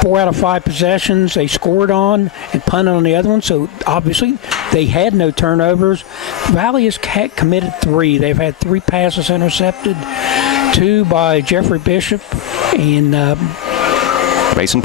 4 out of 5 possessions they scored on and punted on the other one, so obviously they had no turnovers. Valley has committed 3. They've had 3 passes intercepted, 2 by Jeffrey Bishop and Mason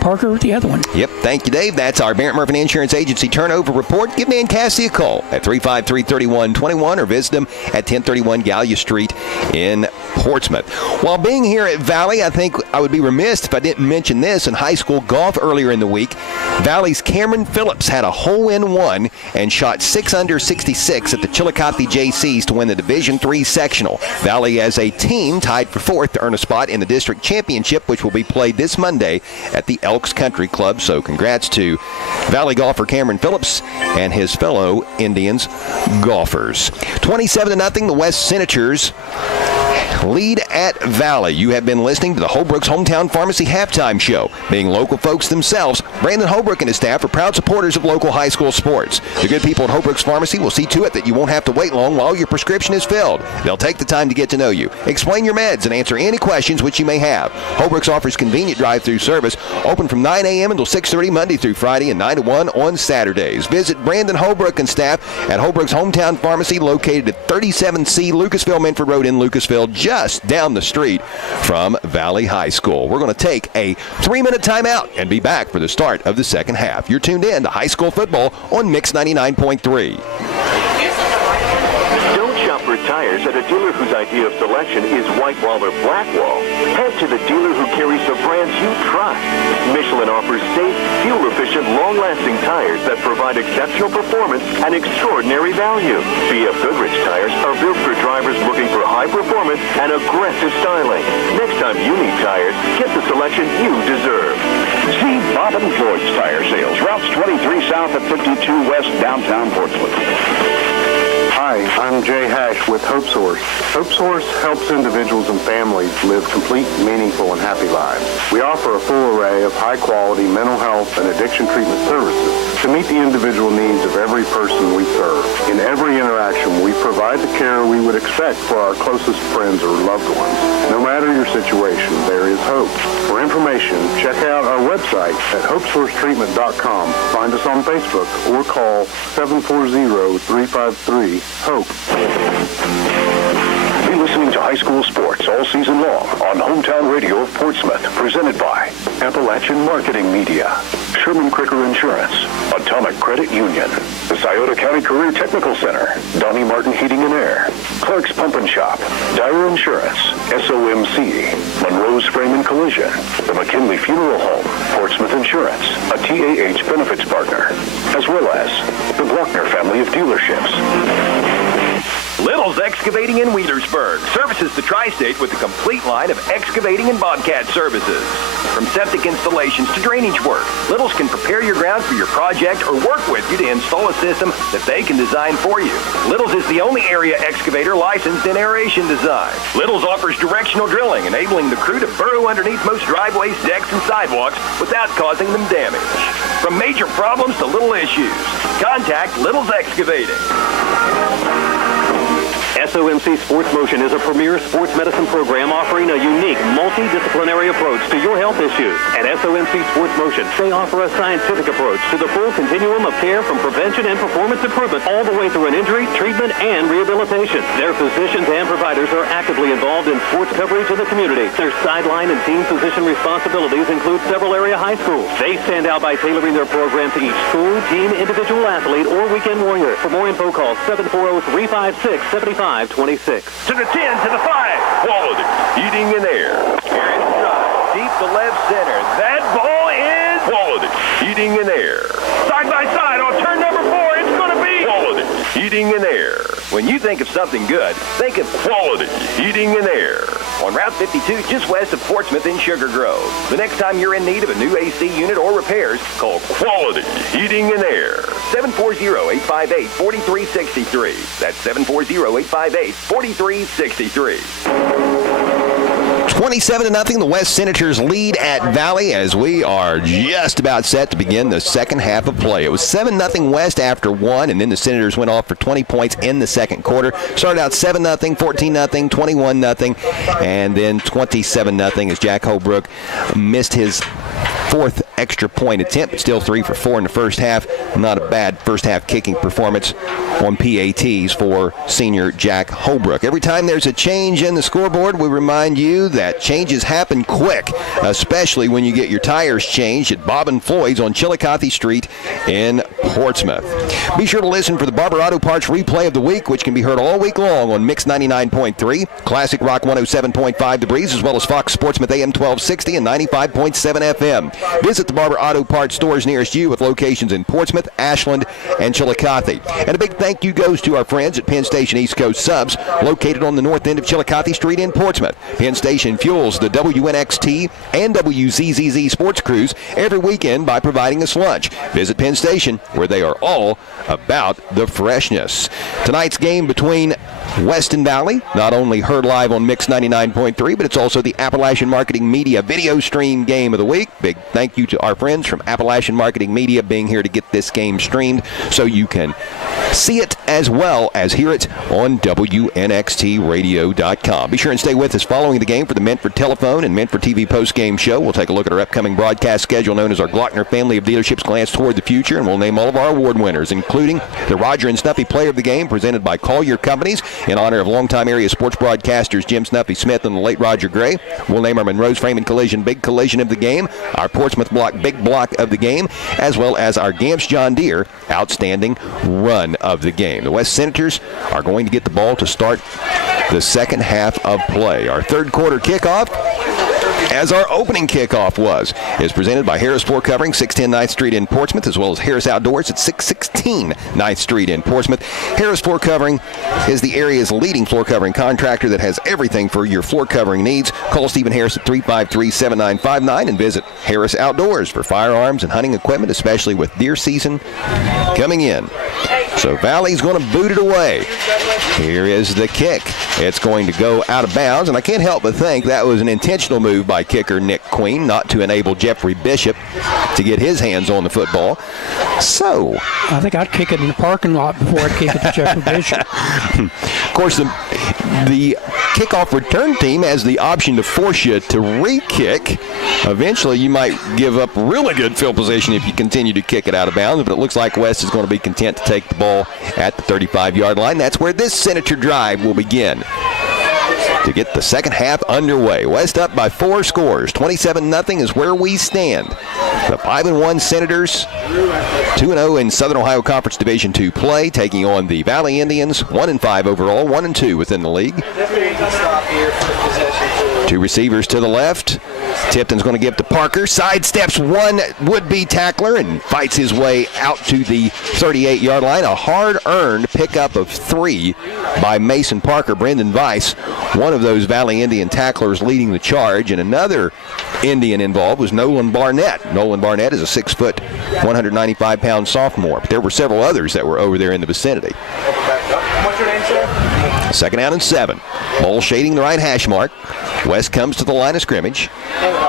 Parker with the other one. Yep, thank you, Dave. That's our Barrett Murphy Insurance Agency turnover report. Give Dan Cassidy a call at 353-3121 or visit him at 1031 Gallia Street in Portsmouth. While being here at Valley, I think I would be remiss if I didn't mention this. In high school golf earlier in the week, Valley's Cameron Phillips had a hole-in-one and shot 6 under 66 at the Chillicothe JCs to win the Division III sectional. Valley as a team tied for 4th to earn a spot in the district championship, which will be played this Monday at the Elks Country Club. So congrats to Valley golfer Cameron Phillips and his fellow Indians golfers. 27-0, the West Senators lead at Valley. You have been listening to the Holbrook's Hometown Pharmacy Halftime Show. Being local folks themselves, Brandon Holbrook and his staff are proud supporters of local high school sports. The good people at Holbrook's Pharmacy will see to it that you won't have to wait long while your prescription is filled. They'll take the time to get to know you, explain your meds, and answer any questions which you may have. Holbrook's offers convenient drive-through service, open from 9 a.m. until 6:30 Monday through Friday and 9 to 1 on Saturdays. Visit Brandon Holbrook and staff at Holbrook's Hometown Pharmacy, located at 37C Lucasville-Menford Road in Lucasville, just down the street from Valley High School. We're going to take a 3-minute timeout and be back for the start of the second half. You're tuned in to high school football on Mix 99.3. Don't shop for tires at a dealer whose idea of selection is white wall or black wall. Head to the dealer who carries the brands you trust. Michelin offers safe, fuel-efficient, long-lasting tires that provide exceptional performance and extraordinary value. BF Goodrich tires are built for drivers looking for high performance and aggressive styling. Next time you need tires, get the selection you deserve. See Bob and Floyd's Tire Sales, routes 23 south at 52 west, downtown Portsmouth. Hi, I'm Jay Hash with Hope Source. Hope Source helps individuals and families live complete, meaningful, and happy lives. We offer a full array of high-quality mental health and addiction treatment services to meet the individual needs of every person we serve. In every interaction, we provide the care we would expect for our closest friends or loved ones. No matter your situation, there is hope. For information, check out our website at hopesourcetreatment.com. Find us on Facebook or call 740-353-HOPE. Be listening to high school sports all season long on Hometown Radio of Portsmouth, presented by Appalachian Marketing Media, Sherman Cricker Insurance, Atomic Credit Union, the Scioto County Career Technical Center, Donnie Martin Heating and Air, Clark's Pump and Shop, Dyer Insurance, SOMC, Monroe's Frame and Collision, the McKinley Funeral Home, Portsmouth Insurance, a TAH benefits partner, as well as the Glockner family of dealerships. Little's Excavating in Wheelersburg services the tri-state with a complete line of excavating and bobcat services. From septic installations to drainage work, Little's can prepare your ground for your project or work with you to install a system that they can design for you. Little's is the only area excavator licensed in aeration design. Little's offers directional drilling, enabling the crew to burrow underneath most driveways, decks, and sidewalks without causing them damage. From major problems to little issues, contact Little's Excavating. SOMC Sports Motion is a premier sports medicine program offering a unique multidisciplinary approach to your health issues. At SOMC Sports Motion, they offer a scientific approach to the full continuum of care from prevention and performance improvement all the way through an injury, treatment, and rehabilitation. Their physicians and providers are actively involved in sports coverage in the community. Their sideline and team physician responsibilities include several area high schools. They stand out by tailoring their program to each school, team, individual athlete, or weekend warrior. For more info, call 740-356-7526. To the 10, to the 5. Quality, heating and air. Here is drive, deep to left center. That ball is quality, heating and air. Side by side on turn number 4. It's going to be quality, heating and air. When you think of something good, think of quality, heating and air. On Route 52, just west of Portsmouth in Sugar Grove. The next time you're in need of a new AC unit or repairs, call Quality Heating and Air. 740-858-4363. That's 740-858-4363. 27-0, the West Senators lead at Valley as we are just about set to begin the second half of play. It was 7-0 West after 1, and then the Senators went off for 20 points in the second quarter. Started out 7-0, 14-0, 21-0, and then 27-0 as Jack Holbrook missed his fourth extra point attempt, but still 3 for 4 in the first half. Not a bad first half kicking performance on PATs for senior Jack Holbrook. Every time there's a change in the scoreboard, we remind you that changes happen quick, especially when you get your tires changed at Bob and Floyd's on Chillicothe Street in Portsmouth. Be sure to listen for the Barber Auto Parts replay of the week, which can be heard all week long on Mix 99.3, Classic Rock 107.5 The Breeze, as well as Fox Sportsmouth AM 1260 and 95.7 FM. Visit the Barber Auto Parts stores nearest you with locations in Portsmouth, Ashland, and Chillicothe. And a big thank you goes to our friends at Penn Station East Coast Subs, located on the north end of Chillicothe Street in Portsmouth. Penn Station fuels the WNXT and WZZZ sports crews every weekend by providing us lunch. Visit Penn Station, where they are all about the freshness. Tonight's game between West and Valley, not only heard live on Mix 99.3, but it's also the Appalachian Marketing Media video stream game of the week. Big thank you to our friends from Appalachian Marketing Media being here to get this game streamed so you can see it as well as hear it on WNXTradio.com. Be sure and stay with us following the game for the Meant for Telephone and Meant for TV postgame show. We'll take a look at our upcoming broadcast schedule known as our Glockner Family of Dealerships Glance Toward the Future, and we'll name all of our award winners, including the Roger and Snuffy Player of the Game presented by Collier Companies in honor of longtime area sports broadcasters Jim Snuffy Smith and the late Roger Gray. We'll name our Monroe's Frame and Collision Big Collision of the Game, our Portsmouth Block Big Block of the Game, as well as our Gamps John Deere Outstanding Run of the Game. The West Senators are going to get the ball to start the second half of play. Our third quarter kickoff as our opening kickoff is presented by Harris Floor Covering, 610 9th Street in Portsmouth, as well as Harris Outdoors at 616 9th Street in Portsmouth. Harris Floor Covering is the area's leading floor covering contractor that has everything for your floor covering needs. Call Stephen Harris at 353-7959 and visit Harris Outdoors for firearms and hunting equipment, especially with deer season coming in. So Valley's going to boot it away. Here is the kick. It's going to go out of bounds, and I can't help but think that was an intentional move by kicker Nick Queen, not to enable Jeffrey Bishop to get his hands on the football. So I think I'd kick it in the parking lot before I'd kick it to Jeffrey Bishop. Of course, the kickoff return team has the option to force you to re-kick. Eventually, you might give up really good field position if you continue to kick it out of bounds, but it looks like West is going to be content to take the ball at the 35-yard line. That's where this Senator drive will begin to get the second half underway. West up by 4 scores. 27-0 is where we stand. The 5-1 Senators, 2-0 in Southern Ohio Conference Division II play, taking on the Valley Indians, 1-5 overall, 1-2 within the league. 2 receivers to the left. Tipton's going to give to Parker. Sidesteps one would-be tackler and fights his way out to the 38-yard line. A hard-earned pickup of 3 by Mason Parker. Brendan Weiss, one of those Valley Indian tacklers leading the charge, and another Indian involved was Nolan Barnett. Nolan Barnett is a 6-foot, 195-pound sophomore, but there were several others that were over there in the vicinity. What's your name, sir? 2nd down and 7. Ball shading the right hash mark. West comes to the line of scrimmage.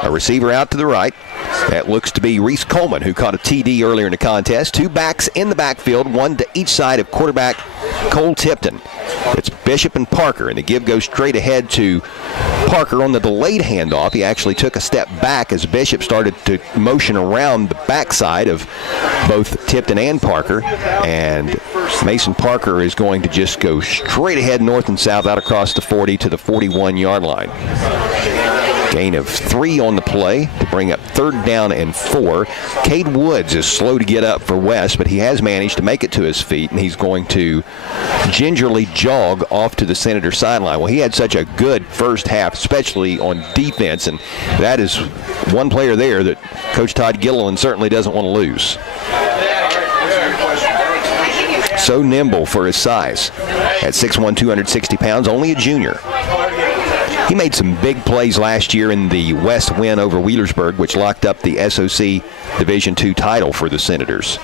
A receiver out to the right. That looks to be Reese Coleman, who caught a TD earlier in the contest. 2 backs in the backfield, 1 to each side of quarterback Cole Tipton. It's Bishop and Parker, and the give goes straight ahead to Parker on the delayed handoff. He actually took a step back as Bishop started to motion around the backside of both Tipton and Parker, and Mason Parker is going to just go straight ahead north and south out across the 40 to the 41-yard line. Gain of 3 on the play to bring up 3rd down and 4. Cade Woods is slow to get up for West, but he has managed to make it to his feet, and he's going to gingerly jog off to the Senator sideline. Well, he had such a good first half, especially on defense, and that is one player there that Coach Todd Gilliland certainly doesn't want to lose. So nimble for his size. At 6'1", 260 pounds, only a junior. He made some big plays last year in the West win over Wheelersburg, which locked up the SOC Division II title for the Senators.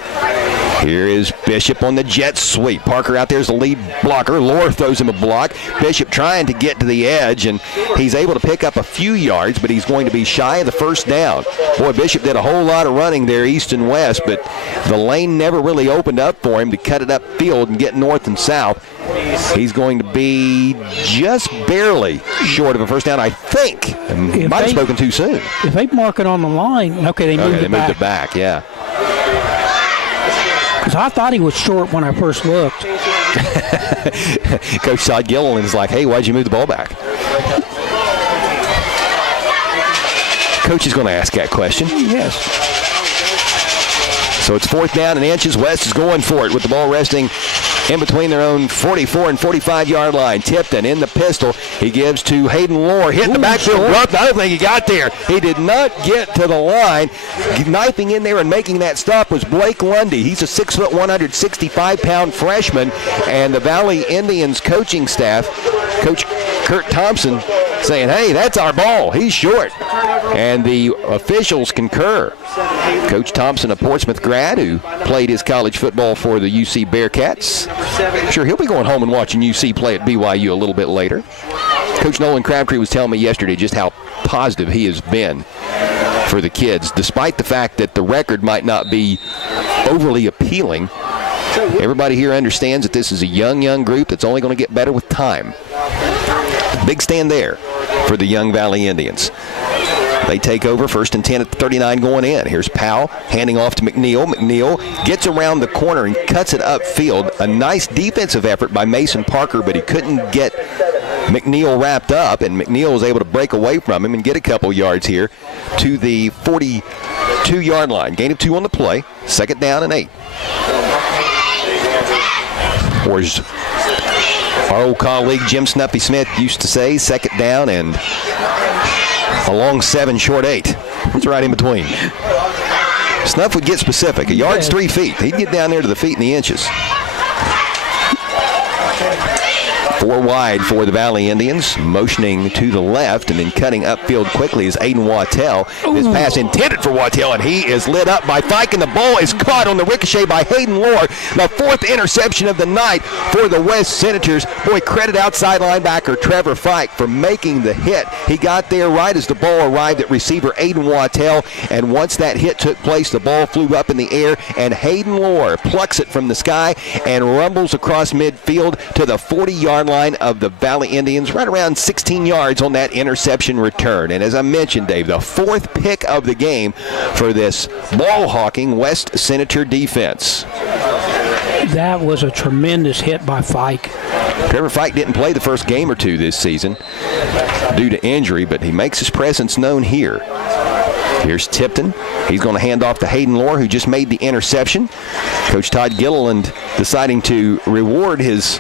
Here is Bishop on the jet sweep. Parker out there is the lead blocker. Lohr throws him a block. Bishop trying to get to the edge, and he's able to pick up a few yards, but he's going to be shy of the 1st down. Boy, Bishop did a whole lot of running there east and west, but the lane never really opened up for him to cut it up field and get north and south. He's going to be just barely short of a 1st down, I think. Might have spoken too soon. If they mark it on the line, they moved it back, yeah. Because I thought he was short when I first looked. Coach Todd Gilliland's like, hey, why'd you move the ball back? Coach is going to ask that question. Yes. So it's 4th down and inches. West is going for it with the ball resting in between their own 44 and 45-yard line. Tipton in the pistol. He gives to Hayden Lohr. Hit the backfield. I don't think he got there. He did not get to the line. Knifing in there and making that stop was Blake Lundy. He's a 6', 165-pound freshman. And the Valley Indians coaching staff, Coach Kurt Thompson, saying, hey, that's our ball. He's short. And the officials concur. Coach Thompson, a Portsmouth grad who played his college football for the UC Bearcats. Sure, he'll be going home and watching UC play at BYU a little bit later. Coach Nolan Crabtree was telling me yesterday just how positive he has been for the kids, despite the fact that the record might not be overly appealing. Everybody here understands that this is a young group that's only going to get better with time. Big stand there for the young Valley Indians. They take over 1st and 10 at the 39 going in. Here's Powell handing off to McNeil. McNeil gets around the corner and cuts it upfield. A nice defensive effort by Mason Parker, but he couldn't get McNeil wrapped up, and McNeil was able to break away from him and get a couple yards here to the 42-yard line. Gain of 2 on the play. 2nd down and 8. Or as our old colleague Jim Snuffy Smith used to say, 2nd down and A long 7, short 8. It's right in between. Snuff would get specific. A yard's 3 feet. He'd get down there to the feet and the inches. 4 wide for the Valley Indians, motioning to the left and then cutting upfield quickly is Aiden Wattell. His pass intended for Wattell, and he is lit up by Fike, and the ball is caught on the ricochet by Hayden Lohr. The 4th interception of the night for the West Senators. Boy, credit outside linebacker Trevor Fike for making the hit. He got there right as the ball arrived at receiver Aiden Wattell, and once that hit took place, the ball flew up in the air, and Hayden Lohr plucks it from the sky and rumbles across midfield to the 40-yard line of the Valley Indians, right around 16 yards on that interception return. And as I mentioned, Dave, the 4th pick of the game for this ball-hawking West Senator defense. That was a tremendous hit by Fike. Trevor Fike didn't play the first game or two this season due to injury, but he makes his presence known here. Here's Tipton. He's going to hand off to Hayden Lohr, who just made the interception. Coach Todd Gilliland deciding to reward his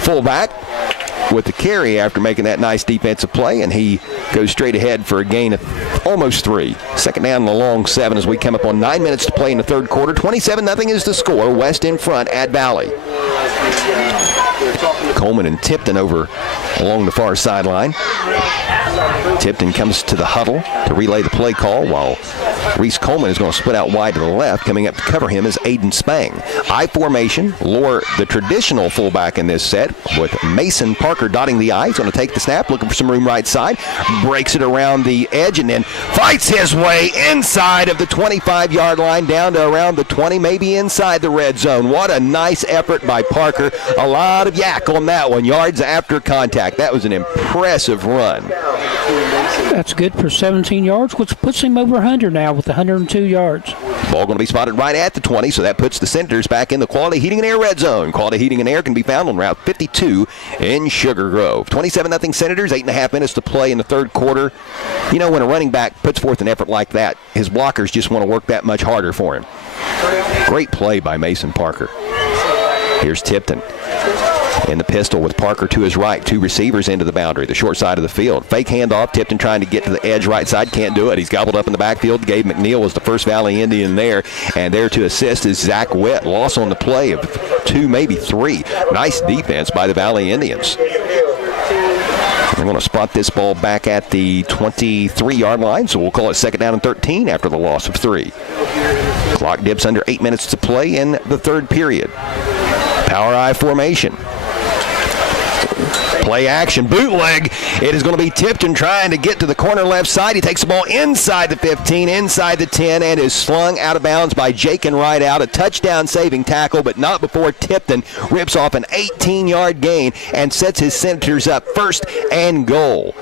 fullback with the carry after making that nice defensive play, and he goes straight ahead for a gain of almost 3. Second down and a long 7 as we come up on 9 minutes to play in the third quarter. 27-0 is the score. West in front at Valley. Coleman and Tipton over along the far sideline. Tipton comes to the huddle to relay the play call, while Reese Coleman is going to split out wide to the left. Coming up to cover him is Aiden Spang. I formation. Lohr, the traditional fullback in this set, with Mason Parker dotting the I. He's going to take the snap, looking for some room right side. Breaks it around the edge and then fights his way inside of the 25-yard line down to around the 20, maybe inside the red zone. What a nice effort by Parker. A lot of yak on that one. Yards after contact. That was an impressive run. That's good for 17 yards, which puts him over 100 now with 102 yards. Ball going to be spotted right at the 20, so that puts the Senators back in the Quality Heating and Air red zone. Quality Heating and Air can be found on Route 52 in Sugar Grove. 27-0 Senators, 8.5 minutes to play in the third quarter. You know, when a running back puts forth an effort like that, his blockers just want to work that much harder for him. Great play by Mason Parker. Here's Tipton in the pistol with Parker to his right. 2 receivers into the boundary, the short side of the field. Fake handoff. Tipton trying to get to the edge right side. Can't do it. He's gobbled up in the backfield. Gabe McNeil was the first Valley Indian there. And there to assist is Zach Witt. Loss on the play of 2, maybe 3. Nice defense by the Valley Indians. They're going to spot this ball back at the 23-yard line, so we'll call it second down and 13 after the loss of 3. Clock dips under 8 minutes to play in the third period. Power I formation. Play action, bootleg. It is going to be Tipton trying to get to the corner left side. He takes the ball inside the 15, inside the 10, and is slung out of bounds by Jake and right out. A touchdown-saving tackle, but not before Tipton rips off an 18-yard gain and sets his Senators up 1st and goal.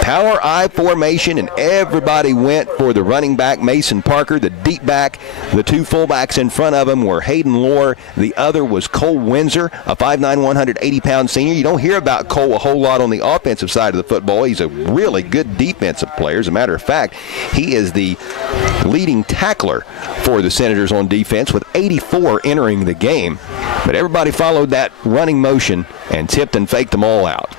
Power I formation, and everybody went for the running back, Mason Parker, the deep back. The 2 fullbacks in front of him were Hayden Lohr. The other was Cole Windsor, a 5'9", 180-pound senior. You don't hear about Cole a whole lot on the offensive side of the football. He's a really good defensive player. As a matter of fact, he is the leading tackler for the Senators on defense with 84 entering the game. But everybody followed that running motion, and Tipton faked them all out.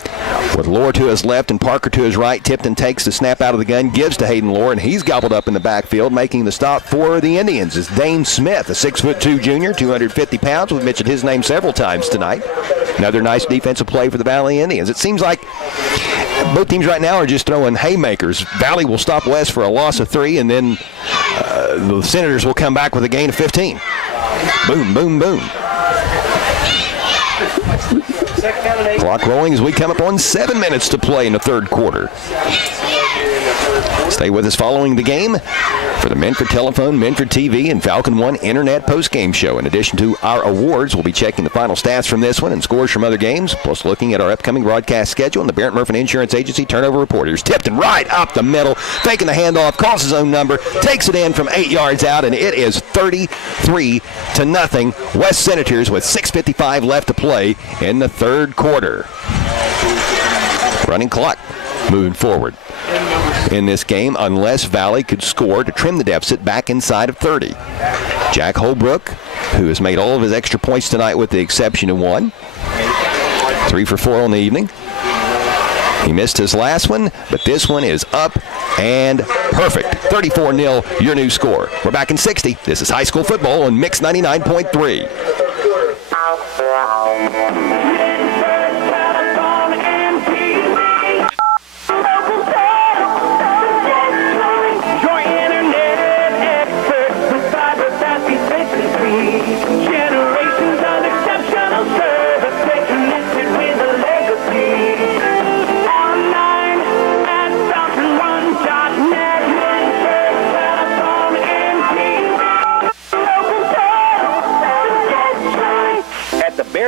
With Lohr to his left and Parker to his right, Tipton takes the snap out of the gun, gives to Hayden Lohr, and he's gobbled up in the backfield. Making the stop for the Indians is Dane Smith, a 6'2" junior, 250 pounds. We've mentioned his name several times tonight. Another nice defensive play for the Valley Indians. It seems like both teams right now are just throwing haymakers. Valley will stop West for a loss of 3, and then the Senators will come back with a gain of 15. Boom, boom, boom. Clock rolling as we come up on 7 minutes to play in the third quarter. Stay with us following the game for the Menford Telephone, Menford TV, and Falcon One Internet postgame show. In addition to our awards, we'll be checking the final stats from this one and scores from other games, plus looking at our upcoming broadcast schedule and the Barrett Murphy Insurance Agency turnover report. Here's Tipton right up the middle, taking the handoff, calls his own number, takes it in from 8 yards out, and it is 33-0. West Senators with 6:55 left to play in the third quarter. Running clock moving forward in this game unless Valley could score to trim the deficit back inside of 30. Jack Holbrook, who has made all of his extra points tonight with the exception of 1. 3 for 4 on the evening. He missed his last one, but this one is up and perfect. 34-0, your new score. We're back in 60. This is high school football on Mix 99.3.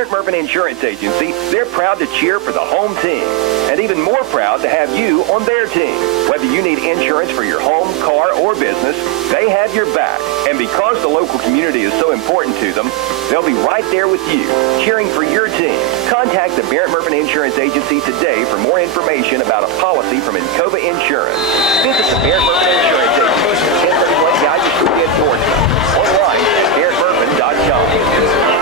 Murphy Insurance Agency, they're proud to cheer for the home team, and even more proud to have you on their team. Whether you need insurance for your home, car, or business, they have your back. And because the local community is so important to them, they'll be right there with you, cheering for your team. Contact the Barrett Murphy Insurance Agency today for more information about a policy from Encova Insurance. Visit the Barrett Murphy Insurance Agency, 1031 Gallia Street in Portsmouth. Online at barrettmurphy.com.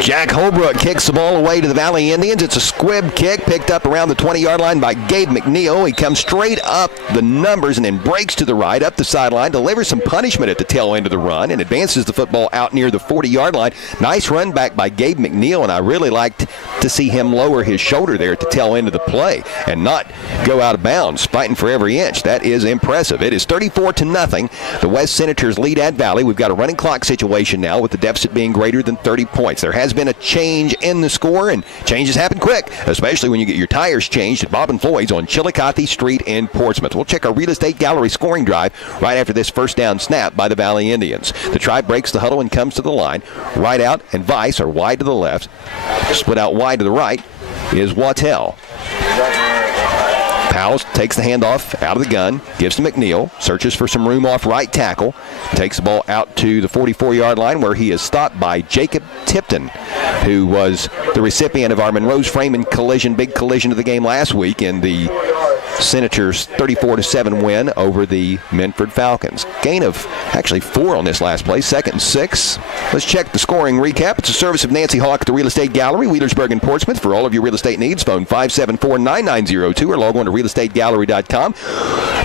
Jack Holbrook kicks the ball away to the Valley Indians. It's a squib kick picked up around the 20-yard line by Gabe McNeil. He comes straight up the numbers and then breaks to the right up the sideline, delivers some punishment at the tail end of the run, and advances the football out near the 40-yard line. Nice run back by Gabe McNeil, and I really liked to see him lower his shoulder there at the tail end of the play and not go out of bounds, fighting for every inch. That is impressive. It is 34-0. The West Senators lead at Valley. We've got a running clock situation now with the deficit being greater than 30 points. There has been a change in the score, and changes happen quick, especially when you get your tires changed at Bob and Floyd's on Chillicothe Street in Portsmouth. We'll check our Real Estate Gallery scoring drive right after this first down snap by the Valley Indians. The Tribe breaks the huddle and comes to the line. Right out and Vice are wide to the left. Split out wide to the right is Wattell. Powell takes the handoff out of the gun, gives to McNeil, searches for some room off right tackle, takes the ball out to the 44-yard line where he is stopped by Jacob Tipton, who was the recipient of our Monroe's Freeman collision, big collision of the game last week in the Senators' 34-7 win over the Menford Falcons. Gain of actually 4 on this last play, 2nd and 6. Let's check the scoring recap. It's a service of Nancy Hawk at the Real Estate Gallery, Wheelersburg and Portsmouth. For all of your real estate needs, phone 574-9902 or log on to realestategallery.com.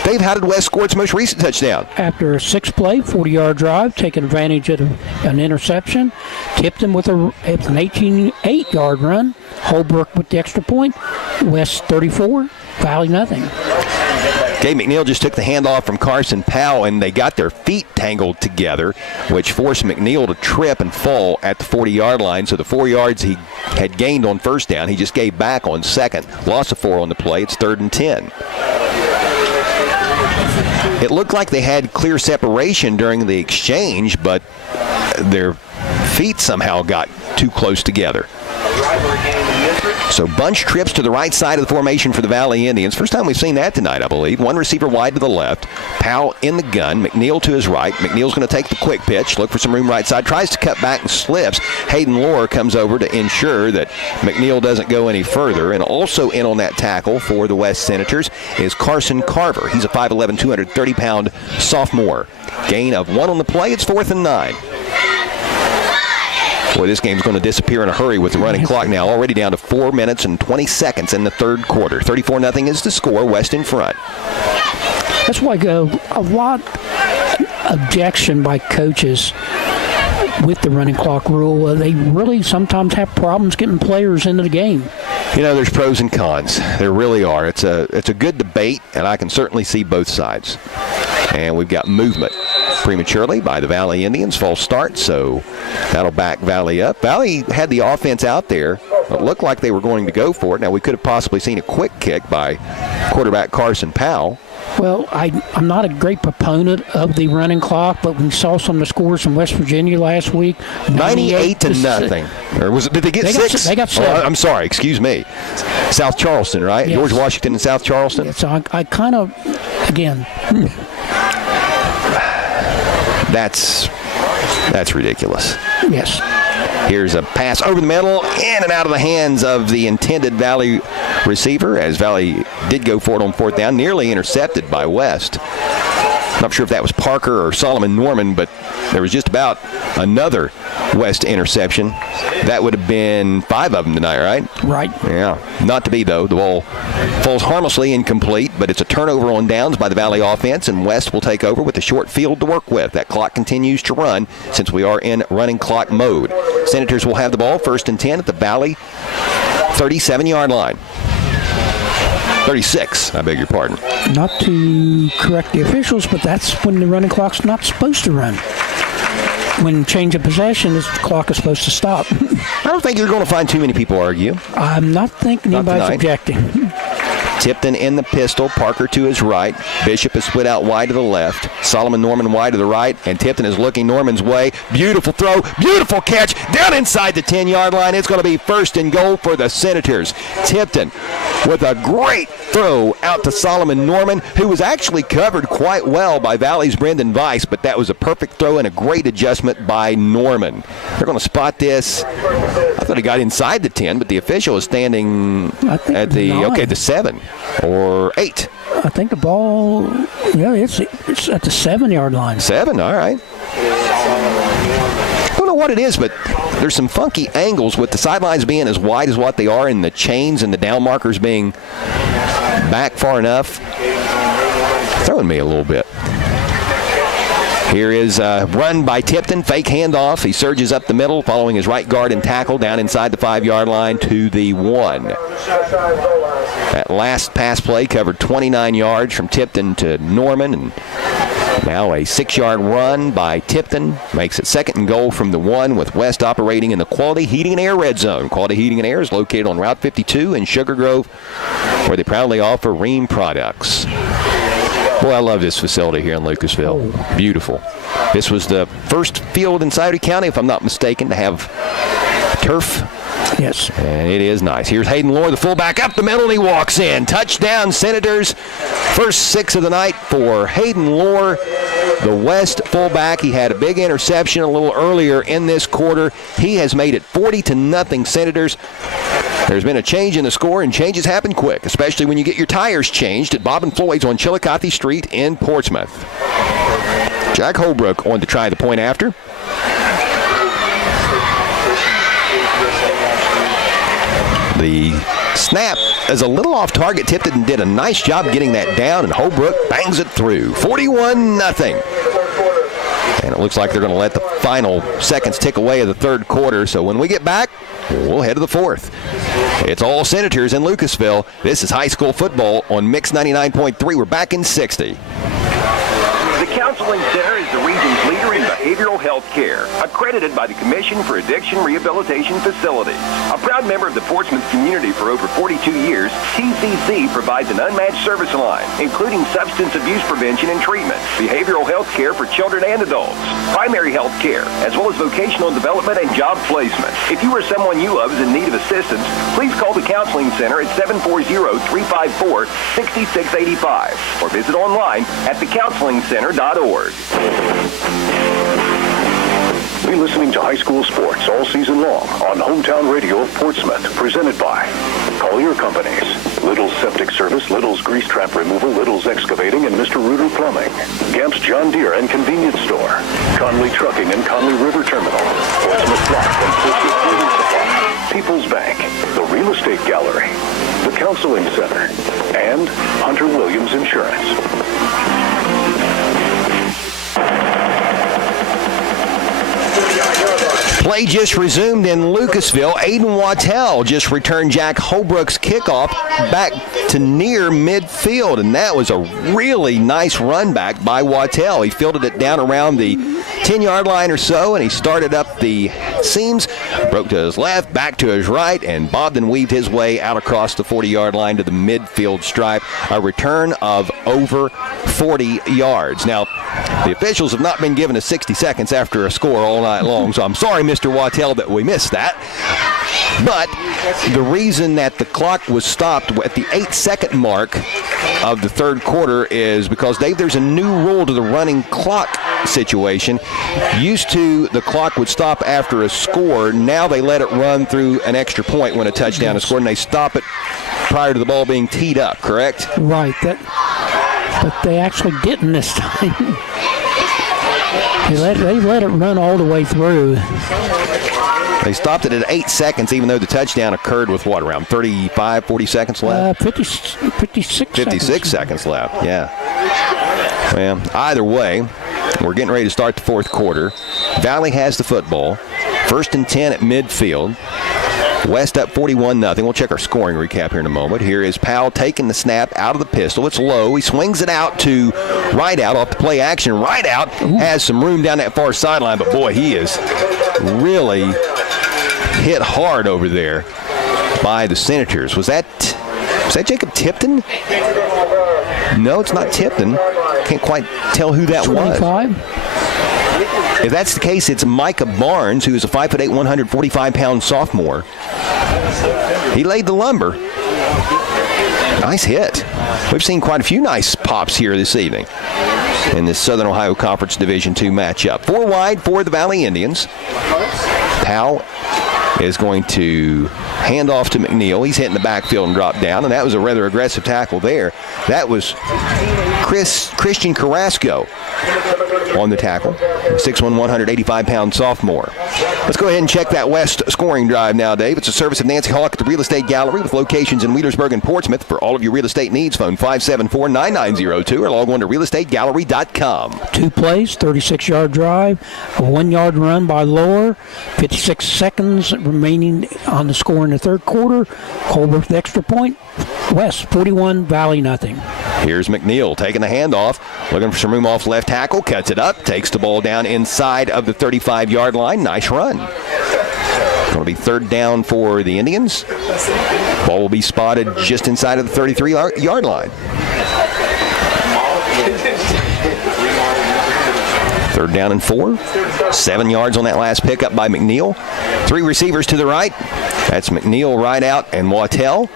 Dave, how did West score its most recent touchdown? After a 6-play, 40-yard drive, taking advantage of an interception, tipped him with an 18-8-yard run. Holbrook with the extra point. West 34, Valley nothing. Gabe McNeil just took the handoff from Carson Powell, and they got their feet tangled together, which forced McNeil to trip and fall at the 40-yard line. So the 4 yards he had gained on first down, he just gave back on second. Loss of 4 on the play. It's 3rd and 10. It looked like they had clear separation during the exchange, but their feet somehow got too close together. So bunch trips to the right side of the formation for the Valley Indians. First time we've seen that tonight, I believe. One receiver wide to the left. Powell in the gun. McNeil to his right. McNeil's going to take the quick pitch, look for some room right side. Tries to cut back and slips. Hayden Lohr comes over to ensure that McNeil doesn't go any further. And also in on that tackle for the West Senators is Carson Carver. He's a 5'11", 230-pound sophomore. Gain of 1 on the play. It's 4th and 9. Boy, this game's going to disappear in a hurry with the running clock now already down to 4 minutes and 20 seconds in the third quarter. 34-0 is the score. West in front. That's why a lot objection by coaches with the running clock rule. They really sometimes have problems getting players into the game. You know, there's pros and cons. There really are. It's a good debate, and I can certainly see both sides. And we've got movement prematurely by the Valley Indians. False start, so that'll back Valley up. Valley had the offense out there. It looked like they were going to go for it. Now, we could have possibly seen a quick kick by quarterback Carson Powell. Well, I'm not a great proponent of the running clock, but we saw some of the scores from West Virginia last week. 98-0. Or was it? Did they get 6? They got 7. Oh, I'm sorry. Excuse me. South Charleston, right? Yes. George Washington and South Charleston. Yeah, so I kind of, again. That's ridiculous. Yes. Here's a pass over the middle, in and out of the hands of the intended Valley receiver, as Valley did go for it on 4th down, nearly intercepted by West. Not sure if that was Parker or Solomon Norman, but there was just about another West interception. That would have been 5 of them tonight, right? Right. Yeah. Not to be, though. The ball falls harmlessly incomplete, but it's a turnover on downs by the Valley offense, and West will take over with a short field to work with. That clock continues to run since we are in running clock mode. Senators will have the ball 1st and 10 at the Valley 37-yard line. 36, I beg your pardon. Not to correct the officials, but that's when the running clock's not supposed to run. When change of possession, the clock is supposed to stop. I don't think you're going to find too many people argue. I'm not thinking anybody's objecting. Tipton in the pistol, Parker to his right. Bishop is split out wide to the left. Solomon Norman wide to the right, and Tipton is looking Norman's way. Beautiful throw, beautiful catch, down inside the 10-yard line. It's going to be 1st and goal for the Senators. Tipton with a great throw out to Solomon Norman, who was actually covered quite well by Valley's Brendan Weiss, but that was a perfect throw and a great adjustment by Norman. They're going to spot this. I thought he got inside the 10, but the official is standing at the 7 or 8. I think the ball, it's at the 7-yard line. 7, all right. I don't know what it is, but there's some funky angles with the sidelines being as wide as what they are and the chains and the down markers being back far enough. Throwing me a little bit. Here is a run by Tipton, fake handoff. He surges up the middle, following his right guard and tackle down inside the 5-yard line to the 1. That last pass play covered 29 yards from Tipton to Norman, and now a 6-yard run by Tipton makes it 2nd and goal from the 1, with West operating in the Quality Heating and Air red zone. Quality Heating and Air is located on Route 52 in Sugar Grove, where they proudly offer Ream products. Boy, I love this facility here in Lucasville. Beautiful. This was the first field in Scioto County, if I'm not mistaken, to have turf. Yes. And it is nice. Here's Hayden Lohr, the fullback, up the middle, and he walks in. Touchdown, Senators. First 6 of the night for Hayden Lohr, the West fullback. He had a big interception a little earlier in this quarter. He has made it 40-0 Senators. There's been a change in the score, and changes happen quick, especially when you get your tires changed at Bob and Floyd's on Chillicothe Street in Portsmouth. Jack Holbrook on to try the point after. The snap is a little off target. Tipton did a nice job getting that down, and Holbrook bangs it through. 41-0. And it looks like they're going to let the final seconds tick away of the 3rd quarter. So when we get back, we'll head to the 4th. It's all Senators in Lucasville. This is high school football on Mix 99.3. We're back in 60. The Counseling Center is the region's leader in behavioral health care, accredited by the Commission for Addiction Rehabilitation Facilities. A proud member of the Portsmouth community for over 42 years, TCC provides an unmatched service line, including substance abuse prevention and treatment, behavioral health care for children and adults, primary health care, as well as vocational development and job placement. If you or someone you love is in need of assistance, please call the Counseling Center at 740-354-6685 or visit online at thecounselingcenter.org. Be listening to high school sports all season long on Hometown Radio of Portsmouth, presented by Collier Companies, Little's Septic Service, Little's Grease Trap Removal, Little's Excavating, and Mr. Reuter Plumbing, Gamp's John Deere and Convenience Store, Conley Trucking and Conley River Terminal, Portsmouth Block and Portsmouth Building Supply, People's Bank, the Real Estate Gallery, the Counseling Center, and Hunter Williams Insurance. Play just resumed in Lucasville. Aiden Wattell just returned Jack Holbrook's kickoff back to near midfield, and that was a really nice run back by Wattell. He fielded it down around the 10-yard line or so, and he started up the seams, broke to his left, back to his right, and bobbed and weaved his way out across the 40-yard line to the midfield stripe. A return of over 40 yards. Now, the officials have not been given us 60 seconds after a score all night long, so I'm sorry, Mr. Wattell, that we missed that. But the reason that the clock was stopped at the 8-second mark of the 3rd quarter is because, Dave, there's a new rule to the running clock situation. Used to, the clock would stop after a score. Now they let it run through an extra point when a touchdown is scored, and they stop it prior to the ball being teed up, correct? Right. But they actually didn't this time. They let it run all the way through. They stopped it at 8 seconds, even though the touchdown occurred with what, around 35, 40 seconds left? 56 seconds left, yeah. Well, either way, we're getting ready to start the fourth quarter. Valley has the football. 1st and 10 at midfield. West up 41-0. We'll check our scoring recap here in a moment. Here is Powell taking the snap out of the pistol. It's low. He swings it out to Rideout off the play action. Rideout has some room down that far sideline, but boy, he is really hit hard over there by the Senators. Was that Jacob Tipton? No, it's not Tipton. Can't quite tell who that 25. was. If that's the case, it's Micah Barnes, who is a 5'8", 145-pound sophomore. He laid the lumber. Nice hit. We've seen quite a few nice pops here this evening in this Southern Ohio Conference Division II matchup. 4 wide for the Valley Indians. Powell is going to hand off to McNeil. He's hitting the backfield and drop down, and that was a rather aggressive tackle there. That was Christian Carrasco on the tackle, 6'1", 185-pound sophomore. Let's go ahead and check that West scoring drive now, Dave. It's a service of Nancy Hawk at the Real Estate Gallery with locations in Wheelersburg and Portsmouth. For all of your real estate needs, phone 574-9902 or log on to realestategallery.com. 2 plays, 36-yard drive, a 1-yard run by Lohr, 56 seconds remaining on the score in the third quarter. Colbert the extra point. West 41, Valley nothing. Here's McNeil taking the handoff, looking for some room off left tackle, cuts it up, takes the ball down inside of the 35-yard line. Nice run. Going to be 3rd down for the Indians. Ball will be spotted just inside of the 33-yard line. 3rd down and 4. 7 yards on that last pickup by McNeil. 3 receivers to the right. That's McNeil, Rideout, and Wattell.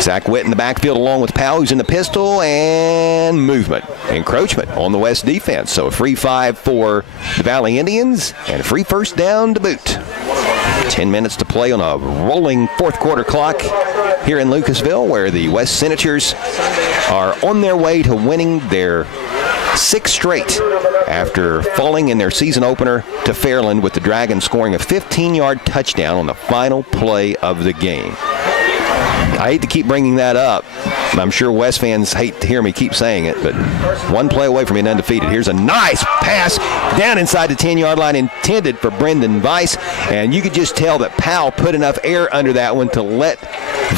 Zach Witt in the backfield along with Powell, who's in the pistol, and movement. Encroachment on the West defense. So a free 5 for the Valley Indians and a free 1st down to boot. 10 minutes to play on a rolling fourth quarter clock here in Lucasville, where the West Senators are on their way to winning their 6th straight after falling in their season opener to Fairland, with the Dragons scoring a 15-yard touchdown on the final play of the game. I hate to keep bringing that up. I'm sure West fans hate to hear me keep saying it, but 1 play away from being undefeated. Here's a nice pass down inside the 10-yard line intended for Brendan Weiss, and you could just tell that Powell put enough air under that one to let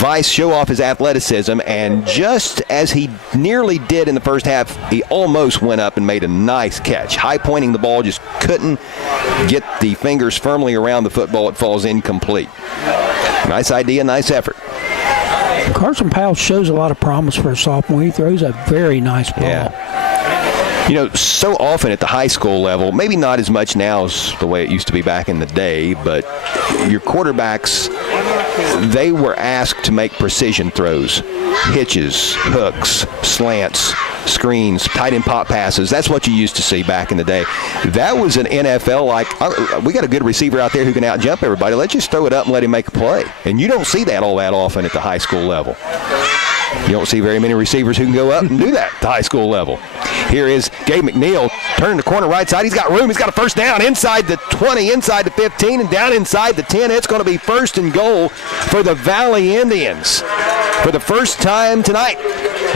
Weiss show off his athleticism, and just as he nearly did in the first half, he almost went up and made a nice catch. High-pointing the ball, just couldn't get the fingers firmly around the football. It falls incomplete. Nice idea, nice effort. Carson Powell shows a lot of promise for a sophomore. He throws a very nice ball. Yeah. You know, so often at the high school level, maybe not as much now as the way it used to be back in the day, but your quarterbacks, they were asked to make precision throws, hitches, hooks, slants, screens, tight end pop passes. That's what you used to see back in the day. That was an NFL like, we got a good receiver out there who can out-jump everybody. Let's just throw it up and let him make a play. And you don't see that all that often at the high school level. You don't see very many receivers who can go up and do that at the high school level. Here is Gabe McNeil, turning the corner right side. He's got room. He's got a 1st down inside the 20, inside the 15, and down inside the 10. It's going to be 1st and goal for the Valley Indians. For the first time tonight,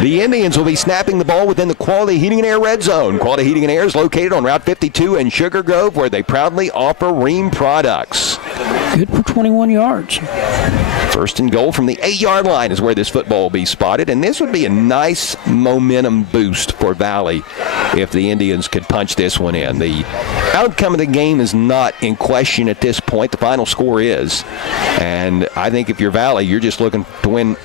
the Indians will be snapping the ball within the Quality Heating and Air red zone. Quality Heating and Air is located on Route 52 in Sugar Grove, where they proudly offer Ream products. Good for 21 yards. 1st and goal from the 8-yard line is where this football will be spotted, and this would be a nice momentum boost for Valley if the Indians could punch this one in. The outcome of the game is not in question at this point. The final score is, and I think if you're Valley, you're just looking to win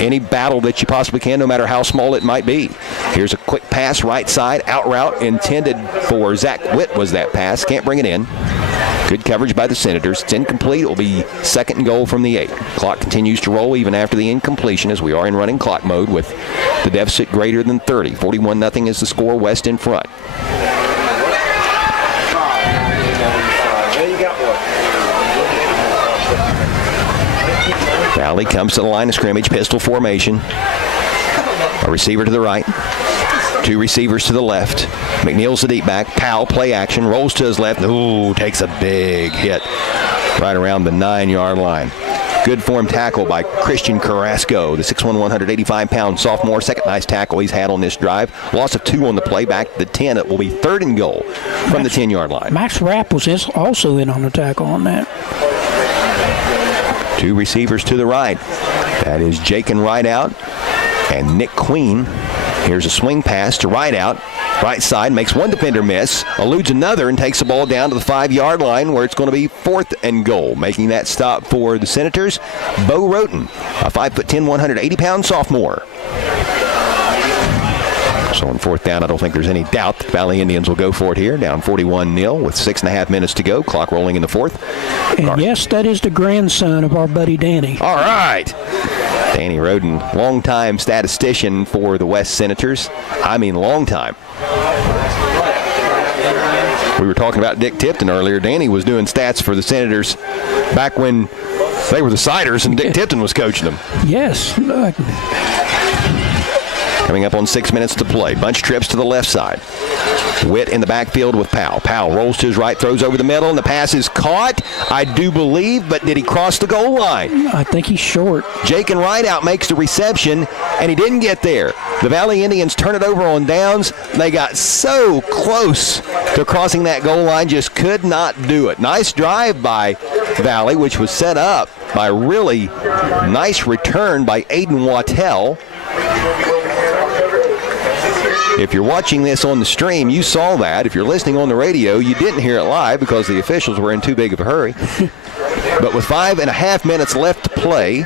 any battle that you possibly can, no matter how small it might be. Here's a quick pass right side, out route intended for Zach Witt was that pass. Can't bring it in. Good coverage by the Senators. It's incomplete. It will be 2nd and goal from the 8. Clock continues to roll even after the incompletion, as we are in running clock mode with the deficit greater than 30. 41-0 is the score. West in front. Valley comes to the line of scrimmage, pistol formation. A receiver to the right. 2 receivers to the left. McNeil's the deep back. Powell, play action, rolls to his left. Ooh, takes a big hit right around the 9-yard line. Good form tackle by Christian Carrasco, the 6'1", 185-pound sophomore. Second nice tackle he's had on this drive. Loss of 2 on the play, back to the 10. It will be 3rd and goal from the 10-yard line. Max Rapp was also in on the tackle on that. 2 receivers to the right. That is Jake and Rideout and Nick Queen. Here's a swing pass to Rideout. Right side, makes one defender miss, eludes another, and takes the ball down to the 5-yard line where it's going to be 4th and goal. Making that stop for the Senators, Bo Roten, a 5'10", 180-pound sophomore. So on 4th down, I don't think there's any doubt that Valley Indians will go for it here. Down 41-0 with 6.5 minutes to go. Clock rolling in the 4th. And yes, that is the grandson of our buddy Danny. All right. Danny Roden, longtime statistician for the West Senators. I mean, long time. We were talking about Dick Tipton earlier. Danny was doing stats for the Senators back when they were the Siders and Dick Tipton was coaching them. Yes. Coming up on 6 minutes to play. Bunch trips to the left side. Witt in the backfield with Powell. Powell rolls to his right, throws over the middle, and the pass is caught, I do believe, but did he cross the goal line? I think he's short. Jake and Rideout makes the reception, and he didn't get there. The Valley Indians turn it over on downs. They got so close to crossing that goal line, just could not do it. Nice drive by Valley, which was set up by a really nice return by Aiden Wattell. If you're watching this on the stream, you saw that. If you're listening on the radio, you didn't hear it live because the officials were in too big of a hurry. But with 5.5 minutes left to play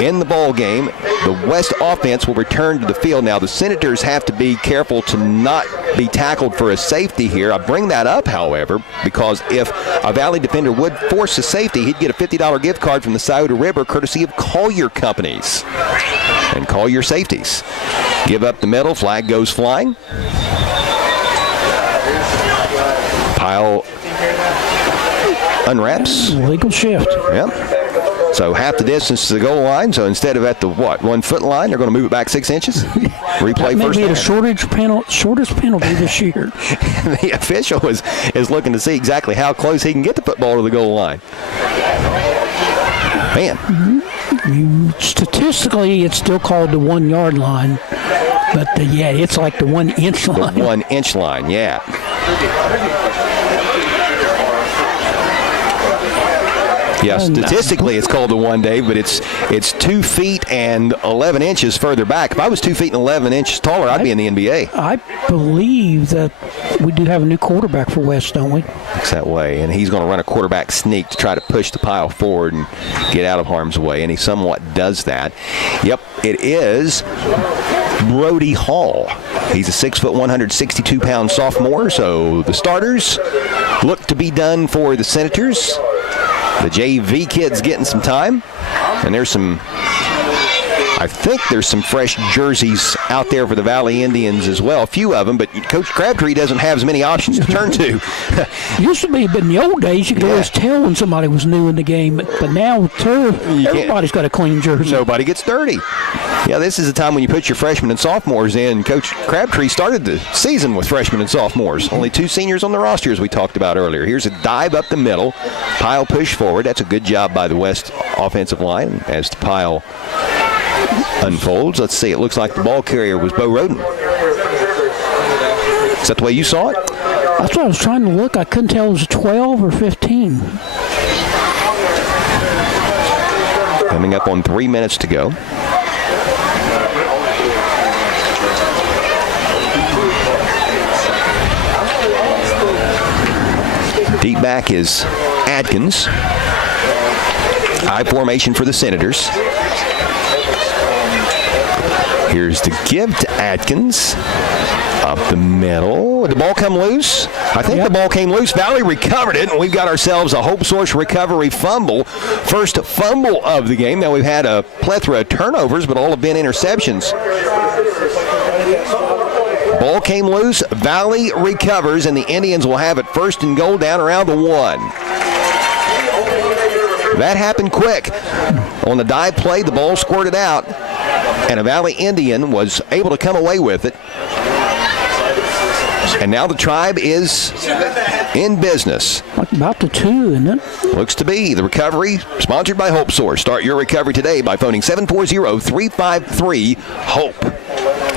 in the ball game, the West offense will return to the field. Now, the Senators have to be careful to not be tackled for a safety here. I bring that up, however, because if a Valley defender would force a safety, he'd get a $50 gift card from the Scioto River, courtesy of Collier Companies and Collier Safeties. Give up the middle, flag goes flying. Pile unwraps. Legal shift. Yep. So half the distance to the goal line. So instead of at the 1 foot line, they're going to move it back 6 inches. Replay first. Maybe the shortest penalty this year. The official is looking to see exactly how close he can get the football to the goal line. Man. Statistically, it's still called the 1 yard line. But, yeah, it's like the 1 inch line. The 1 inch line, yeah. Yeah, statistically it's called the 1 day, but it's 2 feet and 11 inches further back. If I was 2 feet and 11 inches taller, I'd be in the NBA. I believe that we do have a new quarterback for West, don't we? It's that way, and he's going to run a quarterback sneak to try to push the pile forward and get out of harm's way, and he somewhat does that. Yep, it is Brody Hall. He's a 6', 162-pound sophomore, so the starters look to be done for the Senators. The JV kids getting some time, and I think there's some fresh jerseys out there for the Valley Indians as well. A few of them, but Coach Crabtree doesn't have as many options to turn to. Used to be, but in the old days, you could always tell when somebody was new in the game. But now, everybody's got a clean jersey. Nobody gets dirty. Yeah, this is a time when you put your freshmen and sophomores in. Coach Crabtree started the season with freshmen and sophomores. Only 2 seniors on the roster, as we talked about earlier. Here's a dive up the middle. Pile push forward. That's a good job by the West offensive line as the pile unfolds. Let's see. It looks like the ball carrier was Bo Roden. Is that the way you saw it? That's what I was trying to look. I couldn't tell it was 12 or 15. Coming up on 3 minutes to go. Deep back is Adkins. I formation for the Senators. Here's the give to Adkins. Up the middle. Did the ball come loose? I think the ball came loose. Valley recovered it, and we've got ourselves a Hope Source recovery fumble. First fumble of the game. Now, we've had a plethora of turnovers, but all have been interceptions. Ball came loose. Valley recovers, and the Indians will have it 1st and goal down around the 1. That happened quick. On the dive play, the ball squirted out. And a Valley Indian was able to come away with it. And now the Tribe is in business. About the 2, isn't it? Looks to be. The recovery sponsored by Hope Source. Start your recovery today by phoning 740-353-HOPE.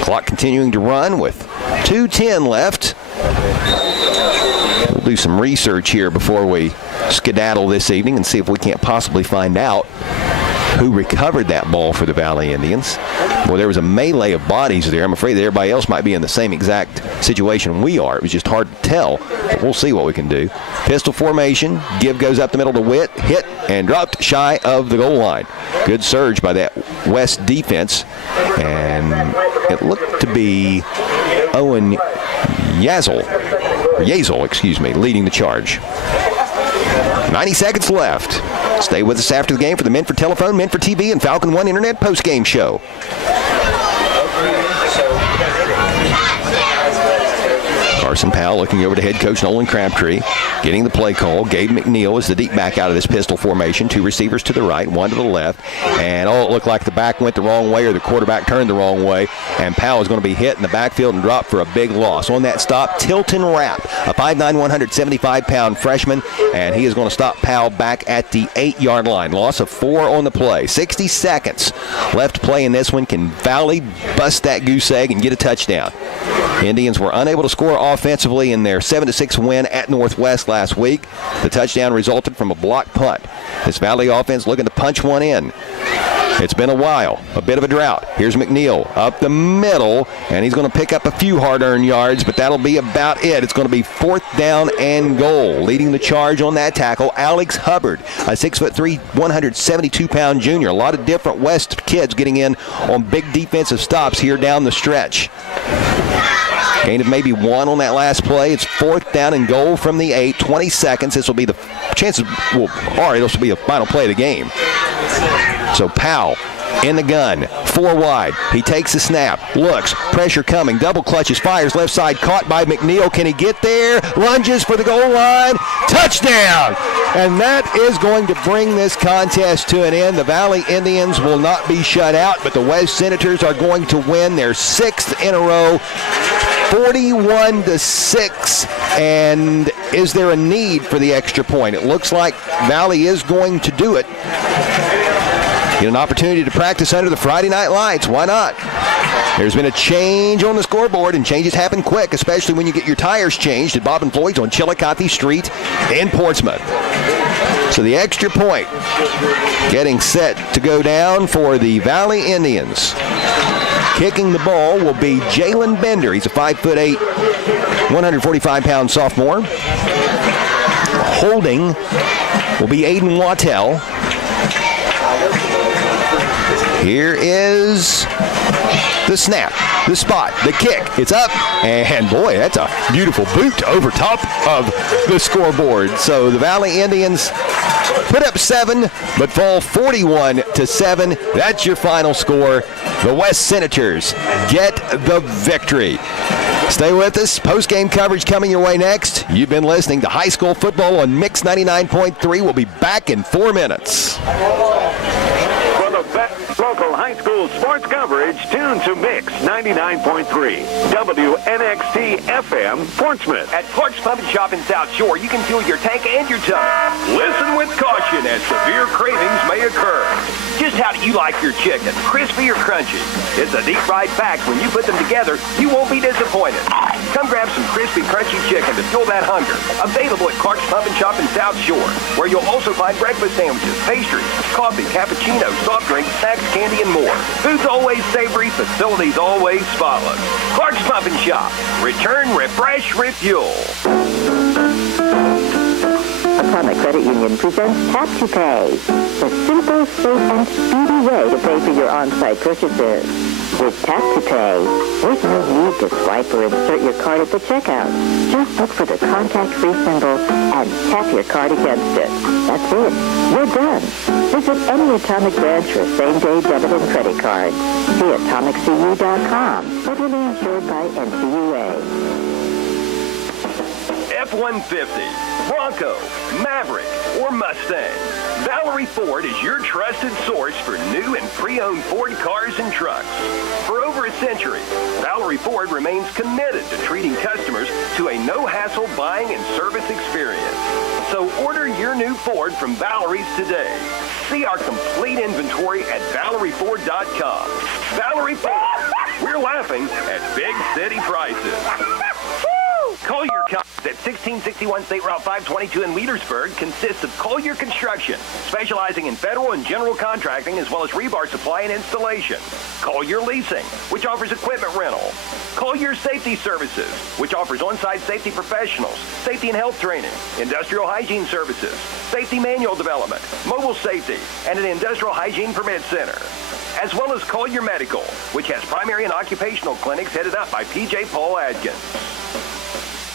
Clock continuing to run with 2:10 left. We'll do some research here before we skedaddle this evening and see if we can't possibly find out who recovered that ball for the Valley Indians. Well, there was a melee of bodies there. I'm afraid that everybody else might be in the same exact situation we are. It was just hard to tell, but we'll see what we can do. Pistol formation. Give goes up the middle to Witt. Hit and dropped shy of the goal line. Good surge by that West defense. And it looked to be Owen Yazel, leading the charge. 90 seconds left. Stay with us after the game for the Men for Telephone, Men for TV, and Falcon One Internet post-game show. Carson Powell looking over to head coach Nolan Crabtree, getting the play call. Gabe McNeil is the deep back out of this pistol formation. 2 receivers to the right, 1 to the left. And it looked like the back went the wrong way or the quarterback turned the wrong way. And Powell is going to be hit in the backfield and dropped for a big loss. On that stop, Tilton Rapp, a 5'9", 175-pound freshman. And he is going to stop Powell back at the 8-yard line. Loss of 4 on the play. 60 seconds left to play in this one. Can Valley bust that goose egg and get a touchdown? Indians were unable to score offensively in their 7-6 win at Northwest last week. The touchdown resulted from a blocked punt. This Valley offense looking to punch one in. It's been a while, a bit of a drought. Here's McNeil up the middle, and he's going to pick up a few hard-earned yards, but that'll be about it. It's going to be 4th down and goal. Leading the charge on that tackle, Alex Hubbard, a 6'3", 172-pound junior. A lot of different West kids getting in on big defensive stops here down the stretch. Gain of maybe 1 on that last play. It's 4th down and goal from the 8. 20 seconds. This will be the chances. Well, all right, this will be the final play of the game. So Powell in the gun, 4 wide. He takes the snap, looks, pressure coming, double clutches, fires left side, caught by McNeil. Can he get there? Lunges for the goal line. Touchdown! And that is going to bring this contest to an end. The Valley Indians will not be shut out, but the West Senators are going to win their 6th in a row. 41-6, and is there a need for the extra point? It looks like Valley is going to do it. Get an opportunity to practice under the Friday night lights. Why not? There's been a change on the scoreboard, and changes happen quick, especially when you get your tires changed at Bob and Floyd's on Chillicothe Street in Portsmouth. So the extra point getting set to go down for the Valley Indians. Kicking the ball will be Jalen Bender. He's a 5'8", 145-pound sophomore. Holding will be Aiden Wattell. Here is the snap, the spot, the kick. It's up, and boy, that's a beautiful boot over top of the scoreboard. So the Valley Indians put up 7, but fall 41-7. That's your final score. The West Senators get the victory. Stay with us. Post-game coverage coming your way next. You've been listening to High School Football on Mix 99.3. We'll be back in 4 minutes. For the best local high school sports coverage, tune to Mix 99.3. WNXT FM, Portsmouth. At Clark's Pump and Shop in South Shore, you can fuel your tank and your tummy. Listen with caution as severe cravings may occur. Just how do you like your chicken? Crispy or crunchy? It's a deep fried fact. When you put them together, you won't be disappointed. Come grab some crispy, crunchy chicken to fuel that hunger. Available at Clark's Pump and Shop in South Shore, where you'll also find breakfast sandwiches, pastries, coffee, cappuccinos, soft drinks, snacks, candy, and more. Food's always savory, facilities always spotless. Clark's Pump and Shop. Return, refresh, refuel. Atomic Credit Union presents Tap to Pay, the simple, safe, and speedy way to pay for your on-site purchases. With Tap to Pay, there's no need to swipe or insert your card at the checkout. Just look for the contact-free symbol and tap your card against it. That's it. You're done. Visit any Atomic branch for same-day debit and credit cards. See atomiccu.com. Federally insured by NCUA. F-150, Bronco, Maverick, or Mustang, Valerie Ford is your trusted source for new and pre-owned Ford cars and trucks. For over a century, Valerie Ford remains committed to treating customers to a no-hassle buying and service experience. So order your new Ford from Valerie's today. See our complete inventory at ValerieFord.com. Valerie Ford, we're laughing at big city prices. Collier at 1661 State Route 522 in Leadersburg consists of Collier Construction, specializing in federal and general contracting as well as rebar supply and installation. Collier Leasing, which offers equipment rental. Collier Safety Services, which offers on-site safety professionals, safety and health training, industrial hygiene services, safety manual development, mobile safety, and an industrial hygiene permit center. As well as Collier Medical, which has primary and occupational clinics headed up by P.J. Paul Adkins.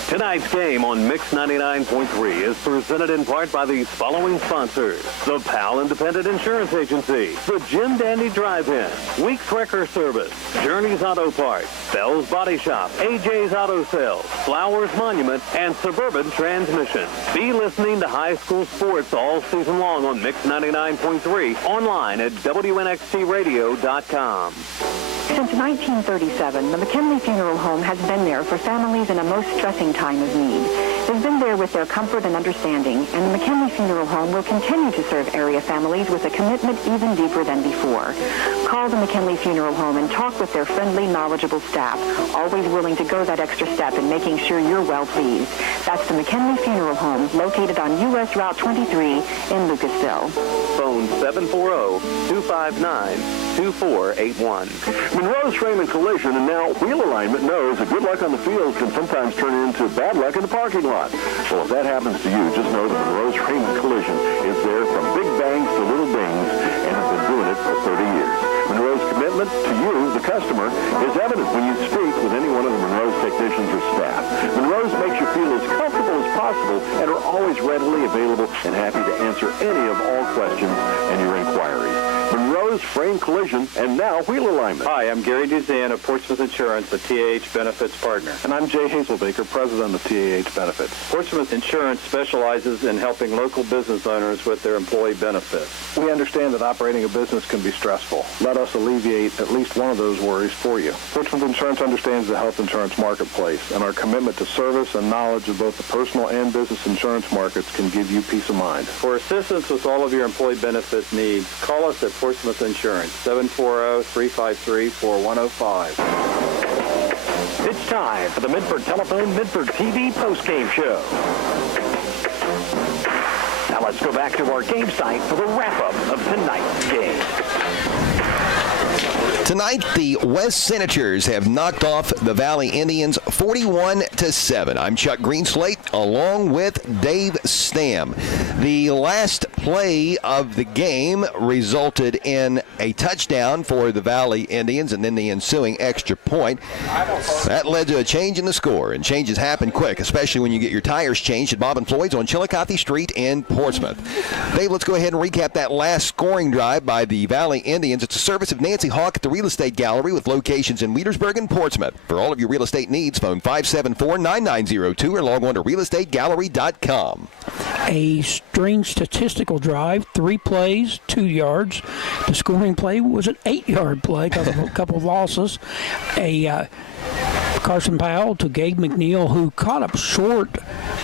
Tonight's game on Mix 99.3 is presented in part by these following sponsors: the Pal Independent Insurance Agency, the Jim Dandy Drive-In, Weeks Wrecker Service, Journey's Auto Parts, Bell's Body Shop, AJ's Auto Sales, Flowers Monument, and Suburban Transmission. Be listening to high school sports all season long on Mix 99.3, online at WNXTradio.com. Since 1937, the McKinley Funeral Home has been there for families in a most stressing time of need. They've been there with their comfort and understanding, and the McKinley Funeral Home will continue to serve area families with a commitment even deeper than before. Call the McKinley Funeral Home and talk with their friendly, knowledgeable staff, always willing to go that extra step in making sure you're well pleased. That's the McKinley Funeral Home, located on U.S. Route 23 in Lucasville. Phone 740-259-2481. Monroe's Frame and Collision, and now Wheel Alignment knows that good luck on the field can sometimes turn into bad luck in the parking lot. Well, if that happens to you, just know that Monroe's Frame and Collision is there from big bangs to little dings and has been doing it for 30 years. Monroe's commitment to you, the customer, is evident when you speak with any one of the Monroe's technicians or staff. Monroe's makes you feel as comfortable as possible and are always readily available and happy to answer any of all questions and your inquiries. Monroe's Frame Collision, and now Wheel Alignment. Hi, I'm Gary Duzan of Portsmouth Insurance, a TAH Benefits partner. And I'm Jay Hazelbaker, president of TAH Benefits. Portsmouth Insurance specializes in helping local business owners with their employee benefits. We understand that operating a business can be stressful. Let us alleviate at least one of those worries for you. Portsmouth Insurance understands the health insurance marketplace, and our commitment to service and knowledge of both the personal and business insurance markets can give you peace of mind. For assistance with all of your employee benefit needs, call us at Portsmouth Insurance, 740-353-4105. It's time for the Midford Telephone Midford TV postgame show. Now let's go back to our game site for the wrap-up of tonight's game. Tonight, the West Senators have knocked off the Valley Indians 41-7. I'm Chuck Greenslate, along with Dave Stam. The last play of the game resulted in a touchdown for the Valley Indians and then the ensuing extra point. That led to a change in the score, and changes happen quick, especially when you get your tires changed at Bob and Floyd's on Chillicothe Street in Portsmouth. Dave, let's go ahead and recap that last scoring drive by the Valley Indians. It's a service of Nancy Hawk at the Real Estate Gallery with locations in Leadersburg and Portsmouth. For all of your real estate needs, phone 574-9902 or log on to realestategallery.com. A strange statistical drive, 3 plays, 2 yards. The scoring play was an 8-yard play, a couple of losses. Carson Powell to Gabe McNeil, who caught up short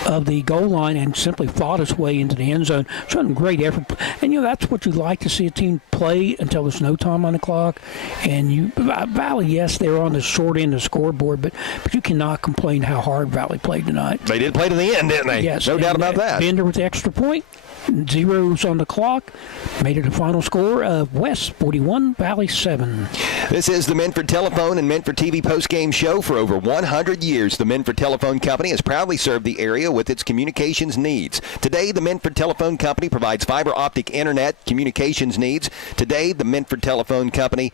of the goal line and simply fought his way into the end zone. Showing great effort. And, that's what you like to see a team play until there's no time on the clock. And Valley, yes, they were on the short end of the scoreboard, but you cannot complain how hard Valley played tonight. They did play to the end, didn't they? Yes. No doubt about that. Bender with the extra point. Zeros on the clock. Made it a final score of West 41, Valley 7. This is the Minford Telephone and Minford TV postgame show. For over 100 years, the Minford Telephone Company has proudly served the area with its communications needs. Today, the Minford Telephone Company provides fiber optic internet communications needs. Today, the Minford Telephone Company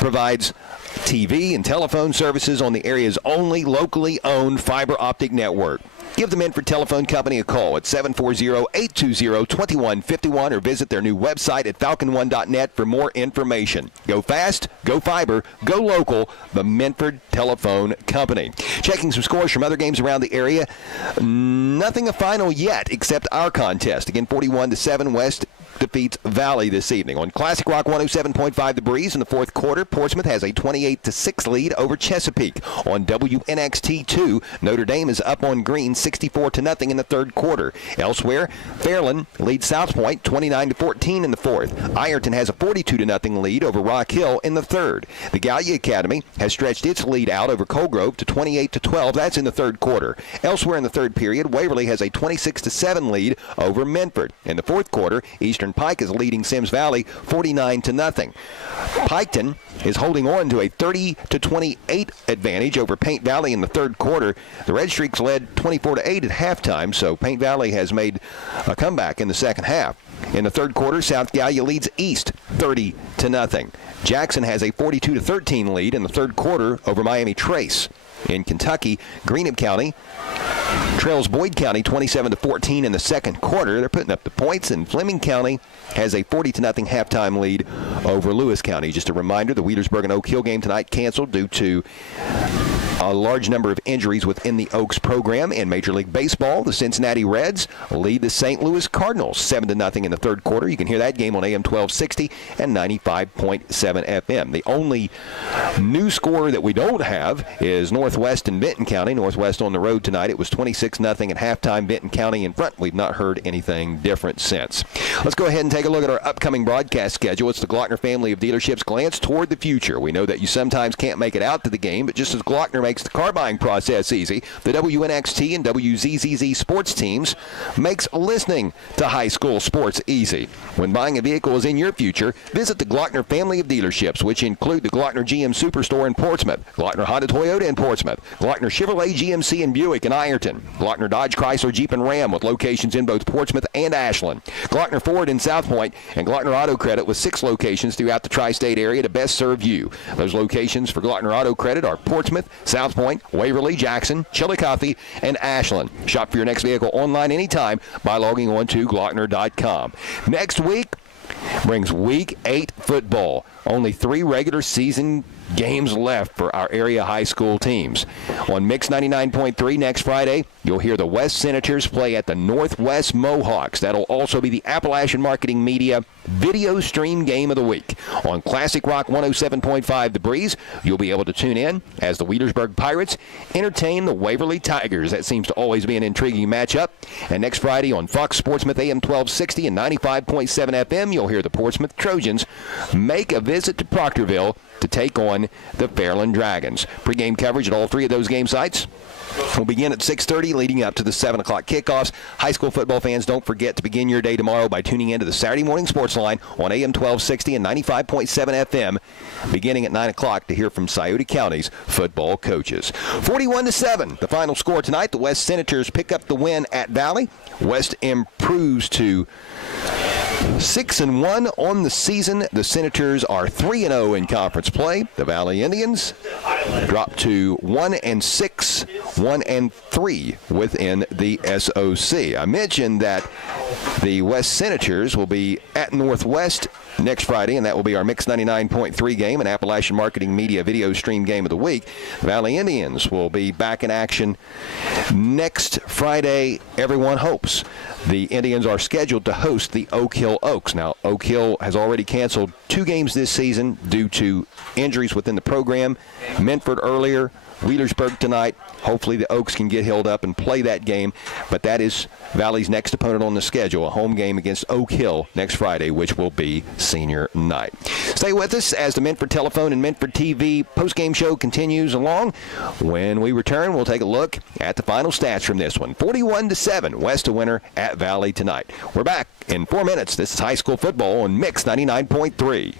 provides TV and telephone services on the area's only locally owned fiber optic network. Give the Minford Telephone Company a call at 740-820-2151 or visit their new website at falcon1.net for more information. Go fast, go fiber, go local, the Minford Telephone Company. Checking some scores from other games around the area. Nothing a final yet except our contest. Again, 41-7 West defeats Valley this evening. On Classic Rock 107.5 The Breeze in the fourth quarter, Portsmouth has a 28-6 lead over Chesapeake. On WNXT 2, Notre Dame is up on Green 64-0 in the third quarter. Elsewhere, Fairland leads South Point 29-14 in the fourth. Ironton has a 42-0 lead over Rock Hill in the third. The Gallia Academy has stretched its lead out over Colgrove to 28-12. That's in the third quarter. Elsewhere in the third period, Waverly has a 26-7 lead over Minford. In the fourth quarter, Eastern Pike is leading Sims Valley 49-0. Piketon is holding on to a 30-28 advantage over Paint Valley in the third quarter. The Red Streaks led 24-8 at halftime, so Paint Valley has made a comeback in the second half. In the third quarter, South Gallia leads East 30-0. Jackson has a 42-13 lead in the third quarter over Miami Trace. In Kentucky, Greenup County trails Boyd County 27-14 in the second quarter. They're putting up the points, and Fleming County has a 40-0 halftime lead over Lewis County. Just a reminder, the Wheelersburg and Oak Hill game tonight canceled due to a large number of injuries within the Oaks program. In Major League Baseball, the Cincinnati Reds lead the St. Louis Cardinals 7-0 in the third quarter. You can hear that game on AM 1260 and 95.7 FM. The only new score that we don't have is Northwest and Benton County. Northwest on the road tonight. It was 26-0 at halftime. Benton County in front. We've not heard anything different since. Let's go ahead and take a look at our upcoming broadcast schedule. It's the Glockner family of dealerships glance toward the future. We know that you sometimes can't make it out to the game, but just as Glockner makes the car buying process easy, the WNXT and WZZZ sports teams makes listening to high school sports easy. When buying a vehicle is in your future, visit the Glockner family of dealerships, which include the Glockner GM Superstore in Portsmouth, Glockner Honda Toyota in Portsmouth, Glockner Chevrolet GMC and Buick in Ironton, Glockner Dodge Chrysler Jeep and Ram with locations in both Portsmouth and Ashland, Glockner Ford in South Point, and Glockner Auto Credit with 6 locations throughout the tri-state area to best serve you. Those locations for Glockner Auto Credit are Portsmouth, South Point, Waverly, Jackson, Chillicothe, and Ashland. Shop for your next vehicle online anytime by logging on to Glockner.com. Next week brings Week 8 football. Only 3 regular season games left for our area high school teams. On Mix 99.3 next Friday, you'll hear the West Senators play at the Northwest Mohawks. That'll also be the Appalachian Marketing Media video stream game of the week. On Classic Rock 107.5 The Breeze, you'll be able to tune in as the Wheelersburg Pirates entertain the Waverly Tigers. That seems to always be an intriguing matchup. And next Friday on Fox Sportsmouth AM 1260 and 95.7 FM, you'll hear the Portsmouth Trojans make a visit to Proctorville to take on the Fairland Dragons. Pre-game coverage at all 3 of those game sites will begin at 6:30, leading up to the 7 o'clock kickoffs. High school football fans, don't forget to begin your day tomorrow by tuning into the Saturday Morning Sports Line on AM 1260 and 95.7 FM, beginning at 9 o'clock to hear from Scioto County's football coaches. 41-7, the final score tonight. The West Senators pick up the win at Valley. West improves to 6-1 on the season. The Senators are 3-0 in conference play. The Valley Indians drop to 1-6, 1-3 within the SOC. I mentioned that the West Senators will be at Northwest next Friday, and that will be our Mix 99.3 game and Appalachian Marketing Media video stream game of the week. The Valley Indians will be back in action next Friday, everyone hopes. The Indians are scheduled to host the Oak Hill Oaks. Now, Oak Hill has already canceled 2 games this season due to injuries within the program. Minford earlier, Wheelersburg tonight. Hopefully the Oaks can get healed up and play that game, but that is Valley's next opponent on the schedule, a home game against Oak Hill next Friday, which will be senior night. Stay with us as the Minford Telephone and Minford TV postgame show continues along. When we return, we'll take a look at the final stats from this one. 41-7, West a winner at Valley tonight. We're back in 4 minutes. This is high school football on Mix 99.3.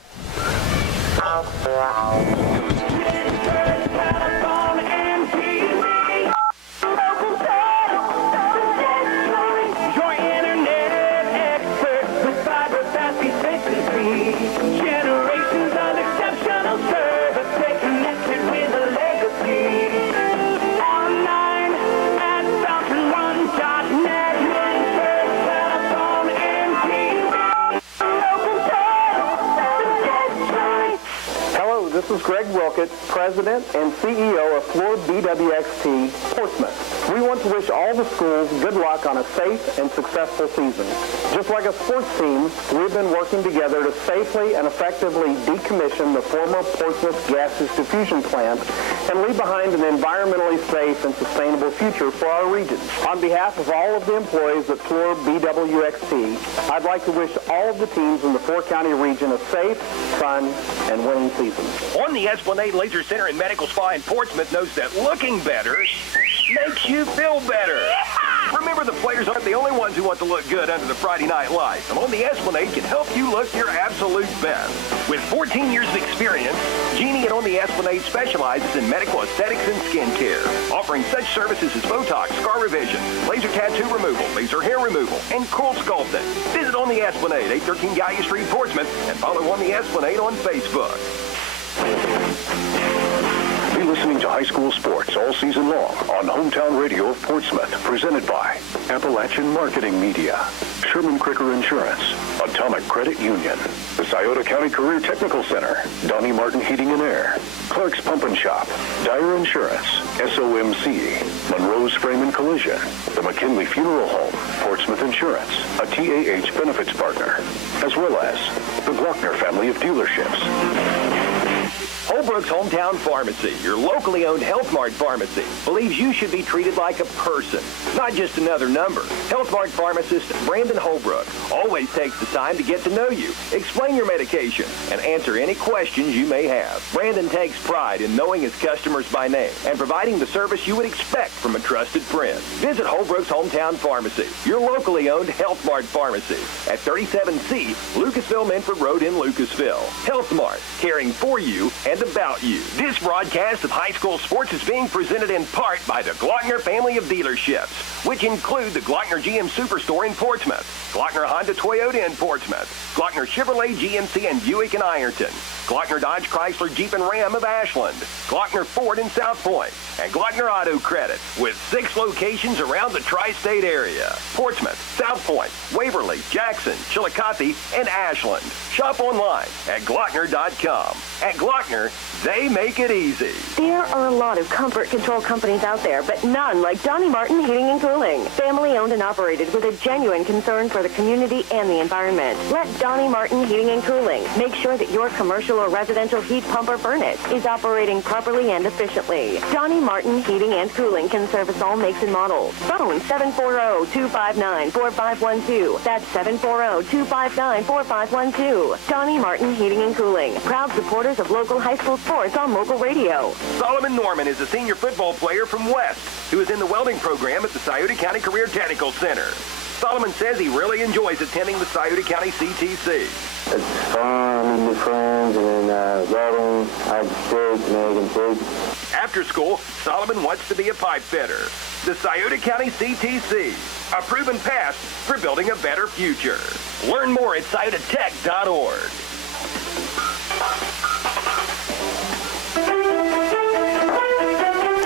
Online at Falcon1. this is Greg Wilkett, President and CEO of Floor BWXT Portsmouth. We want to wish all the schools good luck on a safe and successful season. Just like a sports team, we've been working together to safely and effectively decommission the former Portsmouth gases diffusion plant and leave behind an environmentally safe and sustainable future for our region. On behalf of all of the employees at Floor BWXT, I'd like to wish all of the teams in the four-county region a safe, fun, and winning season. On the Esplanade Laser Center and Medical Spa in Portsmouth knows that looking better makes you feel better. Remember, the players aren't the only ones who want to look good under the Friday night lights, and On the Esplanade can help you look your absolute best. With 14 years of experience, Jeannie at On the Esplanade specializes in medical aesthetics and skincare, offering such services as Botox, scar revision, laser tattoo removal, laser hair removal, and cool sculpting. Visit On the Esplanade, 813 Gallia Street, Portsmouth, and follow On the Esplanade on Facebook. Be listening to high school sports all season long on Hometown Radio of Portsmouth, presented by Appalachian Marketing Media, Sherman Cricker Insurance, Atomic Credit Union, the Scioto County Career Technical Center, Donnie Martin Heating and Air, Clark's Pump and Shop, Dyer Insurance, SOMC, Monroe's Frame and Collision, the McKinley Funeral Home, Portsmouth Insurance, a TAH benefits partner, as well as the Glockner family of dealerships. Holbrook's Hometown Pharmacy, your locally owned Health Mart pharmacy, believes you should be treated like a person, not just another number. Health Mart pharmacist Brandon Holbrook always takes the time to get to know you, explain your medication, and answer any questions you may have. Brandon takes pride in knowing his customers by name and providing the service you would expect from a trusted friend. Visit Holbrook's Hometown Pharmacy, your locally owned Health Mart pharmacy, at 37C Lucasville-Menford Road in Lucasville. Health Mart, caring for you and about you. This broadcast of high school sports is being presented in part by the Glockner family of dealerships, which include the Glockner GM Superstore in Portsmouth, Glockner Honda Toyota in Portsmouth, Glockner Chevrolet GMC and Buick in Ironton, Glockner Dodge Chrysler Jeep and Ram of Ashland, Glockner Ford in South Point, and Glockner Auto Credit, with 6 locations around the tri-state area: Portsmouth, South Point, Waverly, Jackson, Chillicothe, and Ashland. Shop online at Glockner.com. At Glockner, they make it easy. There are a lot of comfort control companies out there, but none like Donnie Martin Heating and Cooling. Family owned and operated with a genuine concern for the community and the environment. Let Donnie Martin Heating and Cooling make sure that your commercial or residential heat pump or furnace is operating properly and efficiently. Donnie Martin Heating and Cooling can service all makes and models. Phone 740-259-4512. That's 740-259-4512. Donnie Martin Heating and Cooling, proud supporters of local high school sports on local radio. Solomon Norman is a senior football player from West who is in the welding program at the Scioto County Career Technical Center. Solomon says he really enjoys attending the Scioto County CTC. It's fun, meeting new friends, and then welding, hide the sticks, and egg and pig. After school, Solomon wants to be a pipe fitter. The Scioto County CTC, a proven path for building a better future. Learn more at sciototech.org.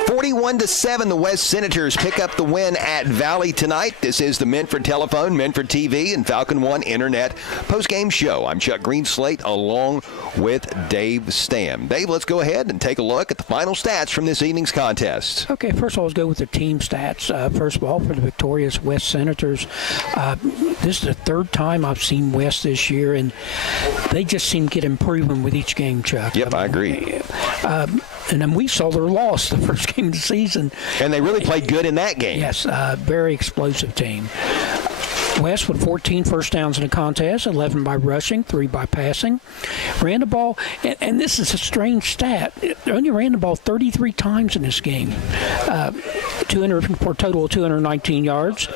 41-7, the West Senators pick up the win at Valley tonight. This is the Menford Telephone, Menford TV, and Falcon One Internet postgame show. I'm Chuck Greenslate along with Dave Stam. Dave, let's go ahead and take a look at the final stats from this evening's contest. Okay, first of all, let's go with the team stats. First of all, for the victorious West Senators, this is the third time I've seen West this year, and they just seem to get improving with each game, Chuck. Yep, I agree. And then we saw their loss the first game of the season. And they really played good in that game. Yes, very explosive team. West with 14 first downs in the contest, 11 by rushing, 3 by passing. Ran the ball, and this is a strange stat. They only ran the ball 33 times in this game. For a total of 219 yards.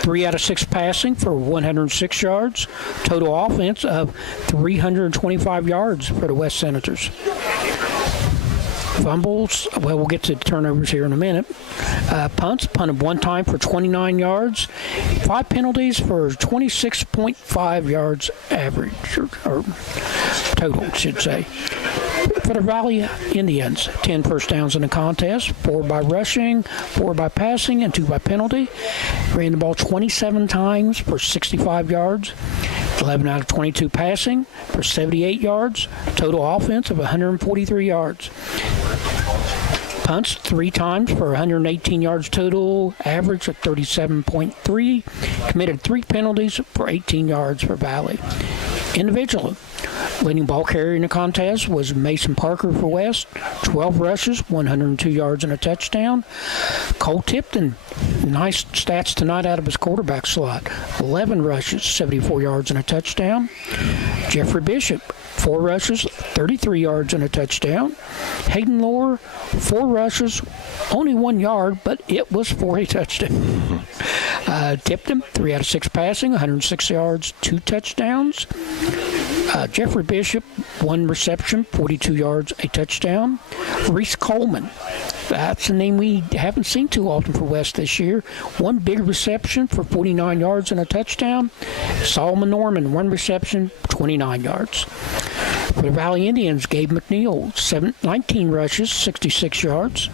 3 out of 6 passing for 106 yards. Total offense of 325 yards for the West Senators. Fumbles, well, we'll get to turnovers here in a minute. Punts, punted 1 time for 29 yards. 5 penalties for 26.5 yards average, or total, should say. For the Valley Indians, 10 first downs in the contest, 4 by rushing, 4 by passing, and 2 by penalty. Ran the ball 27 times for 65 yards. 11 out of 22 passing for 78 yards. Total offense of 143 yards. Punts 3 times for 118 yards total, average of 37.3. Committed 3 penalties for 18 yards for Valley. Individually, leading ball carrier in the contest was Mason Parker for West, 12 rushes, 102 yards and a touchdown. Cole Tipton, nice stats tonight out of his quarterback slot, 11 rushes, 74 yards and a touchdown. Jeffrey Bishop, 4 rushes, 33 yards and a touchdown. Hayden Lohr, 4 rushes, only 1 yard, but it was for a touchdown. Tipton, 3 out of 6 passing, 106 yards, 2 touchdowns. Jeffrey Bishop, 1 reception, 42 yards, a touchdown. Reese Coleman, that's a name we haven't seen too often for West this year. 1 big reception for 49 yards and a touchdown. Solomon Norman, 1 reception, 29 yards. For the Valley Indians, Gabe McNeil, 19 rushes, 66 yards.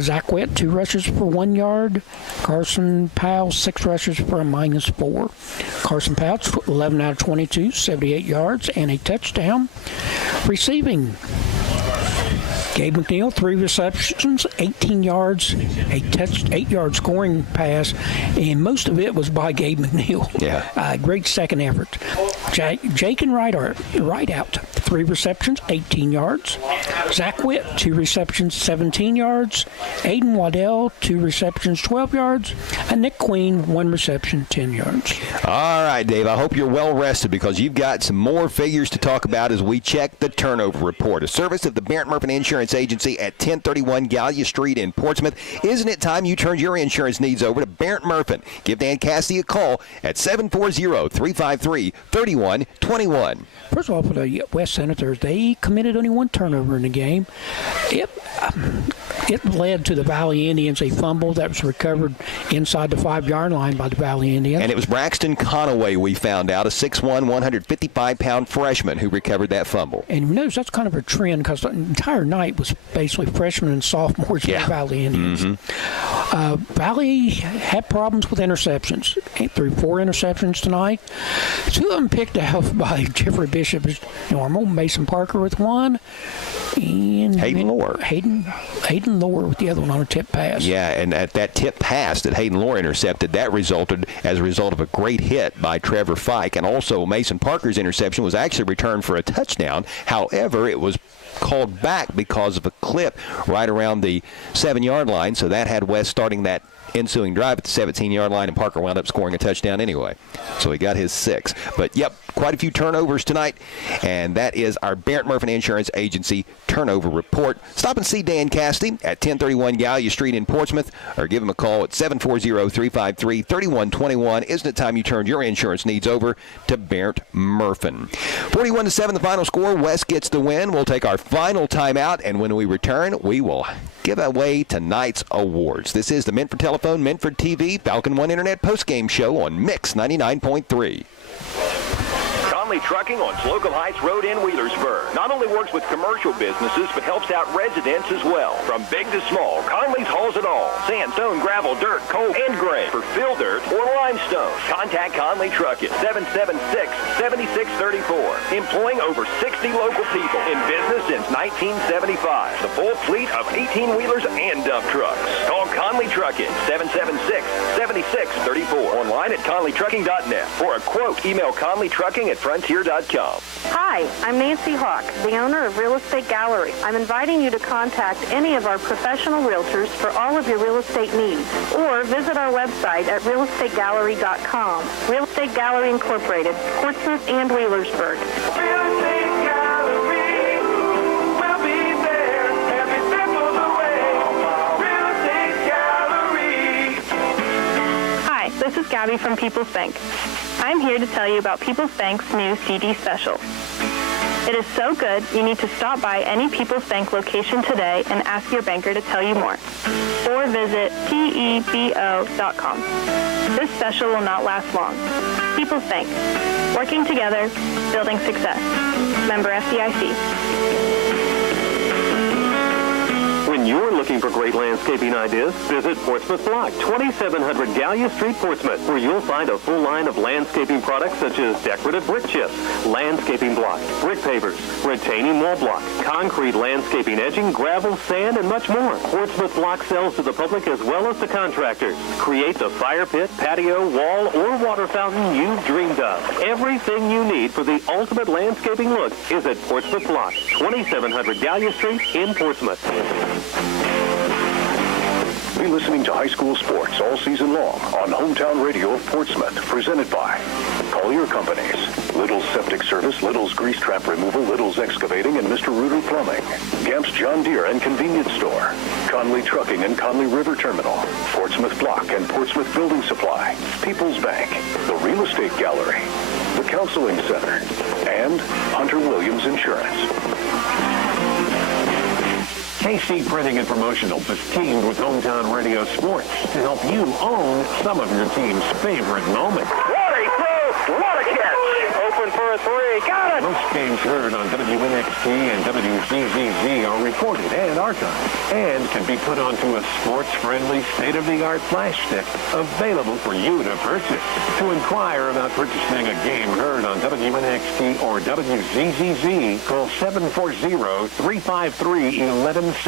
Zach Witt, 2 rushes for 1 yard. Carson Powell, 6 rushes for a -4. Carson Powell, 11 out of 22, 78 yards and a touchdown. Receiving, Gabe McNeil, 3 receptions, 18 yards, 8-yard scoring pass, and most of it was by Gabe McNeil. Yeah. Great second effort. Jake and Rideout, 3 receptions, 18 yards. Zach Witt, 2 receptions, 17 yards. Aiden Waddell, 2 receptions, 12 yards. And Nick Queen, 1 reception, 10 yards. All right, Dave, I hope you're well rested because you've got some more figures to talk about as we check the turnover report. A service of the Barrett Murphy Insurance Agency at 1031 Gallia Street in Portsmouth. Isn't it time you turned your insurance needs over to Barrett Murphy? Give Dan Cassidy a call at 740-353-3121. First of all, for the West Senators, they committed only 1 turnover in the game. It led to the Valley Indians a fumble that was recovered inside the 5-yard line by the Valley Indians. And it was Braxton Conaway, we found out, a 6'1", 155-pound freshman who recovered that fumble. And you notice that's kind of a trend because the entire night was basically freshmen and sophomores for the Valley Indians. Mm-hmm. Valley had problems with interceptions. Threw 4 interceptions tonight. 2 of them picked out by Jeffrey Bishop as normal. Mason Parker with 1. And Hayden Lohr. Hayden Lohr with the other one on a tip pass. Yeah, and at that tip pass that Hayden Lohr intercepted, that resulted as a result of a great hit by Trevor Fike. And also Mason Parker's interception was actually returned for a touchdown. However, it was called back because of a clip right around the 7-yard line. So that had West starting that ensuing drive at the 17-yard line, and Parker wound up scoring a touchdown anyway. So he got his 6. But, yep, quite a few turnovers tonight, and that is our Barrett Murphy Insurance Agency turnover report. Stop and see Dan Cassidy at 1031 Gallia Street in Portsmouth, or give him a call at 740-353-3121. Isn't it time you turned your insurance needs over to Barrett Murphy? 41-7 the final score. West gets the win. We'll take our final timeout, and when we return, we will give away tonight's awards. This is the Meant for Telephone, Meant for TV, Falcon One Internet postgame show on Mix 99.3. Conley Trucking on Slocum Heights Road in Wheelersburg not only works with commercial businesses, but helps out residents as well. From big to small, Conley's hauls it all. Sand, stone, gravel, dirt, coal, and grain. For fill dirt or limestone, contact Conley Trucking, 776-7634. Employing over 60 local people. In business since 1975. The full fleet of 18-wheelers and dump trucks. Call Conley Trucking, 776-7634. Online at conleytrucking.net. For a quote, email conleytrucking@frontier.com. Hi, I'm Nancy Hawk, the owner of Real Estate Gallery. I'm inviting you to contact any of our professional realtors for all of your real estate needs, or visit our website at realestategallery.com. Real Estate Gallery Incorporated, Portsmouth and Wheelersburg. Hi, this is Gabby from People's Bank. I'm here to tell you about People's Bank's new CD special. It is so good, you need to stop by any People's Bank location today and ask your banker to tell you more. Or visit pebo.com. This special will not last long. People's Bank. Working together, building success. Member FDIC. When you're looking Looking for great landscaping ideas? Visit Portsmouth Block, 2700 Gallia Street, Portsmouth, where you'll find a full line of landscaping products such as decorative brick chips, landscaping block, brick pavers, retaining wall block, concrete landscaping edging, gravel, sand, and much more. Portsmouth Block sells to the public as well as to contractors. Create the fire pit, patio, wall, or water fountain you've dreamed of. Everything you need for the ultimate landscaping look is at Portsmouth Block, 2700 Gallia Street in Portsmouth. Be listening to high school sports all season long on Hometown Radio of Portsmouth, presented by Collier Companies, Little's Septic Service, Little's Grease Trap Removal, Little's Excavating, and Mr. Reuter Plumbing, Gamp's John Deere and Convenience Store, Conley Trucking and Conley River Terminal, Portsmouth Block and Portsmouth Building Supply, People's Bank, the Real Estate Gallery, the Counseling Center, and Hunter Williams Insurance. KC Printing and Promotionals is teamed with Hometown Radio Sports to help you own some of your team's favorite moments. What a throw! What a catch! Open for a three. Got it! Most games heard on WNXT and WZZZ are recorded and archived and can be put onto a sports-friendly, state-of-the-art flash stick available for you to purchase. To inquire about purchasing a game heard on WNXT or WZZZ, call 740-353-1161.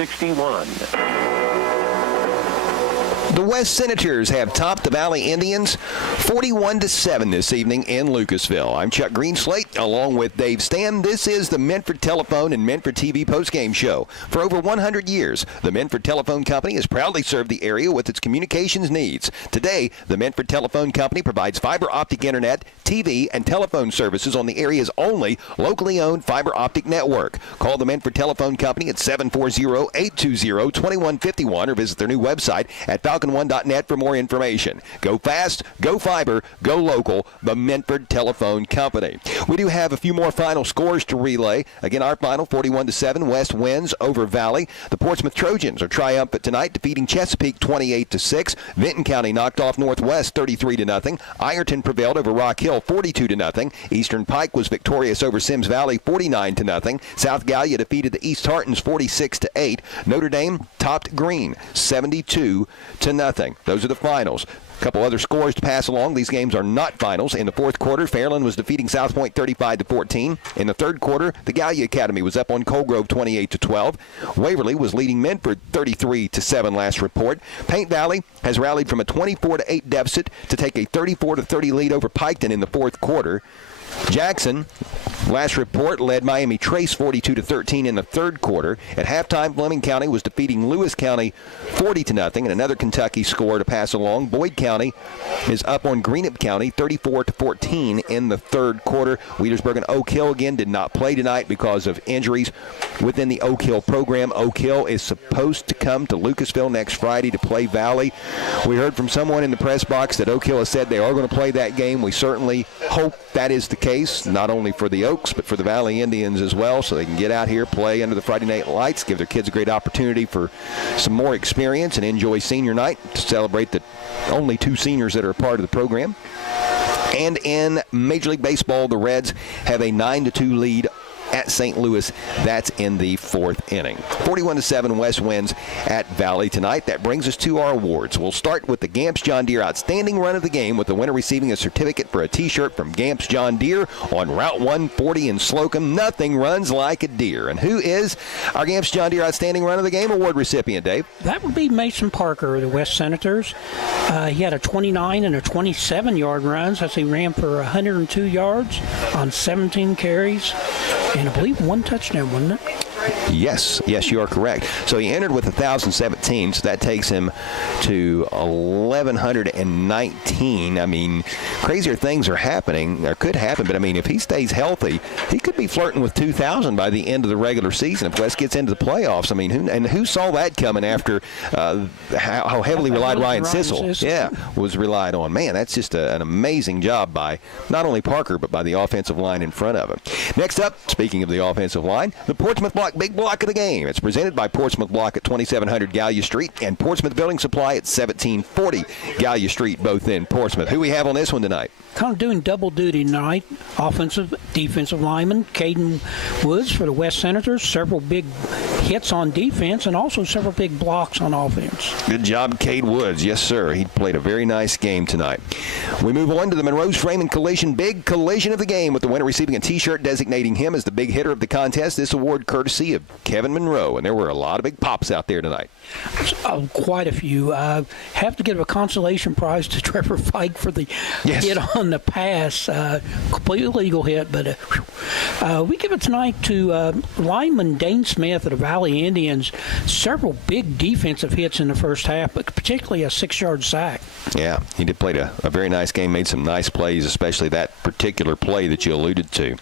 The West Senators have topped the Valley Indians 41-7 this evening in Lucasville. I'm Chuck Greenslate along with Dave Stam. This is the Medford Telephone and Medford TV postgame show. For over 100 years, the Medford Telephone Company has proudly served the area with its communications needs. Today, the Medford Telephone Company provides fiber optic internet, TV, and telephone services on the area's only locally owned fiber optic network. Call the Medford Telephone Company at 740-820-2151 or visit their new website at falcon1.net for more information. Go fast, go fiber, go local, the Medford Telephone Company. We do have a few more final scores to relay. Again, our final 41-7, West wins over Valley. The Portsmouth Trojans are triumphant tonight, defeating Chesapeake 28-6. Vinton County knocked off Northwest 33-0. Ironton prevailed over Rock Hill 42-0. Eastern Pike was victorious over Sims Valley 49-0. South Gallia defeated the East Tartans 46-8. Notre Dame topped Greene 72-0. Those are the finals. A couple other scores to pass along. These games are not finals. In the fourth quarter, Fairland was defeating South Point 35-14. In the third quarter, the Gallia Academy was up on Colegrove 28-12. Waverly was leading Medford 33-7 last report. Paint Valley has rallied from a 24-8 deficit to take a 34-30 lead over Piketon in the fourth quarter. Jackson, last report, led Miami Trace 42-13 in the third quarter. At halftime, Fleming County was defeating Lewis County 40-0, and another Kentucky score to pass along. Boyd County is up on Greenup County 34-14 in the third quarter. Wheelersburg and Oak Hill again did not play tonight because of injuries within the Oak Hill program. Oak Hill is supposed to come to Lucasville next Friday to play Valley. We heard from someone in the press box that Oak Hill has said they are going to play that game. We certainly hope that is the case, not only for the Oaks, but for the Valley Indians as well, so they can get out here, play under the Friday night lights, give their kids a great opportunity for some more experience and enjoy senior night to celebrate the only two seniors that are a part of the program. And in Major League Baseball, the Reds have a 9-2 lead at St. Louis. That's in the fourth inning. 41-7 West wins at Valley tonight. That brings us to our awards. We'll start with the Gamps John Deere Outstanding Run of the Game, with the winner receiving a certificate for a T-shirt from Gamps John Deere on Route 140 in Slocum. Nothing runs like a deer. And who is our Gamps John Deere Outstanding Run of the Game award recipient, Dave? That would be Mason Parker of the West Senators. He had a 29 and a 27-yard runs as he ran for 102 yards on 17 carries. And I believe one touchdown, wasn't it? Yes, you are correct. So he entered with 1,017, so that takes him to 1,119. I mean, crazier things are happening, or could happen, but I mean, if he stays healthy, he could be flirting with 2,000 by the end of the regular season if West gets into the playoffs. I mean, who saw that coming after how heavily relied Ryan Sissel? Yeah, was relied on. Man, that's just an amazing job by not only Parker, but by the offensive line in front of him. Next up, speaking of the offensive line, the Portsmouth Block big block of the game. It's presented by Portsmouth Block at 2700 Gallia Street and Portsmouth Building Supply at 1740 Gallia Street, both in Portsmouth. Who we have on this one tonight? Kind of doing double duty tonight. Offensive, defensive lineman, Caden Woods for the West Senators. Several big hits on defense and also several big blocks on offense. Good job, Cade Woods. Yes, sir. He played a very nice game tonight. We move on to the Monroe's Framing Collision Big Collision of the Game, with the winner receiving a T-shirt designating him as the big hitter of the contest. This award courtesy of Kevin Monroe, and there were a lot of big pops out there tonight. Quite a few. Have to give a consolation prize to Trevor Fike for the hit on the pass. Completely legal hit, but we give it tonight to lineman Dane Smith of the Valley Indians. Several big defensive hits in the first half, but particularly a 6-yard sack. Yeah, he did play a very nice game, made some nice plays, especially that particular play that you alluded to.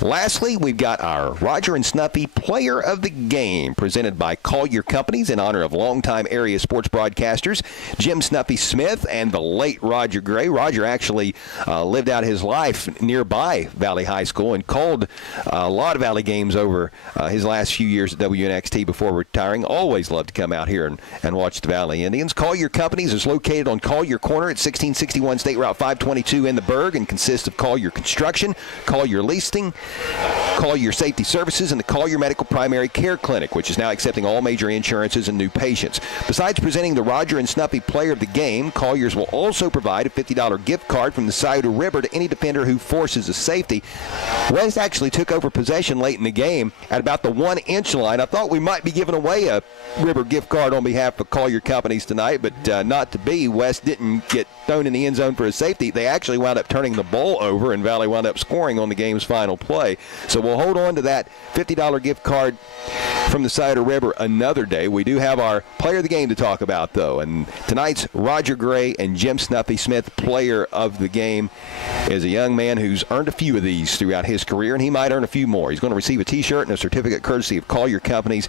Lastly, we've got our Roger and Snuffy Player of the Game, presented by Collier Companies in honor of longtime area sports broadcasters Jim Snuffy Smith and the late Roger Gray. Roger actually lived out his life nearby Valley High School and called a lot of Valley games over his last few years at WNXT before retiring. Always loved to come out here and watch the Valley Indians. Collier Companies is located on Collier Corner at 1661 State Route 522 in the Berg and consists of Collier Construction, Collier Leasing, Collier Safety Services, and the Collier Medical Primary Care Clinic, which is now accepting all major insurances and new patients. Besides presenting the Roger and Snuffy Player of the Game, Colliers will also provide a $50 gift card from the Scioto River to any defender who forces a safety. West actually took over possession late in the game at about the 1-inch line. I thought we might be giving away a River gift card on behalf of Collier Companies tonight, but not to be. West didn't get thrown in the end zone for a safety. They actually wound up turning the ball over, and Valley wound up scoring on the game's final play. So we'll hold on to that $50 gift card from the Scioto River another day. We do have our player of the game to talk about, though, and tonight's Roger Gray and Jim Snuffy Smith Player of the Game is a young man who's earned a few of these throughout his career, and he might earn a few more. He's going to receive a T-shirt and a certificate courtesy of Collier Companies.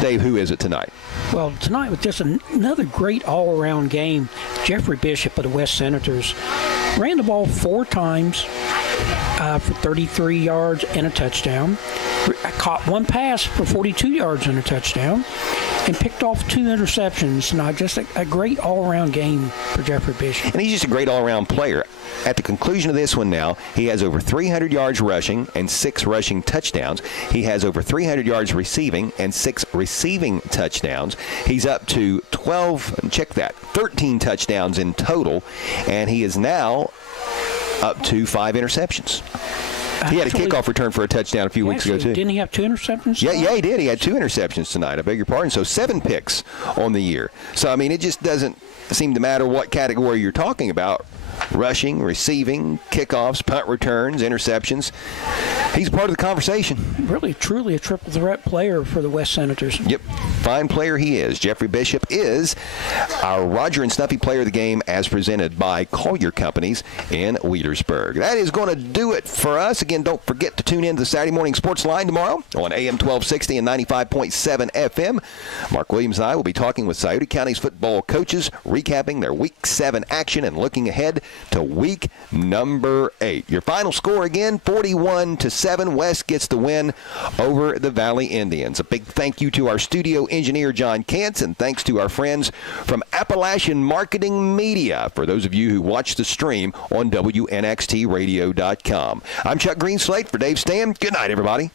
Dave, who is it tonight? Well, tonight was just another great all-around game. Jeffrey Bishop of the West Senators ran the ball 4 times for 33 yards and a touchdown. Caught 1 pass for 42 yards and a touchdown, and picked off 2 interceptions. Now, just a great all-around game for Jeffrey Bishop. And he's just a great all-around player. At the conclusion of this one now, he has over 300 yards rushing and 6 rushing touchdowns. He has over 300 yards receiving and 6 receiving touchdowns. He's up to 13 touchdowns in total, and he is now up to 5 interceptions. He had a kickoff return for a touchdown a few weeks ago, too. Didn't he have 2 interceptions? Yeah, he did. He had 2 interceptions tonight. I beg your pardon. So 7 picks on the year. So, I mean, it just doesn't seem to matter what category you're talking about. Rushing, receiving, kickoffs, punt returns, interceptions. He's part of the conversation. Really, truly a triple threat player for the West Senators. Yep, fine player he is. Jeffrey Bishop is our Roger and Snuffy Player of the Game as presented by Collier Companies in Wheelersburg. That is going to do it for us. Again, don't forget to tune in to the Saturday Morning Sports Line tomorrow on AM 1260 and 95.7 FM. Mark Williams and I will be talking with Scioto County's football coaches, recapping their Week 7 action and looking ahead to week number 8. Your final score again, 41-7. West gets the win over the Valley Indians. A big thank you to our studio engineer, John Kantz, and thanks to our friends from Appalachian Marketing Media, for those of you who watch the stream on WNXTradio.com. I'm Chuck Greenslate for Dave Stam. Good night, everybody.